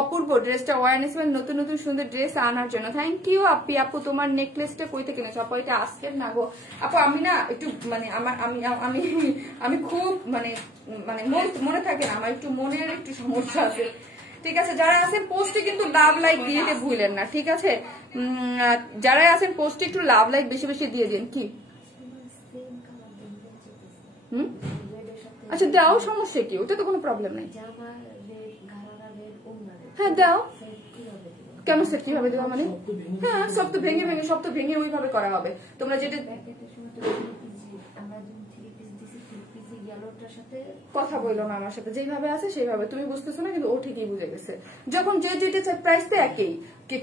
অপূর্ব ড্রেসটা ওয়ারনেস, নতুন নতুন সুন্দর ড্রেস আনার জন্য থ্যাংক ইউ আপি। আপু তোমার নেকলেসটা কই থেকে কিনেছো? আপু এটা আজকের না গো আপু, আমি না একটু মানে আমার আমি খুব মানে মনে থাকে না, আমার একটু মনের একটু সমস্যা আছে, ঠিক আছে? যারা আছেন পোস্টে কিন্তু লাভ লাইক দিয়ে ভুলেন না, ঠিক আছে? যারা আছেন পোস্টে একটু লাভ লাইক বেশি বেশি দিয়ে দিন। কি আচ্ছা দাও, সমস্যা কি? ওটা তো কোনো প্রবলেম নাই। হ্যাঁ দাও, কেন সেট কিভাবে দেওয়া মানে? হ্যাঁ সব তো ভেঙে ভেঙে, সব তো ভেঙে ওইভাবে করা হবে। তোমরা যেটা কথা বললো না আমার সাথে, যেভাবে আছে সেইভাবে, তুমি বুঝতেছো না কিন্তু ও ঠিকই বুঝে গেছে। যখন যে যেটা চায় প্রাইস তো একই,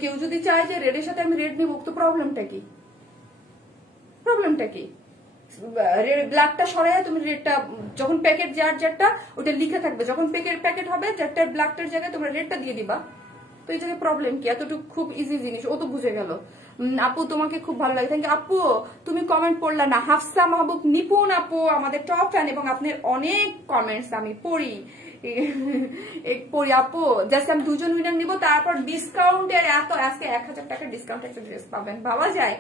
কেউ যদি চায় যে রেডের সাথে আমি রেড নিব, তো প্রবলেমটা কি? প্রবলেমটা কি? ব্ল্যাকটা সরাই তুমি রেডটা, যখন প্যাকেট যারটা ওটা লিখে থাকবে, যখন প্যাকেট হবে যারটার ব্ল্যাকটার জায়গায় তোমরা রেডটা দিয়ে দিবা, তো এই জায়গায় প্রবলেম কি? এতটুকু খুব ইজি জিনিস, ও তো বুঝে গেল। আপু তোমাকে খুব ভালো লাগে, থ্যাংক ইউ আপু। তুমি কমেন্ট পড়লা না, হাফসা মাহবুব নিপুণ আপু আমাদের টপ ফ্যান, এবং আপনার অনেক কমেন্টস আমি পড়ি, পরি আপু জাস্ট আমি দুজন উইনার নিব, তারপর ডিসকাউন্টের এত আজকে 1000 টাকা ডিসকাউন্ট একটা ড্রেস পাবেন, ভাবা যায়?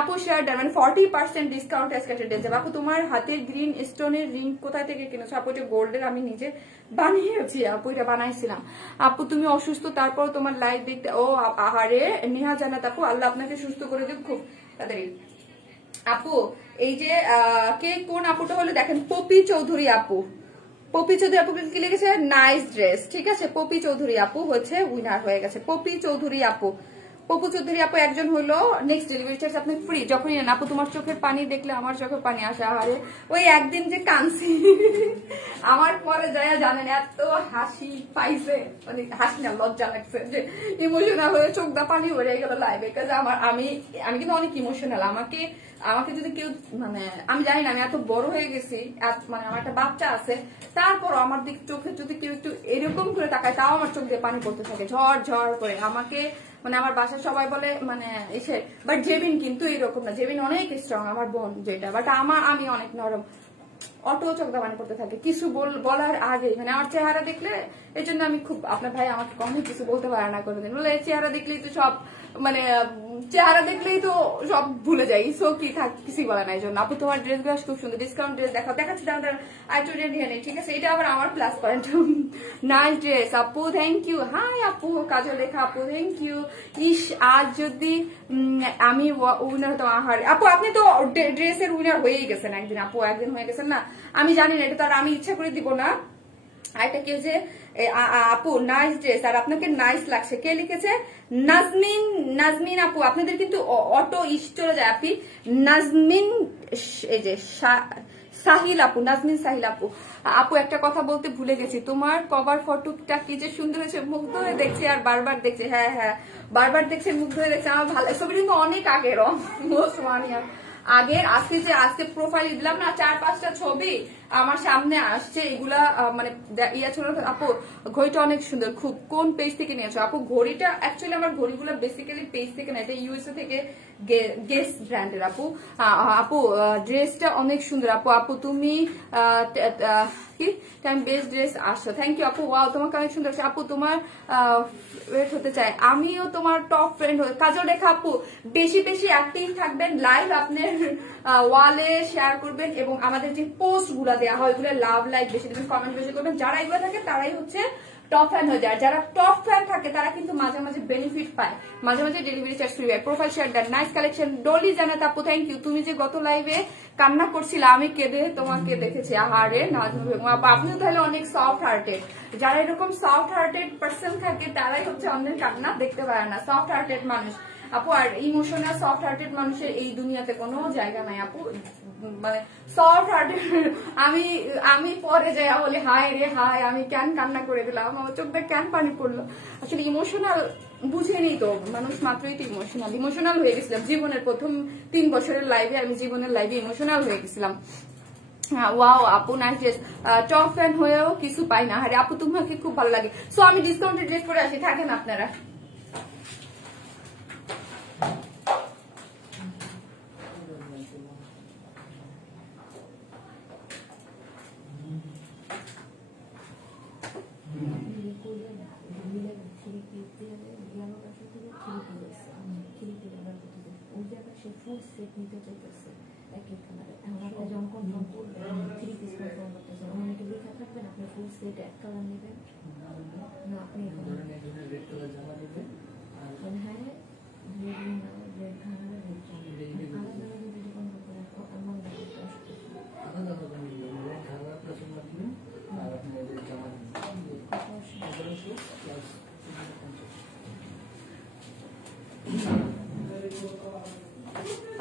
আপু শেয়ার মানে 40% ডিসকাউন্ট আজকে একটা ড্রেস যাবে। আপু তোমার হাতের গ্রিন স্টোনের রিং কোথায় থেকে কিনেছো? আপু এটা গোল্ডের, আমি নিজে বানিয়েছি আপু, এটা বানাইছিলাম। আপু তুমি অসুস্থ তারপর তোমার লাইভ দেখতে, ও আহারে নেহা জান্নাত আপু আল্লাহ আপনাকে সুস্থ করে দিন খুব তাড়াতাড়ি। আপু এই যে কে কোন আপুটা হলো দেখেন, পপি চৌধুরী আপু, পপি চৌধুরী আপু কি লিখেছে নাইস ড্রেস, ঠিক আছে? পপি চৌধুরী আপু হচ্ছে উইনার হয়ে গেছে। পপি চৌধুরী আপু, পপু চৌধুরী আপু একজন হলো। নেক্সট ডেলিভারি চার্জ আপনি ফ্রি যখনই নেন। আপু তোমার চোখের পানি দেখলে আমার চোখের পানি আসে, আরে ওই একদিন যে কানছি আমার পরে যায় জানেন এত হাসি পাইছে, মানে হাসি না লজ্জা লাগছে যে ইমোশনাল হয়ে চোখ দা পানি হয়ে গেল লাইভে। আমি কিন্তু অনেক ইমোশনাল। আমাকে যদি কেউ মানে আমি জানি না আমি এত বড় হয়ে গেছি, মানে আমার একটা বাচ্চা আছে, তারপর আমার দিক চোখে যদি কেউ একটু এরকম করে তাকায় তাও আমার চোখ দিয়ে পানি পড়তে থাকে ঝড় ঝড় করে। আমাকে মানে আমার বাসায় সবাই বলে মানে এসে, বাট জেবিন কিন্তু এরকম না, জেবিন অনেক স্ট্রং আমার বোন যেটা, বাট আমি অনেক নরম। অটো চোখ দিয়ে পানি পড়তে থাকে কিছু বলার আগে, মানে আমার চেহারা দেখলে, এই জন্য আমি খুব, আপনার ভাই আমাকে কখনো কিছু বলতে পারে না কোনোদিন, বলে চেহারা দেখলেই তো সব মানে চেহারা দেখলেই তো সব ভুলে যাই, সো কি থাক কিছুই বলা নাই জন্য। আপু তোমার ড্রেস গুলো খুব সুন্দর, ডিসকাউন্ট ড্রেস দেখাচ্ছি দামটা ঠিক আছে, এটা আবার আমার প্লাস পয়েন্ট। নাইস ড্রেস আপু, থ্যাংক ইউ। হাই আপু কাজল লেখা আপু, থ্যাংক ইউ। ইস আজ যদি আমি উইনার হতাম, আহার আপু আপনি তো ড্রেসের উইনার হয়েই গেছেন একদিন, আপু একদিন হয়ে গেছেন না, আমি জানি না, এটা তো আর আমি ইচ্ছা করে দিব না। আরেকটা কেউ যে আপু নাইস ড্রেস, আর আপনাকে নাইস লাগছে, কে লিখেছে? নাজমিন আপু, আপনাদের কিন্তু অটো ইস চলে যায় আপনি। নাজমিন এই যে সাহিল আপু, নাজমিন সাহিল আপু। আপু একটা কথা বলতে ভুলে গেছি, তোমার কভার ফটোটা কি যে সুন্দর হয়েছে, মুগ্ধ হয়ে দেখছি আর বারবার দেখছি। হ্যাঁ হ্যাঁ বারবার দেখছে, মুগ্ধ হয়ে দেখছে, আমার ভালো ছবি কিন্তু অনেক আগের মোস্ট ওয়ান ইয়ার আগের। আজকে প্রোফাইল দিলাম না 4-5টা ছবি আমার সামনে আসছে, এগুলা মানে ইয়া ছিল। আপু ঘড়িটা অনেক সুন্দর খুব, কোন পেজ থেকে নিয়েছো? আপু ঘড়িটা অ্যাকচুয়ালি আমার ঘড়িগুলো বেসিক্যালি পেজ থেকে না, এটা ইউএসএ থেকে গেস ব্র্যান্ডের। আপু ড্রেসটা অনেক সুন্দর আপু। আপু তুমি কি টাইম বেস্ট ড্রেস আসো, থ্যাংক ইউ আপু। ওয়াও তোমাকে অনেক সুন্দর। আপু তোমার ওয়েট হতে চাই, আমিও তোমার টপ ফ্রেন্ড হই। কাজল রেখা আপু বেশি বেশি অ্যাক্টিভ থাকবেন, লাইভ আপনার ওয়ালে শেয়ার করবেন, এবং আমাদের যে পোস্ট গুলা দেওয়া হয় ওইগুলো লাভ লাইক বেশি দেবেন, কমেন্ট বেশি করবেন। যারা এগুলো থাকে তারাই হচ্ছে টপ ফ্যান হয়ে যায়। যারা টপ ফ্যান থাকে তারা কিন্তু মাঝে মাঝে বেনিফিট পায়, মাঝে মাঝে ডেলিভারি চার্জ ফ্রি পায়। প্রোফাইল শেয়ার দেন, নাইস কালেকশন। ডলি জানাত আপু থ্যাংক ইউ। তুমি যে গত লাইভে কান্না করছিলে আমি কেঁদে তোমাকে দেখেছি, আহারে নাজমুল বেগম আপু আপনিও তাহলে অনেক সফট হার্টেড। যারা এরকম সফট হার্টেড পার্সন থাকে তারাই হচ্ছে অন্যের কান্না দেখতে পারে না, সফট হার্টেড মানুষ আপু। আর ইমোশনাল সফট হার্টেড মানুষের এই দুনিয়াতে কোনো জায়গা নাই আপু, মানে সফট হার্টেড। আমি পরে যাই বলি হায় রে হায়, আমি কেন কান্না করে দিলাম, আমার চোখ দিয়ে কেন পানি পড়লো। আসলে ইমোশনাল বুঝেনি তো মানুষ, মাত্রই তো ইমোশনাল হয়ে গেছিলাম। জীবনের প্রথম 3 বছরের লাইভে আমি জীবনের লাইভে ইমোশনাল হয়ে গেছিলাম। ওয়াও আপু নাইস ড্রেস, টপ ফ্যান হয়েও কিছু পাই না। আরে আপু তোমাকে খুব ভালো লাগে, সো আমি ডিসকাউন্টেড ড্রেস পরে আসি, থাকেন আপনারা।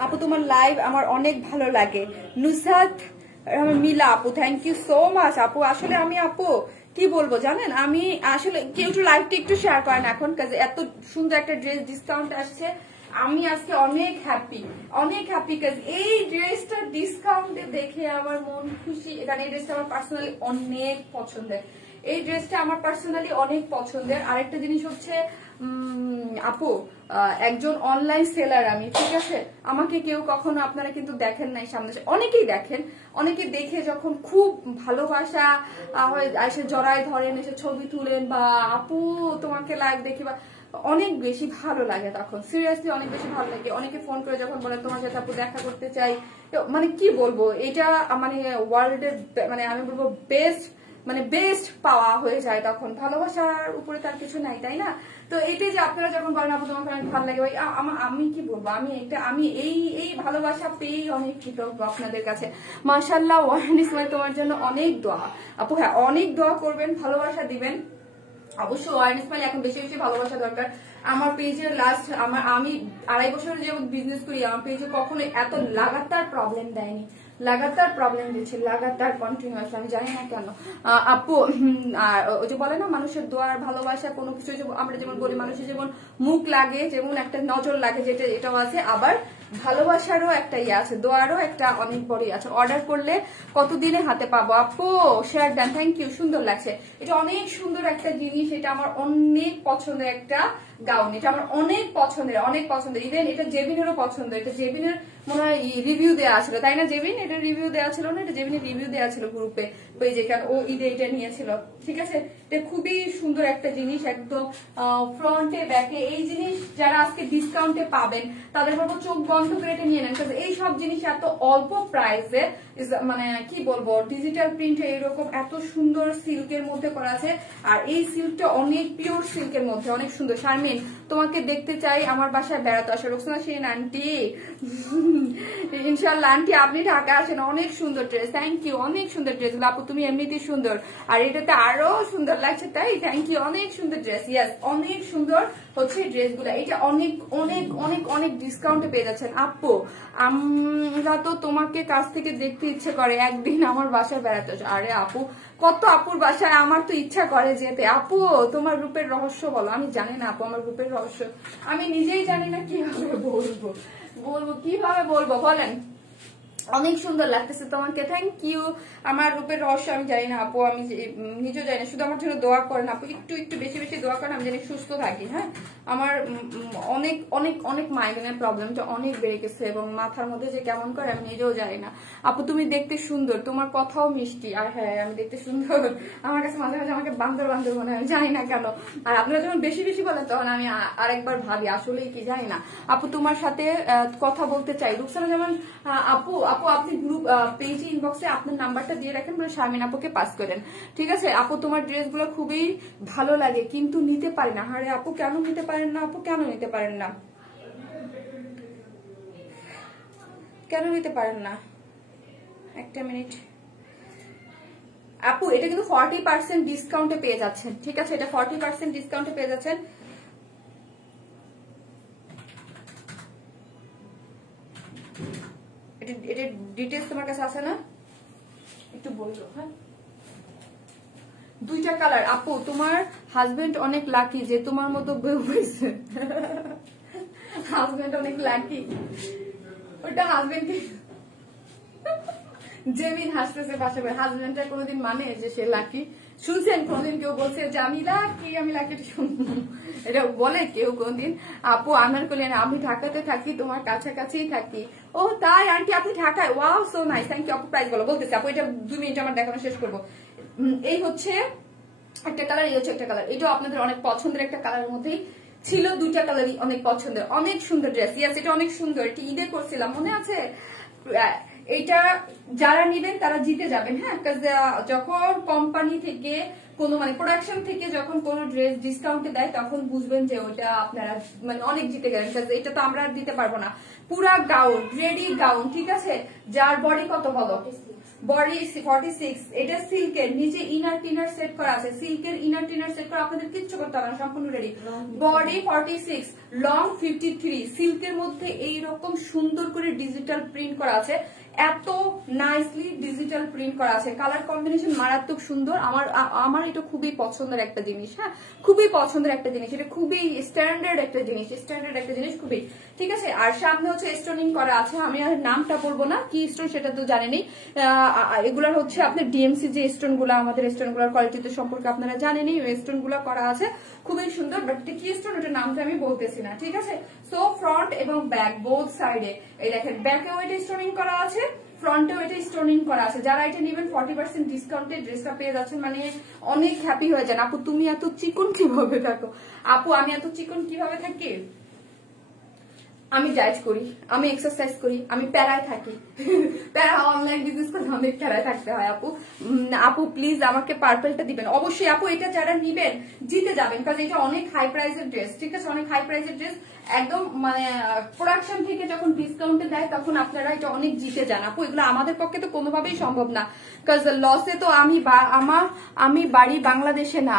আপু তোমার লাইভ আমার অনেক ভালো লাগে। নুসাত মিলা আপু থ্যাংক ইউ সো মাচ আপু। আসলে আমি আপু কি বলবো জানেন, আমি আসলে কেউ একটু লাইভটা একটু শেয়ার করেন এখন, কাজে এত সুন্দর একটা ড্রেস ডিসকাউন্ট আসছে। আমি আজকে অনেক হ্যাপি কাজ এই ড্রেসটা ডিসকাউন্টে দেখে আমার মন খুশি। এখানে এই ড্রেসটা আমার পার্সোনালি অনেক পছন্দের। এই ড্রেসটা আমার পার্সোনালি অনেক পছন্দের। আরেকটা জিনিস হচ্ছে আপু, একজন অনলাইন সেলার আমি, ঠিক আছে? আমাকে কেউ কখনো আপনারা কিন্তু দেখেন নাই সামনে, অনেকেই দেখেন, অনেকে দেখে যখন খুব ভালোবাসা এসে জড়ায় ধরেন, এসে ছবি তুলেন বা আপু তোমাকে লাইভ দেখি, বা অনেক বেশি ভালো লাগে তখন, সিরিয়াসলি অনেক বেশি ভালো লাগে। অনেকে ফোন করে যখন বলে তোমার সাথে আপু দেখা করতে চাই, মানে কি বলবো, এটা মানে ওয়ার্ল্ডের মানে আমি বলবো বেস্ট পাওয়া হয়ে যায় তখন। ভালোবাসার উপরে তার কিছু নাই, তাই না? তো এটাই যে আপনারা যখন বলেন আপু তোমাকে অনেক ভালো লাগে, ভাই আমি কি বলবো, আমি এই ভালোবাসা পেয়েই অনেক কৃতজ্ঞ আপনাদের কাছে। মাশাআল্লাহ ওয়াহিন ইসমাইল, তোমার জন্য অনেক দোয়া আপু। হ্যাঁ, অনেক দোয়া করবেন, ভালোবাসা দিবেন অবশ্যই। ওয়াহিন ইসমাইল এখন বেশি বেশি ভালোবাসা দরকার। আমার পেজের লাস্ট আমি 2.5 বছর যেমন বিজনেস করি, আমার পেজে কখনো এত লাগাতার প্রবলেম দেয়নি, লাগাতার প্রবলেম দিচ্ছে, লাগাতার কন্টিনিউয়াস, আমি জানি না কেন আপু। ওই যে বলে না, মানুষের দোয়ার ভালোবাসা কোনো কিছু, আমরা যেমন বলি মানুষের যেমন মুখ লাগে, যেমন একটা নজর লাগে, যেটা এটাও আছে, আবার ভালোবাসারও একটা ইয়ে আছে, দোয়ারও একটা অনেক বড়ই আছে। অর্ডার করলে কতদিনে হাতে পাবো আপু? শেয়ার দেন, থ্যাংক ইউ, সুন্দর লাগছে। এটা অনেক সুন্দর একটা জিনিস, এটা আমার অনেক পছন্দের একটা গাউন, এটা আমার অনেক পছন্দের। ইভেন এটা জেবিনেরও পছন্দ, এটা জেবিনের মনে হয় রিভিউ দেওয়া ছিল, তাই না জেবিন? এটা রিভিউ দেওয়া ছিল না, এটা জেবিনের রিভিউ দেওয়া ছিল গ্রুপে পেজে, কারণ ও ঈদে এটা নিয়েছিল, ঠিক আছে? এটা খুবই সুন্দর একটা জিনিস, একদম ফ্রন্টে ব্যাকে। এই জিনিস যারা আজকে ডিসকাউন্টে পাবেন তাদের বলবো চোখ বন্ধ করে এটা নিয়ে নেন, এই সব জিনিস এত অল্প প্রাইসে, মানে কি বলবো, ডিজিটাল প্রিন্টে এরকম এত সুন্দর সিল্কের মধ্যে করা আছে। আর এই সিল্কটা অনেক পিওর সিল্কের মধ্যে, অনেক সুন্দর। শারমিন, তোমাকে দেখতে চাই, আমার বাসায় বেড়াতে আসো। রোকসানা সেন আন্টি, ইনশাআল্লাহ আন্টি আপনি ঢাকা আসেন। অনেক সুন্দর ড্রেস, থ্যাংক ইউ, অনেক সুন্দর ড্রেস আপু, তুমি এমনিতেই সুন্দর, আর এটাতে আরো সুন্দর লাগছে, তাই থ্যাংক ইউ, অনেক সুন্দর ড্রেস। ইয়াস, অনেক সুন্দর হচ্ছে ড্রেসগুলো। এটা অনেক অনেক অনেক অনেক ডিসকাউন্টে পেয়ে যাচ্ছেন আপু। আমরা তো তোমাকে কাছ থেকে দেখতে ইচ্ছে করে, একদিন আমার বাসায় বেড়াতে আসো। আরে আপু, কত আপুর বাসায়, আমার তো ইচ্ছা করে যেতে। আপু তোমার রূপের রহস্য বলো। আমি জানি না আপু আমার রূপের রহস্য, আমি নিজেই জানি না কিভাবে কিভাবে বলবো বলেন। অনেক সুন্দর লাগতেছে তোমাকে, থ্যাংক ইউ। আমার রূপের রহস্য আমি জানি না আপু, আমি নিজেও জানি না, শুধু আমার জন্য দোয়া করেন আপু, একটু বেশি বেশি দোয়া করেন, আমি জানি সুস্থ থাকি। হ্যাঁ, আমার অনেক অনেক অনেক মাইগ্রেনের প্রবলেমটা অনেক বেড়ে গেছে, এবং মাথার মধ্যে যে কেমন করে আমি নিজেও জানি না। আপু তুমি দেখতে সুন্দর, তোমার কথাও মিষ্টি। আর হ্যাঁ, আমি দেখতে সুন্দর, আমার কাছে মাঝে মাঝে আমাকে বান্দর মনে হয়, আমি জানি না কেন। আর আপনারা যখন বেশি বেশি বলেন তখন আমি আরেকবার ভাবি আসলেই কি, জানি না। আপু তোমার সাথে কথা বলতে চাই। রুকসানা যেমন আপু আপনি গ্রুপ পেজে ইনবক্সে আপনার নাম্বারটা দিয়ে রাখেন, বলে শারমিন আপুকে পাস করেন, ঠিক আছে? আপু তোমার ড্রেসগুলো খুবই ভালো লাগে, কিন্তু নিতে পারি না। আরে আপু কেন নিতে পারেন না? আপু কেন নিতে পারেন না? কেন নিতে পারেন না? একটা মিনিট আপু, এটা কিন্তু 40% ডিসকাউন্টে পেয়ে যাচ্ছেন, ঠিক আছে? এটা 40% ডিসকাউন্টে পেয়ে যাচ্ছেন। এটা ডিটেইলস তোমার কাছে আছে না? একটু বলছো। হ্যাঁ, 2টা কালার। আপু তোমার হাজবেন্ড অনেক লাকি যে তোমার মতো বউ হয়েছে। হাজবেন্ড অনেক লাকি, ওটা হাজবেন্ড জেমিন হাসতেছে পাশে। হাজবেন্ডটা কোনোদিন মানে যে সে লাকি? শুনছেন কোনদিন কেউ বলছে যে আমি লাকি? এটা বলে কেউ কোনদিন? আপু আনার করলেন, আমি ঢাকাতে থাকি, তোমার কাছাকাছিই থাকি। ও তাই আন্টি, আপনি ঢাকায়? Wow, so nice, thank you. আপু প্রাইস বলতেছি আপু, এটা 2 মিনিট আমার দেখানো শেষ করবো। এই হচ্ছে একটা কালার, এই হচ্ছে একটা কালার। এটাও আপনাদের অনেক পছন্দের একটা কালারের মধ্যেই ছিল, 2টা কালারই অনেক পছন্দের, অনেক সুন্দর ড্রেস। ইয়াস, এটা অনেক সুন্দর, এটা ঈদে করছিলাম, মনে আছে? এটা যারা নিবেন তারা জিতে যাবেন। হ্যাঁ, যখন কোম্পানি থেকে কোনো মানে প্রোডাকশন থেকে যখন কোনো ড্রেস ডিসকাউন্টে দেয় তখন বুঝবেন যে ওটা আপনারা মানে অনেক জিতে গেলেন। এটা তো আমরা দিতে পারবো না। পুরা গাউন, রেডি গাউন, ঠিক আছে? যার বডি কত বলো? বডি 46। এটা সিল্কের, নিচে ইনার টিনার সেট করা আছে, সিল্কের ইনার টিনার সেট করা, আপনাদের কিচ্ছু করতে হবে না, সম্পূর্ণ রেডি। বডি 46, লং 53, সিল্কের মধ্যে এইরকম সুন্দর করে ডিজিটাল প্রিন্ট করা আছে। এত নাইসলি ডিজিটাল প্রিন্ট করা আছে, কালার কম্বিনেশন মারাত্মক সুন্দর। আমার এটা খুবই পছন্দের একটা জিনিস, হ্যাঁ খুবই পছন্দের একটা জিনিস, এটা খুবই স্ট্যান্ডার্ড একটা জিনিস খুবই, ঠিক আছে। আর সামনে হচ্ছে স্টোনিং করা আছে, আমি আর নামটা বলবো না কি স্টোন সেটা তো জানেনই। এগুলার হচ্ছে আপনার ডিএমসি যে স্টোন গুলা, আমাদের স্টোন গুলার কোয়ালিটিতে সম্পর্কে আপনারা জানেনই, ওই স্টোন গুলা করা আছে খুবই সুন্দর, বাট কি স্টোন ওটার নামটা আমি বলতেছি না, ঠিক আছে। সো ফ্রন্ট এবং ব্যাক বোথ সাইডে এই দেখেন, ব্যাকেও এটা স্টোনিং করা আছে, ফ্রন্টেও এটা স্টোনিং করা আছে। যারা এটা নেবেন 40% ডিসকাউন্টে ড্রেসটা পেয়ে যাচ্ছেন, মানে অনেক হ্যাপি হয়ে যান। আপু তুমি এত চিকন কিভাবে থাকো? আপু আমি এত চিকন কিভাবে থাকি? আমি ডায়েট করি, আমি এক্সারসাইজ করি, আমি প্যারায় থাকি। প্যারা অনলাইন বিজনেস করলে অনেক প্যারায় থাকতে হয় আপু। আপু প্লিজ আমাকে পার্পলটা দিবেন অবশ্যই আপু। এটা যারা নিবেন জিতে যাবেন, কারণ এটা অনেক হাই প্রাইসের ড্রেস, ঠিক আছে, অনেক হাই প্রাইসের ড্রেস। একদম মানে প্রোডাকশন থেকে যখন ডিসকাউন্টে দেয় তখন আপনারা এটা অনেক জিতে যান আপু। এগুলো আমাদের পক্ষে তো কোনোভাবেই সম্ভব না, কারণ লসে তো আমি বাড়ি বাংলাদেশে না।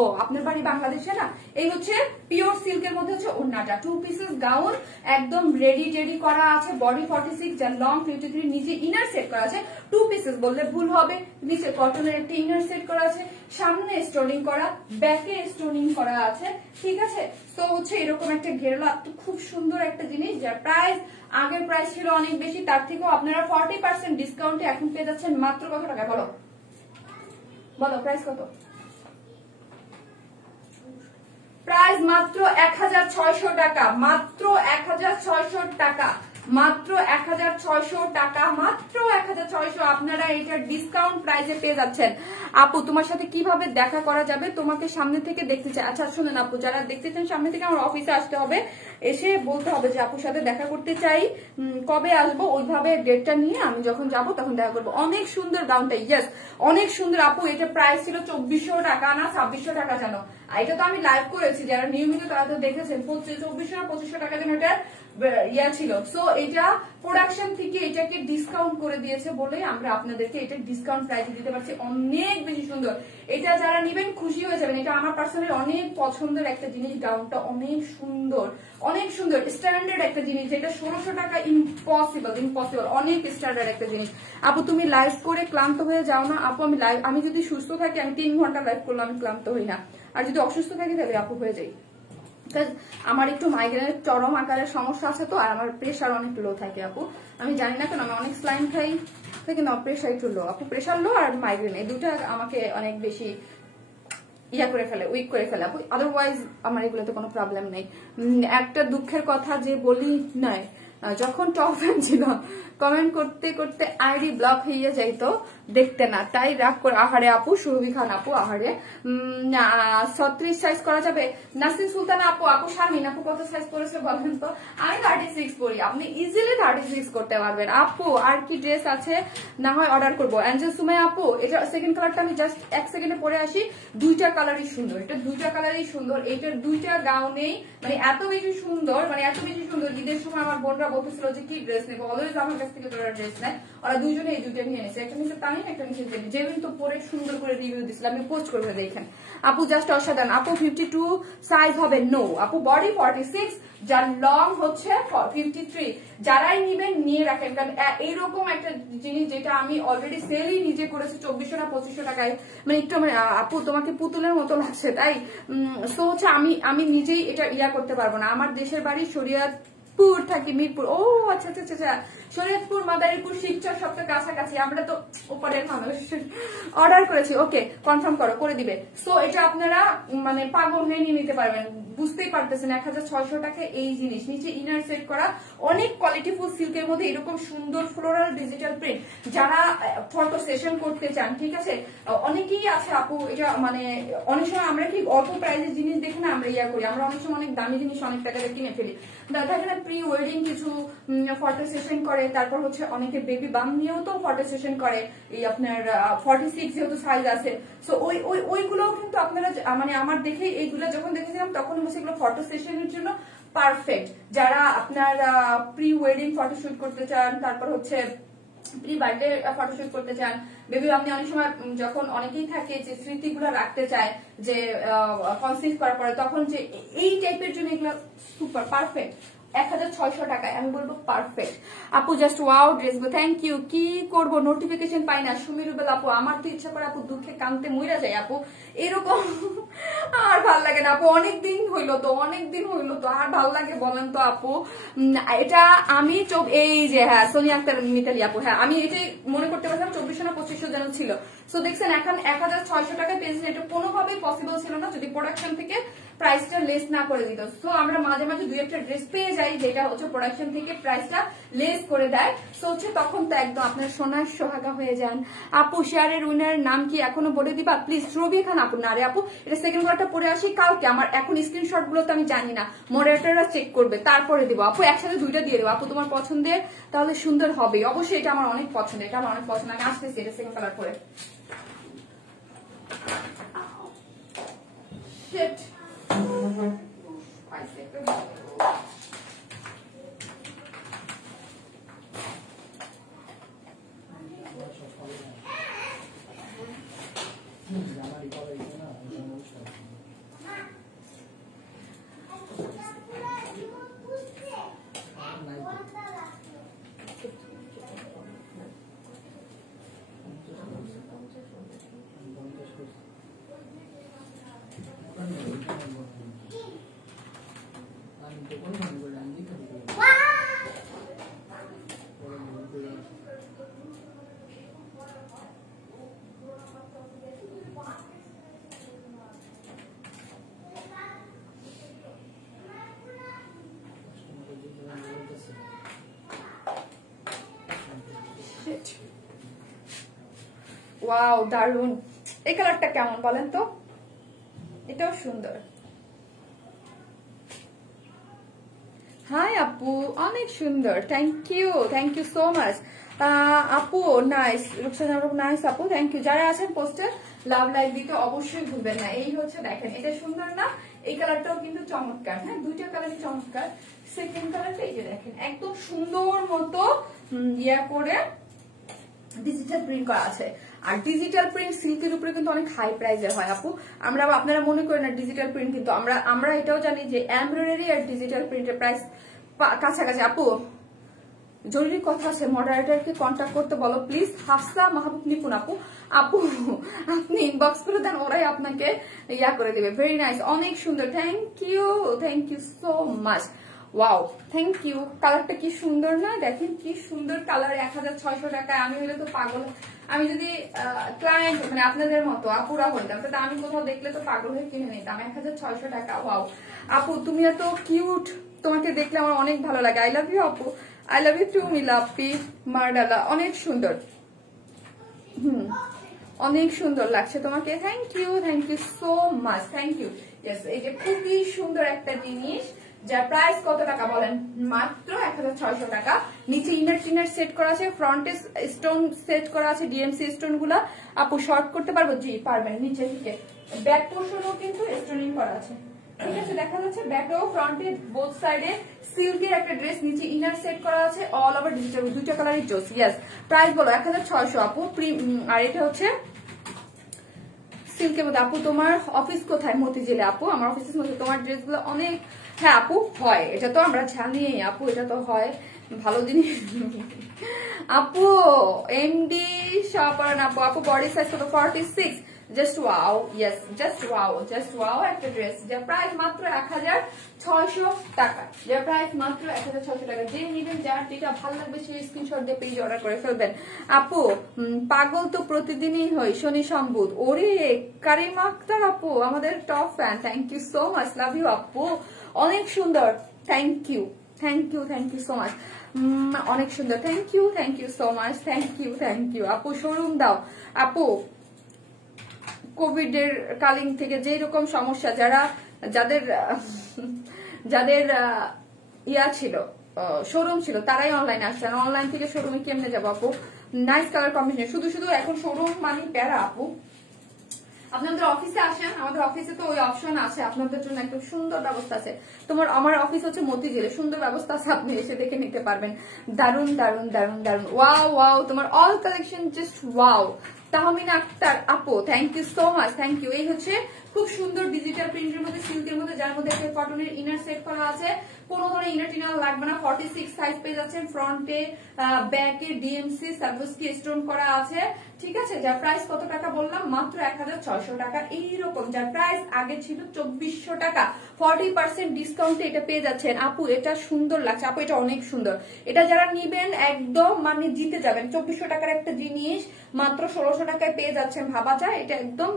ও আপনার বাড়ি বাংলাদেশে না। এই হচ্ছে পিওর সিল্কের মধ্যে হচ্ছে ওড়নাটা, 2 পিসেস গাউন, একদম রেডি করা আছে, বডি 46, যার লং 53, নিচে ইনার সেট করা আছে। 2 পিসেস বললে ভুল হবে, নিচে কটনের একটা ইনার সেট করা আছে, সামনে স্টোনিং করা, ব্যাকে স্টোনিং করা আছে, ঠিক আছে। তো হচ্ছে এরকম একটা ঘেরলা, খুব সুন্দর একটা জিনিস, যার প্রাইস আগের প্রাইস ছিল অনেক বেশি, তার থেকেও আপনারা 40% ডিসকাউন্টে এখন পেয়ে যাচ্ছেন মাত্র কত টাকা? বলো বলো প্রাইস কত? প্রাইস মাত্র 1600 টাকা, মাত্র 1600 টাকা, মাত্র 1600 টাকা, মাত্র 1600। আপনারা এটা ডিসকাউন্ট প্রাইসে পেয়ে যাচ্ছেন। আপু তোমার সাথে কিভাবে দেখা করা যাবে? তোমাকে সামনে থেকে দেখতে চাই। আচ্ছা শুনেন আপু, যারা দেখতে চান সামনে থেকে আমার অফিসে আসতে হবে, এসে বলতে হবে যে আপুর সাথে দেখা করতে চাই, কবে আসবো, ওইভাবে ডেটটা নিয়ে আমি যখন যাব তখন দেখা করবো। অনেক সুন্দর গাউনটা, ইয়েস অনেক সুন্দর আপু। এটা প্রাইস ছিল 2400 টাকা না 2600 টাকা জানো। এটা তো আমি লাইভ করেছি, যারা নিয়মিত তারা তো দেখেছেন, 2400 না 2500 টাকা যেন এটা ইয়া ছিল। সো এটা প্রোডাকশন থেকে এটাকে ডিসকাউন্ট করে দিয়েছে বলে আমরা আপনাদেরকে এটা ডিসকাউন্ট প্রাইসে দিতে পারছি, অনেক বেশি সুন্দর। এটা যারা নিবেন খুশি হয়ে যাবেন। এটা আমার পার্সোনালি অনেক পছন্দের একটা জিনিস, গাউনটা অনেক সুন্দর, অনেক সুন্দর স্ট্যান্ডার্ড একটা জিনিস, যেটা 1600 টাকা ইম্পসিবল, অনেক স্ট্যান্ডার্ড একটা জিনিস। আপু তুমি লাইভ করে ক্লান্ত হয়ে যাও না? আপু আমি যদি সুস্থ থাকি, আমি 3 ঘন্টা লাইভ করলে আমি ক্লান্ত হই না, আর যদি অসুস্থ থাকি তাহলে আপু হয়ে যাই। আমার একটু মাইগ্রেনের চরম আকারের সমস্যা আছে তো, আর আমার প্রেশার অনেক লো থাকে আপু। আমি জানি না কেন, আমি অনেক স্লাইন খাই, কিন্তু আমার প্রেশার একটু লো আপু। প্রেশার লো আর মাইগ্রেন এই দুটা আমাকে অনেক বেশি ইয়া করে ফেলে, উইক করে ফেলে আপু। আদারওয়াইজ আমার এগুলোতে কোনো প্রবলেম নেই। একটা দুঃখের কথা যে বলি নয়, যখন টপ ফ্যান ছিল কমেন্ট করতে করতে আইডি ব্লক হয়ে যাইতো, দেখতে না, তাই রাগ করে। আহারে আপু, সুরভি খান আপু, আহারে 36 সাইজ করা যাবে? নাসিম সুলতান আপু, আপু শারমিন আপু কত সাইজ করেছে বলেন তো? আমি 36 পরি, আপনি ইজিলি 36 করতে পারবেন আপু। আর কি ড্রেস আছে না হয় অর্ডার করবো? অ্যাঞ্জেল সুমাইয়া আপু, এটা সেকেন্ড কালারটা আমি জাস্ট 1 সেকেন্ডে পরে আসি। দুইটা কালারই সুন্দর, এটা দুইটা কালারই সুন্দর। এইটার দুইটা গাউনেই মানে এত বেশি সুন্দর, মানে এত বেশি সুন্দর। ঈদের সময় আমার বোনরা বলতেছিল যে কি ড্রেস নেবো, অলওয়েজ আমার কাছ থেকে তোরা ড্রেস নেয়। ওরা দুইজনে এই দুইটা নিয়ে নিয়েছে, একটা নিচে তামিম, একটা নিচে জেমিন। তো পরে সুন্দর করে রিভিউ দিছিলাম, আমি পোস্ট করবে দেখেন আপু, জাস্ট অসাধারণ আপু। 52 সাইজ হবে? নো আপু, বডি 46, যার লং হচ্ছে 53। যারাই নিবেন নিয়ে রাখেন, কারণ এইরকম একটা জিনিস যেটা আমি অলরেডি সেলই নিজে করেছি 2400 না 2500 টাকায়, মানে একটু আপু তোমাকে পুতুলের মতো লাগছে তাই। সো হচ্ছে আমি নিজেই এটা ইয়া করতে পারবো না। আমার দেশের বাড়ি শরিয়তপুর, থাকি মিরপুর। ও আচ্ছা আচ্ছা আচ্ছা, শরীয়তপুর, মাদারীপুর, শিবচর সব তো কাছাকাছি, আমরা তো উপরের মানুষ। অর্ডার করেছি, ওকে কনফার্ম করে দিবে। সো এটা আপনারা মানে পাগল হয়ে নিয়ে নিতে পারবেন, বুঝতেই পারতেছেন। 1600 টাকা এই জিনিস, নিচে ইনার সেট করা, অনেক কোয়ালিটিফুল সিল্কের মধ্যে এরকম সুন্দর ফ্লোরাল ডিজিটাল প্রিন্ট। যারা ফটো সেশন করতে চান, ঠিক আছে, অনেকেই আছে আপু। এটা মানে অনেক সময় আমরা কি অল্প প্রাইজের জিনিস দেখে না আমরা ইয়া করি, আমরা অনেক সময় অনেক দামি জিনিস অনেক টাকা দিয়ে কিনে ফেলি। দেখেন না, প্রি ওয়েডিং কিছু ফটো সেশন করে, তারপর হচ্ছে অনেকে বেবি বাম নিয়েও তো ফটো সেশন করে। এই আপনার 46 যেহেতু সাইজ আছে, সো ওইগুলোও কিন্তু আপনারা মানে আমার দেখে এইগুলো যখন দেখেছিলাম তখন হচ্ছে এগুলো ফটো সেশনের জন্য পারফেক্ট। যারা আপনার প্রি ওয়েডিং ফটোশুট করতে চান, তারপর হচ্ছে প্রি বার্থডে ফটোশুট করতে চান, বেবি আপনি অনেক সময় যখন অনেকেই থাকে যে স্মৃতিগুলো রাখতে চায়, যে কনসিভ করার পরে, তখন যে এই টাইপের জন্য এগুলো সুপার পারফেক্ট। 1600 টাকায়, আমি বলবো পারফেক্ট আপু। জাস্ট ওয়াও ড্রেসগুলো, থ্যাংক ইউ। কি করবো, নোটিফিকেশন পাই না সুমিরুবেল আপু। আমার তো ইচ্ছা করে আপু দুঃখে কানতে মইরা যায় আপু, এরকম আর ভাল লাগে না আপু। অনেকদিন হইলো তো আর ভাল লাগে বলেন তো আপু। এটা আমি এই যে হ্যাঁ সোনিয়া আক্তার মিতালি আপু, হ্যাঁ আমি এটাই মনে করতে পারছিলাম 2400 না 2500 যেন ছিল। সো দেখছেন এখন 1600 টাকায় পেয়েছেন, এটা কোনোভাবেই পসিবল ছিল না যদি প্রোডাকশন থেকে প্রাইসটা লেস না করে দিত। সো আমরা মাঝে মাঝে দুই একটা ড্রেস পেয়ে যাই যেটা হচ্ছে প্রোডাকশন থেকে প্রাইসটা লেস করে দেয়। সো হচ্ছে তখন তো একদম আপনার সোনার সোহাগা হয়ে যান আপু। শেয়ারের উইনার নাম কি এখনো বলে দিবা প্লিজ? রবি খান আপু। না রে আপু, এটা সেকেন্ড কোয়ার্টার পরে আসি কালকে। আমার এখন স্ক্রিনশট গুলো তো আমি জানি না, মডারেটররা চেক করবে তারপরে দেবো আপু। একসাথে দুইটা দিয়ে দেবো আপু, তোমার পছন্দের তাহলে সুন্দর হবে অবশ্যই। এটা আমার অনেক পছন্দ, এটা আমার অনেক পছন্দ। আমি আসতেছি এটা সেকেন্ড কালার পরে। Shit. ওয়াও দারুন। এই কালারটা কেমন বলেন তো? এটাও সুন্দর। হাই আপু, অনেক সুন্দর, থ্যাংক ইউ সো মাচ আপু। নাইস রুকসানা আপু, নাইস আপু, থ্যাংক ইউ। যারা আছেন পোস্টে লাভ লাইক দিতে অবশ্যই ভুলবেন না। এই হচ্ছে দেখেন, এটা সুন্দর না? এই কালারটাও কিন্তু চমৎকার, হ্যাঁ দুইটা কালারই চমৎকার। সেকেন্ড কালারটা এই যে দেখেন একদম সুন্দর মতো ইয়া করে ডিজিটাল প্রিন্ট করা আছে। আর ডিজিটাল প্রিন্ট সিল্কের উপরে কিন্তু অনেক হাই প্রাইসের হয় আপু। আপনারা মনে করেন না ডিজিটাল প্রিন্ট, কিন্তু আমরা এটাও জানি যে এমব্রয়ডারি আর ডিজিটাল প্রিন্টের প্রাইস কাছাকাছি আপু। জরুরি কথা আছে, মডারেটরকে কন্ট্যাক্ট করতে বলো প্লিজ। হাফসা মাহবুব নিপুণ আপু, আপনি ইনবক্স করে দেন, ওরাই আপনাকে ইয়া করে দেবে। ভেরি নাইস, অনেক সুন্দর, thank you so much. Wow thank you. কালারটা কি সুন্দর না? দেখেন কি সুন্দর কালার। 1600 টাকায় আমি হলে তো পাগল। আমি যদি ক্লায়েন্ট মানে আপনাদের মতো আপুরা হইতাম তাহলে আমি কোথাও দেখলে তো পাগল হয়ে কিনে নিতাম। 1600 টাকা। ওয়াও আপু তুমি এত কিউট, তোমাকে দেখলে আমার অনেক ভালো লাগে। আই লাভ ইউ আপু, আই লাভ ইউ টু মিলাপি মারডালা। অনেক সুন্দর, অনেক সুন্দর লাগছে তোমাকে। Thank you so much, thank you. Yes, এই যে খুবই সুন্দর একটা জিনিস যার প্রাইস কত টাকা বলেন? মাত্র 1600 টাকা। নিচে ইনার টিনার সেট করা আছে, ফ্রন্টে স্টোন সেট করা আছে, ডিএমসি স্টোন গুলা। আপু শর্ট করতে পারবো? জি পারবেন। নিচে থেকে ব্যাক পোর্শনও কিন্তু স্টোনিং করা আছে, ঠিক আছে? দেখা যাচ্ছে ব্যাকও ফ্রন্টে বোথ সাইডে সিল্কের একটা ড্রেস, নিচে ইনার সেট করা আছে, অল ওভার ডিজিটাল, দুইটা কালারই জোস। ইয়েস, প্রাইস বলো 1600 আপু। আর এটা হচ্ছে সিল্কের মধ্যে। আপু তোমার অফিস কোথায়? মতিঝিলে আপু, আমার অফিসের মধ্যে। তোমার ড্রেসগুলো অনেক, হ্যাঁ আপু হয়, এটা তো আমরা জানি আপু, এটা তো হয় ভালো জিনিস আপু। এমডি শাপারান আপু, বডি সাইজ কত? 46। Just wow, yes just wow একটা ড্রেস যার প্রাইস মাত্র 1600 টাকা। যার প্রাইস মাত্র 1600 টাকা। যে নিবেন, যার যেটা ভালো লাগবে সেই স্ক্রিনশট দিয়ে পেজ অর্ডার করে ফেলবেন আপু। পাগল তো প্রতিদিনই হই শনি সম্বুধ। ওরে কারিমা আক্তার আপু আমাদের top fan, thank you so much, love you আপু। অনেক সুন্দর, থ্যাংক ইউ সো মাচ, অনেক সুন্দর, thank you so much, thank you আপু। শোরুম দাও আপু। কোভিড এর কালীন থেকে যে রকম সমস্যা, যাদের ইয়া ছিল, শোরুম ছিল, তারাই অনলাইনে আসছেন। অনলাইন থেকে শোরুমে কেমনে যাবো আপু? Nice colour combination. শুধু এখন শোরুম মানে প্যারা আপু। আপনাদের অফিসে আসেন, আমাদের অফিসে তো ওই অপশন আছে, আপনাদের জন্য একদম সুন্দর ব্যবস্থা আছে। আমার অফিস হচ্ছে মতিঝিলে, সুন্দর ব্যবস্থা আছে, আপনি এসে দেখে নিতে পারবেন। দারুন। ওয়াও তোমার all collection just wow. Tahmina Akter আপু, thank you so much, thank you. এই হচ্ছে খুব সুন্দর ডিজিটাল প্রিন্টের মধ্যে, সিল্কের মধ্যে, যার মধ্যে একটা কটনের ইনার সেট করা আছে, কোনো ধরনের ইনার টিনার লাগবে না। 46 সাইজ পেয়ে যাচ্ছেন। ফ্রন্টে ব্যাকে ডিএমসি সার্ভিসকি স্টোন করা আছে, ঠিক আছে। যার প্রাইস কত টাকা বললাম? মাত্র 1600 টাকা। এইরকম যার প্রাইস আগে ছিল 2400 টাকা, 40% ডিসকাউন্টে এটা পেয়ে যাচ্ছেন। আপু এটা সুন্দর লাগছে, আপু এটা অনেক সুন্দর। এটা যারা নিবেন একদম মানে জিতে যাবেন। 2400 টাকার একটা জিনিস মাত্র 1600 টাকায় পেয়ে যাচ্ছেন, ভাবা যায়? এটা একদম,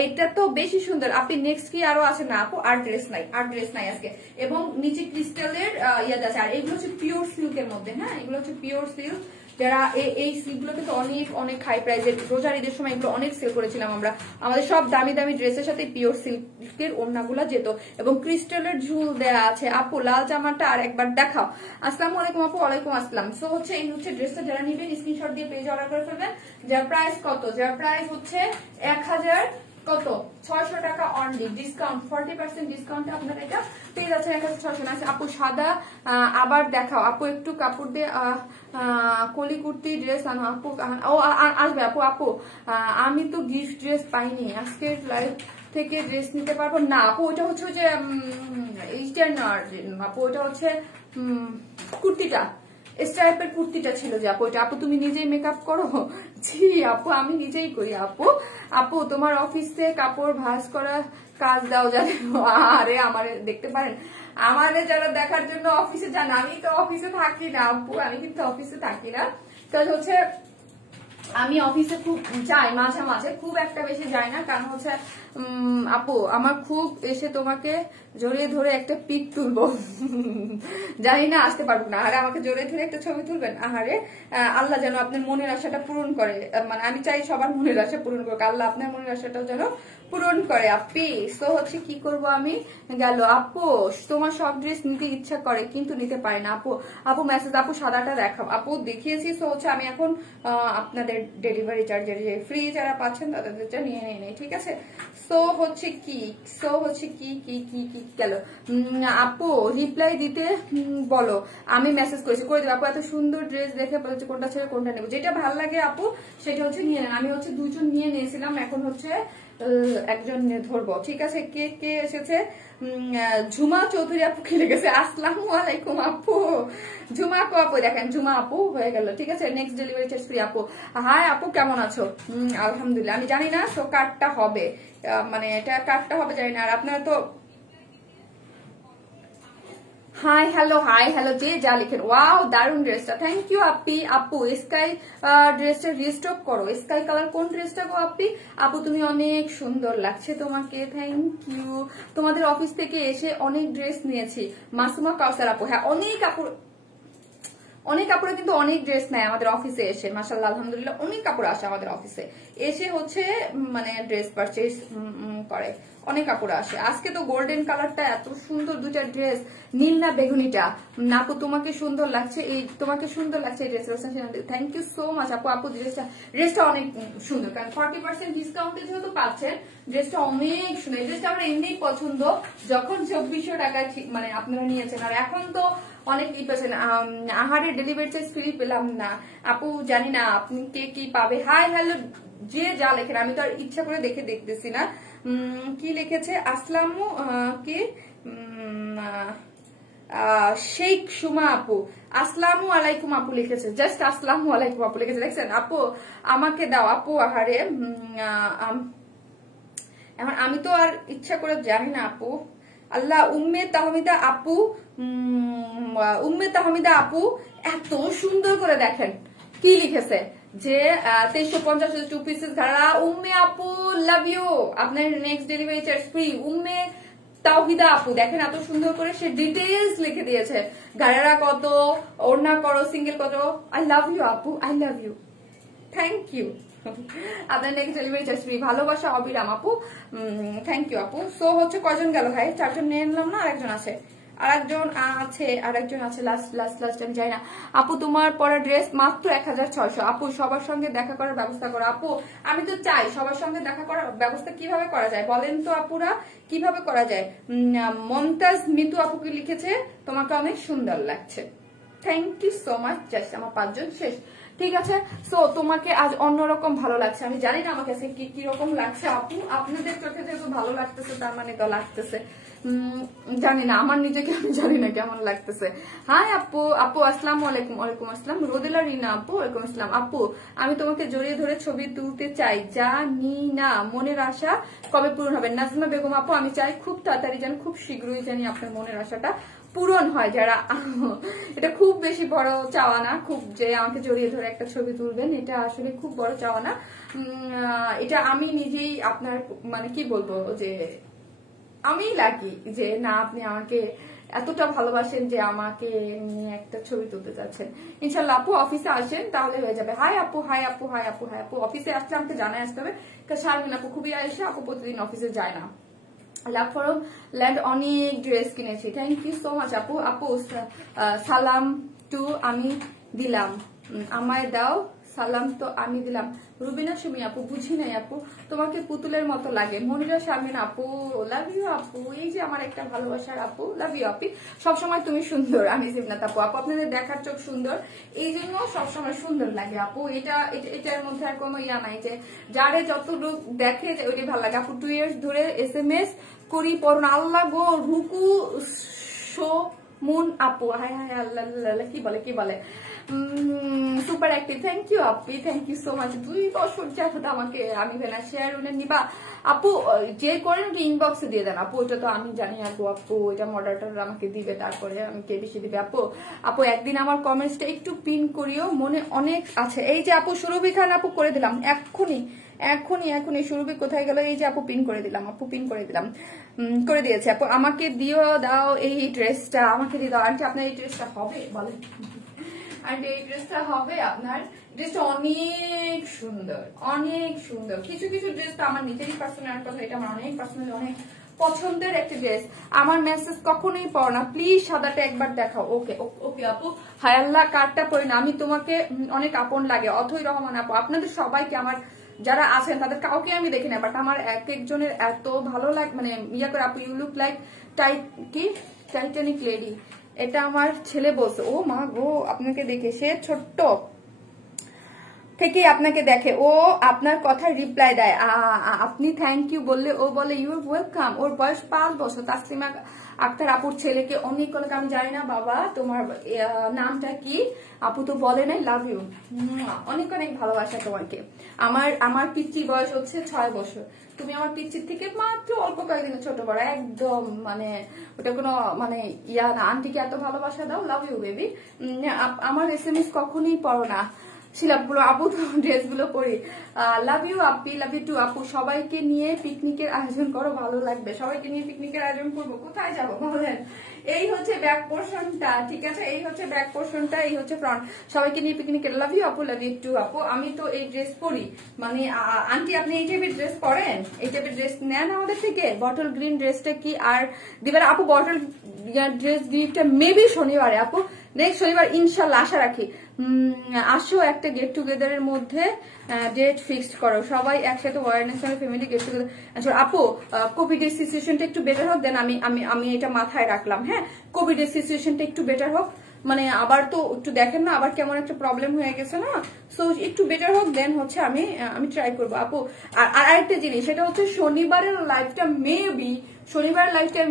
এইটা তো বেশি সুন্দর। আপনি নেক্সট কি আরো আছে? না আপু আর ড্রেস নাই, আর ড্রেস নাই আজকে। এবং নিচে ক্রিস্টালের ইয়াদ আছে। আর এগুলো হচ্ছে পিওর সিল্কের মধ্যে, হ্যাঁ এগুলো হচ্ছে পিওর সিল্ক। যারা এই সিল্কগুলো কিন্তু অনেক অনেক হাই প্রাইসের, রোজার ঈদের সময় এগুলো অনেক সেল করেছিলাম আমরা। আমাদের সব দামি দামি ড্রেসের সাথে পিওর সিল্কের ওড়নাগুলো যেত, এবং ক্রিস্টালের ঝুল দেয়া আছে। আপু লাল জামাটা আর একবার দেখাও। আসসালামু আলাইকুম আপু। ওয়ালাইকুম আসসালাম। সো হচ্ছে এই হচ্ছে ড্রেসটা, যারা নিবেন স্ক্রিনশট দিয়ে পেজে অর্ডার করে ফেলবেন। যার প্রাইস কত? যার প্রাইস হচ্ছে 1600 টাকা অনলি, ডিসকাউন্ট 40% ডিসকাউন্টে আপনারা এটা পেয়ে যাচ্ছেন 1600। আপু সাদা আবার দেখাও আপু, একটু কাপড় দিয়ে কলি কুর্তি ড্রেস আনো আপু। ও আসবে আপু। আপু আমি তো গিফট ড্রেস পাইনি, আজকের লাইভ থেকে ড্রেস নিতে পারবো না আপু। ওটা হচ্ছে যে ইস্টার্ন আপু, ওটা হচ্ছে কুর্তিটা, স্ট্রাইপের কুর্তিটা ছিল যে আপু। আপু তুমি নিজেই মেকআপ করো? জি আপু আমি নিজেই করি আপু। আপু তোমার অফিসে কাপড় ভাঁজ করা কাজ দাও জানে? আরে আমারে দেখতে পারেন, আমাদের যারা দেখার জন্য অফিসে যান, আমি তো অফিসে থাকি না আপু, আমি কিন্তু অফিসে থাকি না। কারণ হচ্ছে আমি অফিসে খুব যাই মাঝে মাঝে, খুব একটা বেশি যাই না। কারণ হচ্ছে আপু আমার খুব এসে তোমাকে জড়িয়ে ধরে একটা পিক তুলবো, জানি না আসতে পারবো না। আরে আমাকে জড়িয়ে ধরে একটা ছবি তুলবেন। আহারে আল্লাহ যেন আপনার মনের আশাটা পূরণ করে, মানে আমি চাই সবার মনের আশা পূরণ করুক, আল্লাহ আপনার মনের আশাটাও যেন পূরণ করে আপি। তো হচ্ছে কি করব আমি, গেল আপু তোমার সব ড্রেস নিতে ইচ্ছা করে কিন্তু নিতে পারে না আপু। আপু মেসেজ, আপু সাদাটা দেখাও। আপু দেখিয়েছি। তো হচ্ছে আমি এখন আপনাদের ডেলিভারি চার্জের যে ফ্রি যারা পাচ্ছেন তাদেরটা নিয়ে নেই, ঠিক আছে। সো হচ্ছে কি গেল আপু রিপ্লাই দিতে বলো, আমি মেসেজ করেছি, করে দেবো আপু। এত সুন্দর ড্রেস দেখে বলছে কোনটা ছেড়ে কোনটা নেবো, যেটা ভালো লাগে আপু সেটা হচ্ছে নিয়ে নেন। আমি হচ্ছে দুজন নিয়ে নিয়েছিলাম, এখন হচ্ছে একজন ধরবো, ঠিক আছে। কে কে এসেছে? ঝুমা চৌধুরী আপু কি লিখেছে? আসসালামু আলাইকুম আপু। ঝুমা আপু দেখেন, ঝুমা আপু হয়ে গেল, ঠিক আছে। নেক্সট ডেলিভারি চার্জ ফ্রি আপু। হাই আপু কেমন আছো? আলহামদুলিল্লাহ। আমি জানি না তো কার্ডটা হবে, মানে এটা কার্ডটা হবে জানি না। আর আপনারা তো হাই হ্যালো যে যা লিখেন, ওয়াও দারুন ড্রেসটা, থ্যাংক ইউ আপি। আপু স্কাই ড্রেসটা রিস্টক করো, স্কাই কালার কোন ড্রেসটা গো আপি? আপু তুমি অনেক সুন্দর লাগছে তোমাকে, থ্যাংক ইউ। তোমাদের অফিস থেকে এসে অনেক ড্রেস নিয়েছি। মাসুমা কাউসার আপু, হ্যাঁ অনেক কাপড়ে কিন্তু অনেক ড্রেস নেয় আমাদের অফিসে এসে, মাশাআল্লাহ আলহামদুলিল্লাহ অনেক কাপড় আসে আমাদের অফিসে এসে, হচ্ছে মানে ড্রেস পারচেজ করে, অনেক কাপড় আসে। আজকে তো গোল্ডেন কালারটা এত সুন্দর, দুইটা ড্রেস, নীল না বেগুনিটা, আপু তোমাকে সুন্দর লাগছে, এই তোমাকে সুন্দর লাগছে এই ড্রেসটা, থ্যাংক ইউ সো মাচ আপু। আপু ড্রেসটা অনেক সুন্দর, কারণ 40% ডিসকাউন্টে যেহেতু পাচ্ছেন, ড্রেসটা অনেক সুন্দর। এই ড্রেসটা আমার এমনিই পছন্দ, যখন 2400 টাকায় মানে আপনারা নিয়েছেন। আর এখন তো অনেক কি পেয়েছেন, আহারে ডেলিভারি চার্জ ফ্রি পেলাম না আপু, জানি না আপনি কে কি পাবে। হাই হ্যালো যে যা লেখেন, আমি তো আর ইচ্ছা করে দেখতেছি না কি লিখেছে। আসলামু কি শেখ সুমা আপু, আসসালামু আলাইকুম আপু লিখেছে, জাস্ট আসসালামু আলাইকুম আপু লিখেছে, দেখছেন আপু আমাকে দাও আপু। আহারে এখন আমি তো আর ইচ্ছা করে জানি না আপু। আল্লাহ উম্মে তাহমিদা আপু এত সুন্দর করে দেখেন কি লিখেছে, যে 2350 2 পিসেস ঘাড়া। উম্মে আপু লাভ ইউ, আপনার next delivery charge free. Umme Tawhida আপু দেখেন এত সুন্দর করে সে ডিটেইলস লিখে দিয়েছে, ঘাড়া কত, ওড়না করো, সিঙ্গেল কত। আই লাভ ইউ আপু, I love you, thank you. আপনার নেক্সট ডেলিভারি চার্জ ফ্রি। ভালোবাসা অবিরাম আপু, থ্যাংক ইউ আপু। সো হচ্ছে কয়জন গেল ভাই? 4 জন নিয়ে নিলাম না? আরেকজন আছে লাস্ট আমি যাই না। আপু তোমার পরা ড্রেস মাত্র 1600 আপু, সবার সঙ্গে দেখা করার ব্যবস্থা করো আপু। আমি তো চাই সবার সঙ্গে দেখা করার ব্যবস্থা, কিভাবে করা যায় বলেন তো আপুরা, কিভাবে করা যায়? মমতাজ মিতু আপুকে লিখেছে তোমাকে অনেক সুন্দর লাগছে, thank you so much. Just আমার 5 জন শেষ, ঠিক আছে। সো তোমাকে আজ অন্যরকম ভালো লাগছে, আমি জানি না আমার কাছে কি রকম লাগছে আপু, আপনাদের চোখে যেহেতু ভালো লাগতেছে তার মানে তো লাগতেছে, জানি না আমার নিজেকে, আমি জানি না কেমন লাগতেছে। হাই আপু, আপু আসসালামু আলাইকুম। ওয়ালাইকুম আসসালাম। রোদেলা রিনা আপু, ওয়ালাইকুম আসসালাম। আপু আমি তোমাকে জড়িয়ে ধরে ছবি তুলতে চাই, জানি না মনের আশা কবে পূরণ হবে। নাজমা বেগম আপু আমি চাই খুব তাড়াতাড়ি জানি, খুব শীঘ্রই জানি আপনার মনের আশাটা পূরণ হয়। যারা এটা খুব বেশি বড় চাওয়া না, খুব যে আমাকে জড়িয়ে ধরে একটা ছবি তুলবেন, এটা আসলে খুব বড় চাওয়া না। এটা আমি নিজেই আপনার মানে কি বলবো যে আমি লাকি যে না আপনি আমাকে এতটা ভালোবাসেন যে আমাকে নিয়ে একটা ছবি তুলতে চাচ্ছেন। ইনশাল্লাহ আপু অফিসে আসেন তাহলে হয়ে যাবে। হাই আপু, হাই আপু, হাই আপু, হাই আপু। অফিসে আসলে আমাকে জানাই আসতে হবে, কারণ শারমিন আপু খুবই আয়েসা, আপু প্রতিদিন অফিসে যায় না। লাভ ফরম ল্যান্ড অনেক ড্রেস কিনেছি, থ্যাংক ইউ সো মাচ আপু। আপু সালাম টু আমি দিলাম, আমায় দাও সালাম তো আমি দিলাম। রুবিনা সুমি আপু বুঝি নাই আপু, তোমাকে পুতুলের মতো লাগে। মনিরা শারমিন আপু লাভ ইউ আপু, এই যে আমার একটা ভালোবাসার আপু, লাভ ইউ আপি। সবসময় তুমি সুন্দর। আমি শিবনাথ আপু, আপু আপনাদের দেখার চোখ সুন্দর, এই জন্য সবসময় সুন্দর লাগে আপু। এটার মধ্যে আর কোনো ইয়া নাই যে যারে যতটুকু দেখে ওইটাই ভালো লাগে আপু। 2 years ধরে SMS করি পড়ুন, আল্লাহ গো রুকু শো মুন আপু, হাই হাই আল্লাহ কি বলে super active, thank you Api, thank you so much. 2 বছর যাবত আমাকে আমি ভেনা শেয়ার উনে নিবা আপু, যে করেন কি ইনবক্সে দিয়ে দেন আপু, ওটা তো আমি জানি আপু। আপু এটা মডারেটর আমাকে দিবে, তারপরে আমি কে বেশি দিবে আপু। আপু একদিন আমার কমেন্টসটা একটু পিন করিও, মনে অনেক আছে। এই যে আপু সুরভি খান আপু করে দিলাম এখনই সুরভি কোথায় গেল, এই যে আপু পিন করে দিলাম, আপু পিন করে দিলাম, করে দিয়েছে আপু। আমাকে দাও এই ড্রেসটা, আমাকে দিয়ে দাও আন্টি। আপনার এই ড্রেসটা হবে বলেন আন্টি, এই ড্রেসটা হবে আপনার? ড্রেসটা অনেক সুন্দর, অনেক সুন্দর। কিছু ড্রেস তো আমার নিজেরই পার্সোনাল কথা, এটা আমার অনেক পার্সোনাল, অনেক পছন্দের একটা ড্রেস। আমার মেসেজ কখনোই পড়ো না, প্লিজ সাদাটা একবার দেখাও। ওকে ওকে আপু। হায় আল্লাহ কার্ডটা পড়ি না, আমি তোমাকে অনেক আপন লাগে। অথই রহমান আপু, আপনাদের সবাইকে আমার যারা আছেন তাদের কাউকে আমি দেখি না, বাট আমার এক একজনের এত ভালো লাগে, মানে ইয়া করে আপু you look like Titanic lady. এটা আমার ছেলে বলছে, ও মা গো আপনাকে দেখে, সে ছোট্ট থেকেই আপনাকে দেখে, ও আপনার কথা রিপ্লাই দেয়, আপনি থ্যাংক ইউ বললে ও বলে ইউ আর ওয়েলকাম। ওর বয়স 5 বছর। তাসলিমা আক্তার আপুর ছেলেকে অনেক অনেক, আমি জানি না বাবা তোমার নামটা কি, আপু তো বলে নাই, লাভ ইউ, অনেক অনেক ভালোবাসা তোমাকে। আমার পিচ্চির বয়স হচ্ছে 6 বছর, তুমি আমার পিচ্চির থেকে মাত্র অল্প কয়েকদিন ছোট বড়, একদম মানে ওটা কোনো মানে ইয়া না। আন্টিকে এত ভালোবাসা দাও, লাভ ইউ বেবি। আমার SMS কখনোই পড়ো না, শিলাপগুলো আপু তো ড্রেসগুলো পরি। Love you Api, love you two আপু। সবাইকে নিয়ে পিকনিকের আয়োজন করো, ভালো লাগবে। সবাইকে নিয়ে পিকনিকের আয়োজন করবো, কোথায় যাবো বলেন? এই হচ্ছে ব্যাক পোর্শনটা, ঠিক আছে, এই হচ্ছে ব্যাক পোর্শনটা, এই হচ্ছে ফ্রন্ট। সবাইকে নিয়ে পিকনিকের, লাভ ইউ আপু, লাভ ইউ টু আপু। আমি তো এই ড্রেস পরি, মানে আন্টি আপনি এই টাইপের ড্রেস পরেন, এই টাইপের ড্রেস নেন আমাদের থেকে। বটল গ্রিন ড্রেসটা কি আর দিবেন আপু? বটল ড্রেস গিফটটা মেবি শনিবারে আপু, নেক্সট শনিবার ইনশাল্লাহ, আশা রাখি। আসো একটা গেট টুগেদারের মধ্যে ডেট ফিক্সড করো, সবাই একসাথে ওয়ারনেস ফ্যামিলি গেট টুগেদার। আচ্ছা আপু কোভিড এর সিচুয়েশনটা একটু বেটার হোক, দেন আমি এটা মাথায় রাখলাম। হ্যাঁ কোভিড এর সিচুয়েশনটা একটু বেটার হোক, মানে আবার তো একটু দেখেন না আবার কেমন একটা প্রবলেম হয়ে গেছে না, সো একটু বেটার হোক, দেন হচ্ছে আমি ট্রাই করবো আপু। আর আরেকটা জিনিস, সেটা হচ্ছে শনিবারের লাইভটা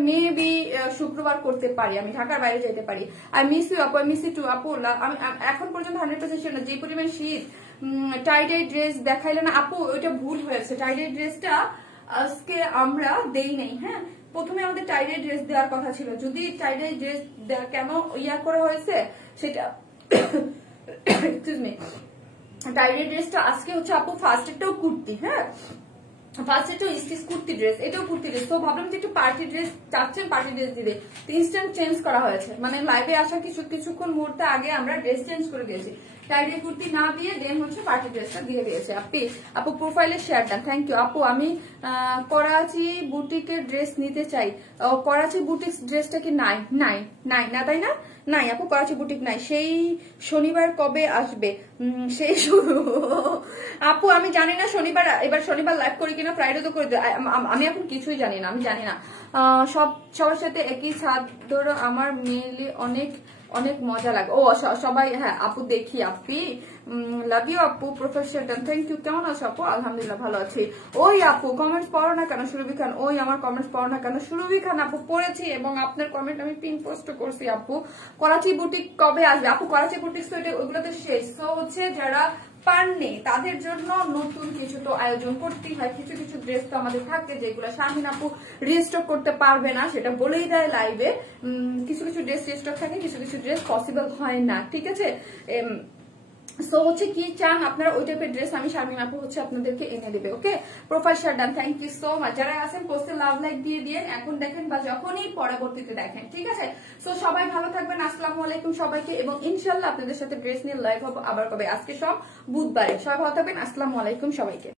মেবি শুক্রবার করতে পারি, আমি ঢাকার বাইরে যেতে পারি। আই মিস ইউ আপু, আই মিস ইউ টু আপু। আমি এখন পর্যন্ত 100% শিওর না, যে পরিমাণ শীত, টাইডাই ড্রেস দেখাইলে না আপু, ওইটা ভুল হয়েছে। টাইডাই ড্রেসটা আজকে আমরা দেই নাই। হ্যাঁ প্রথমে আমাদের টাইডাই ড্রেস দেওয়ার কথা ছিল, যদি টাইডাই ড্রেস কেন ইয়া করা হয়েছে সেটা এক্সকিউজ মি, টাইডাই ড্রেসটা আজকে হচ্ছে আপু ফার্স্টেরটাও কুর্তি, হ্যাঁ ফার্স্ট এটাও স্টিচ কুর্তি ড্রেস, এটাও কুর্তি ড্রেস। তো ভাবলাম যে একটু পার্টি ড্রেস চাচ্ছেন, পার্টি ড্রেস দিতে, ইনস্ট্যান্ট চেঞ্জ করা হয়েছে, মানে লাইভে আসা কিছুক্ষণ মুহূর্তে আগে আমরা ড্রেস চেঞ্জ করে দিয়েছি। টাইডাই কুর্তি না দিয়ে দেন হচ্ছে পার্টি ড্রেসটা দিয়ে দিয়েছে। আপু প্রোফাইলে শেয়ার দেন, থ্যাংক ইউ আপু। আমি করাচি বুটিকের ড্রেস নিতে চাই। করাচি বুটিক ড্রেসটা কি নাই না তাই না? নাই আপু করাচি বুটিক নাই। সেই শনিবার কবে আসবে? সেই আপু আমি জানি না শনিবার, এবার শনিবার লাইভ করি কিনা, ফ্রাইডে তো করে দিই, আমি এখন কিছুই জানি না, আমি জানি না। সবার সাথে একই ছাদ ধরো আমার মেয়েলি অনেক অনেক মজা লাগে। ও সবাই, হ্যাঁ আপু দেখি আপি, লাভ ইউ আপু, প্রফেসর ডান, থ্যাংক ইউ। কেমন আছো আপু? আলহামদুলিল্লাহ ভালো আছি। ওই আপু কমেন্টস পড়ো না কেন সুরভি খান? ওই আমার কমেন্টস পড়ো না কেন সুরভি খান? আপু পড়েছি এবং আপনার কমেন্ট আমি পিন পোস্ট করছি। আপু করাচি বুটিক কবে আসবে? আপু করাচি বুটিক তো ওইগুলোতে শেষ। তো হচ্ছে যারা পাননি তাদের জন্য নতুন কিছু তো আয়োজন করতেই হয়। কিছু কিছু ড্রেস তো আমাদের থাকে যেগুলো শাহিন আপু রিস্টক করতে পারবে না, সেটা বলেই দেয় লাইভে। কিছু কিছু ড্রেস রিস্টক থাকে, কিছু কিছু ড্রেস পসিবল হয় না, ঠিক আছে? সো হচ্ছে কি চান আপনারা ওই টাইপের ড্রেস আমি শারমিন আপু হচ্ছে আপনাদেরকে এনে দেবে। Okay, profile done, thank you so much. যারা আছেন পোস্টে লাভ লাইক দিয়ে দিয়ে এখন দেখেন বা যখনই পরবর্তীতে দেখেন, ঠিক আছে? সো সবাই ভালো থাকবেন, আসসালামু আলাইকুম সবাইকে, এবং ইনশাল্লাহ আপনাদের সাথে ড্রেস নিয়ে লাইভ হবো আবার কবে? আজকে সব বুধবারে। সবাই ভালো থাকবেন, আসসালামু আলাইকুম সবাইকে।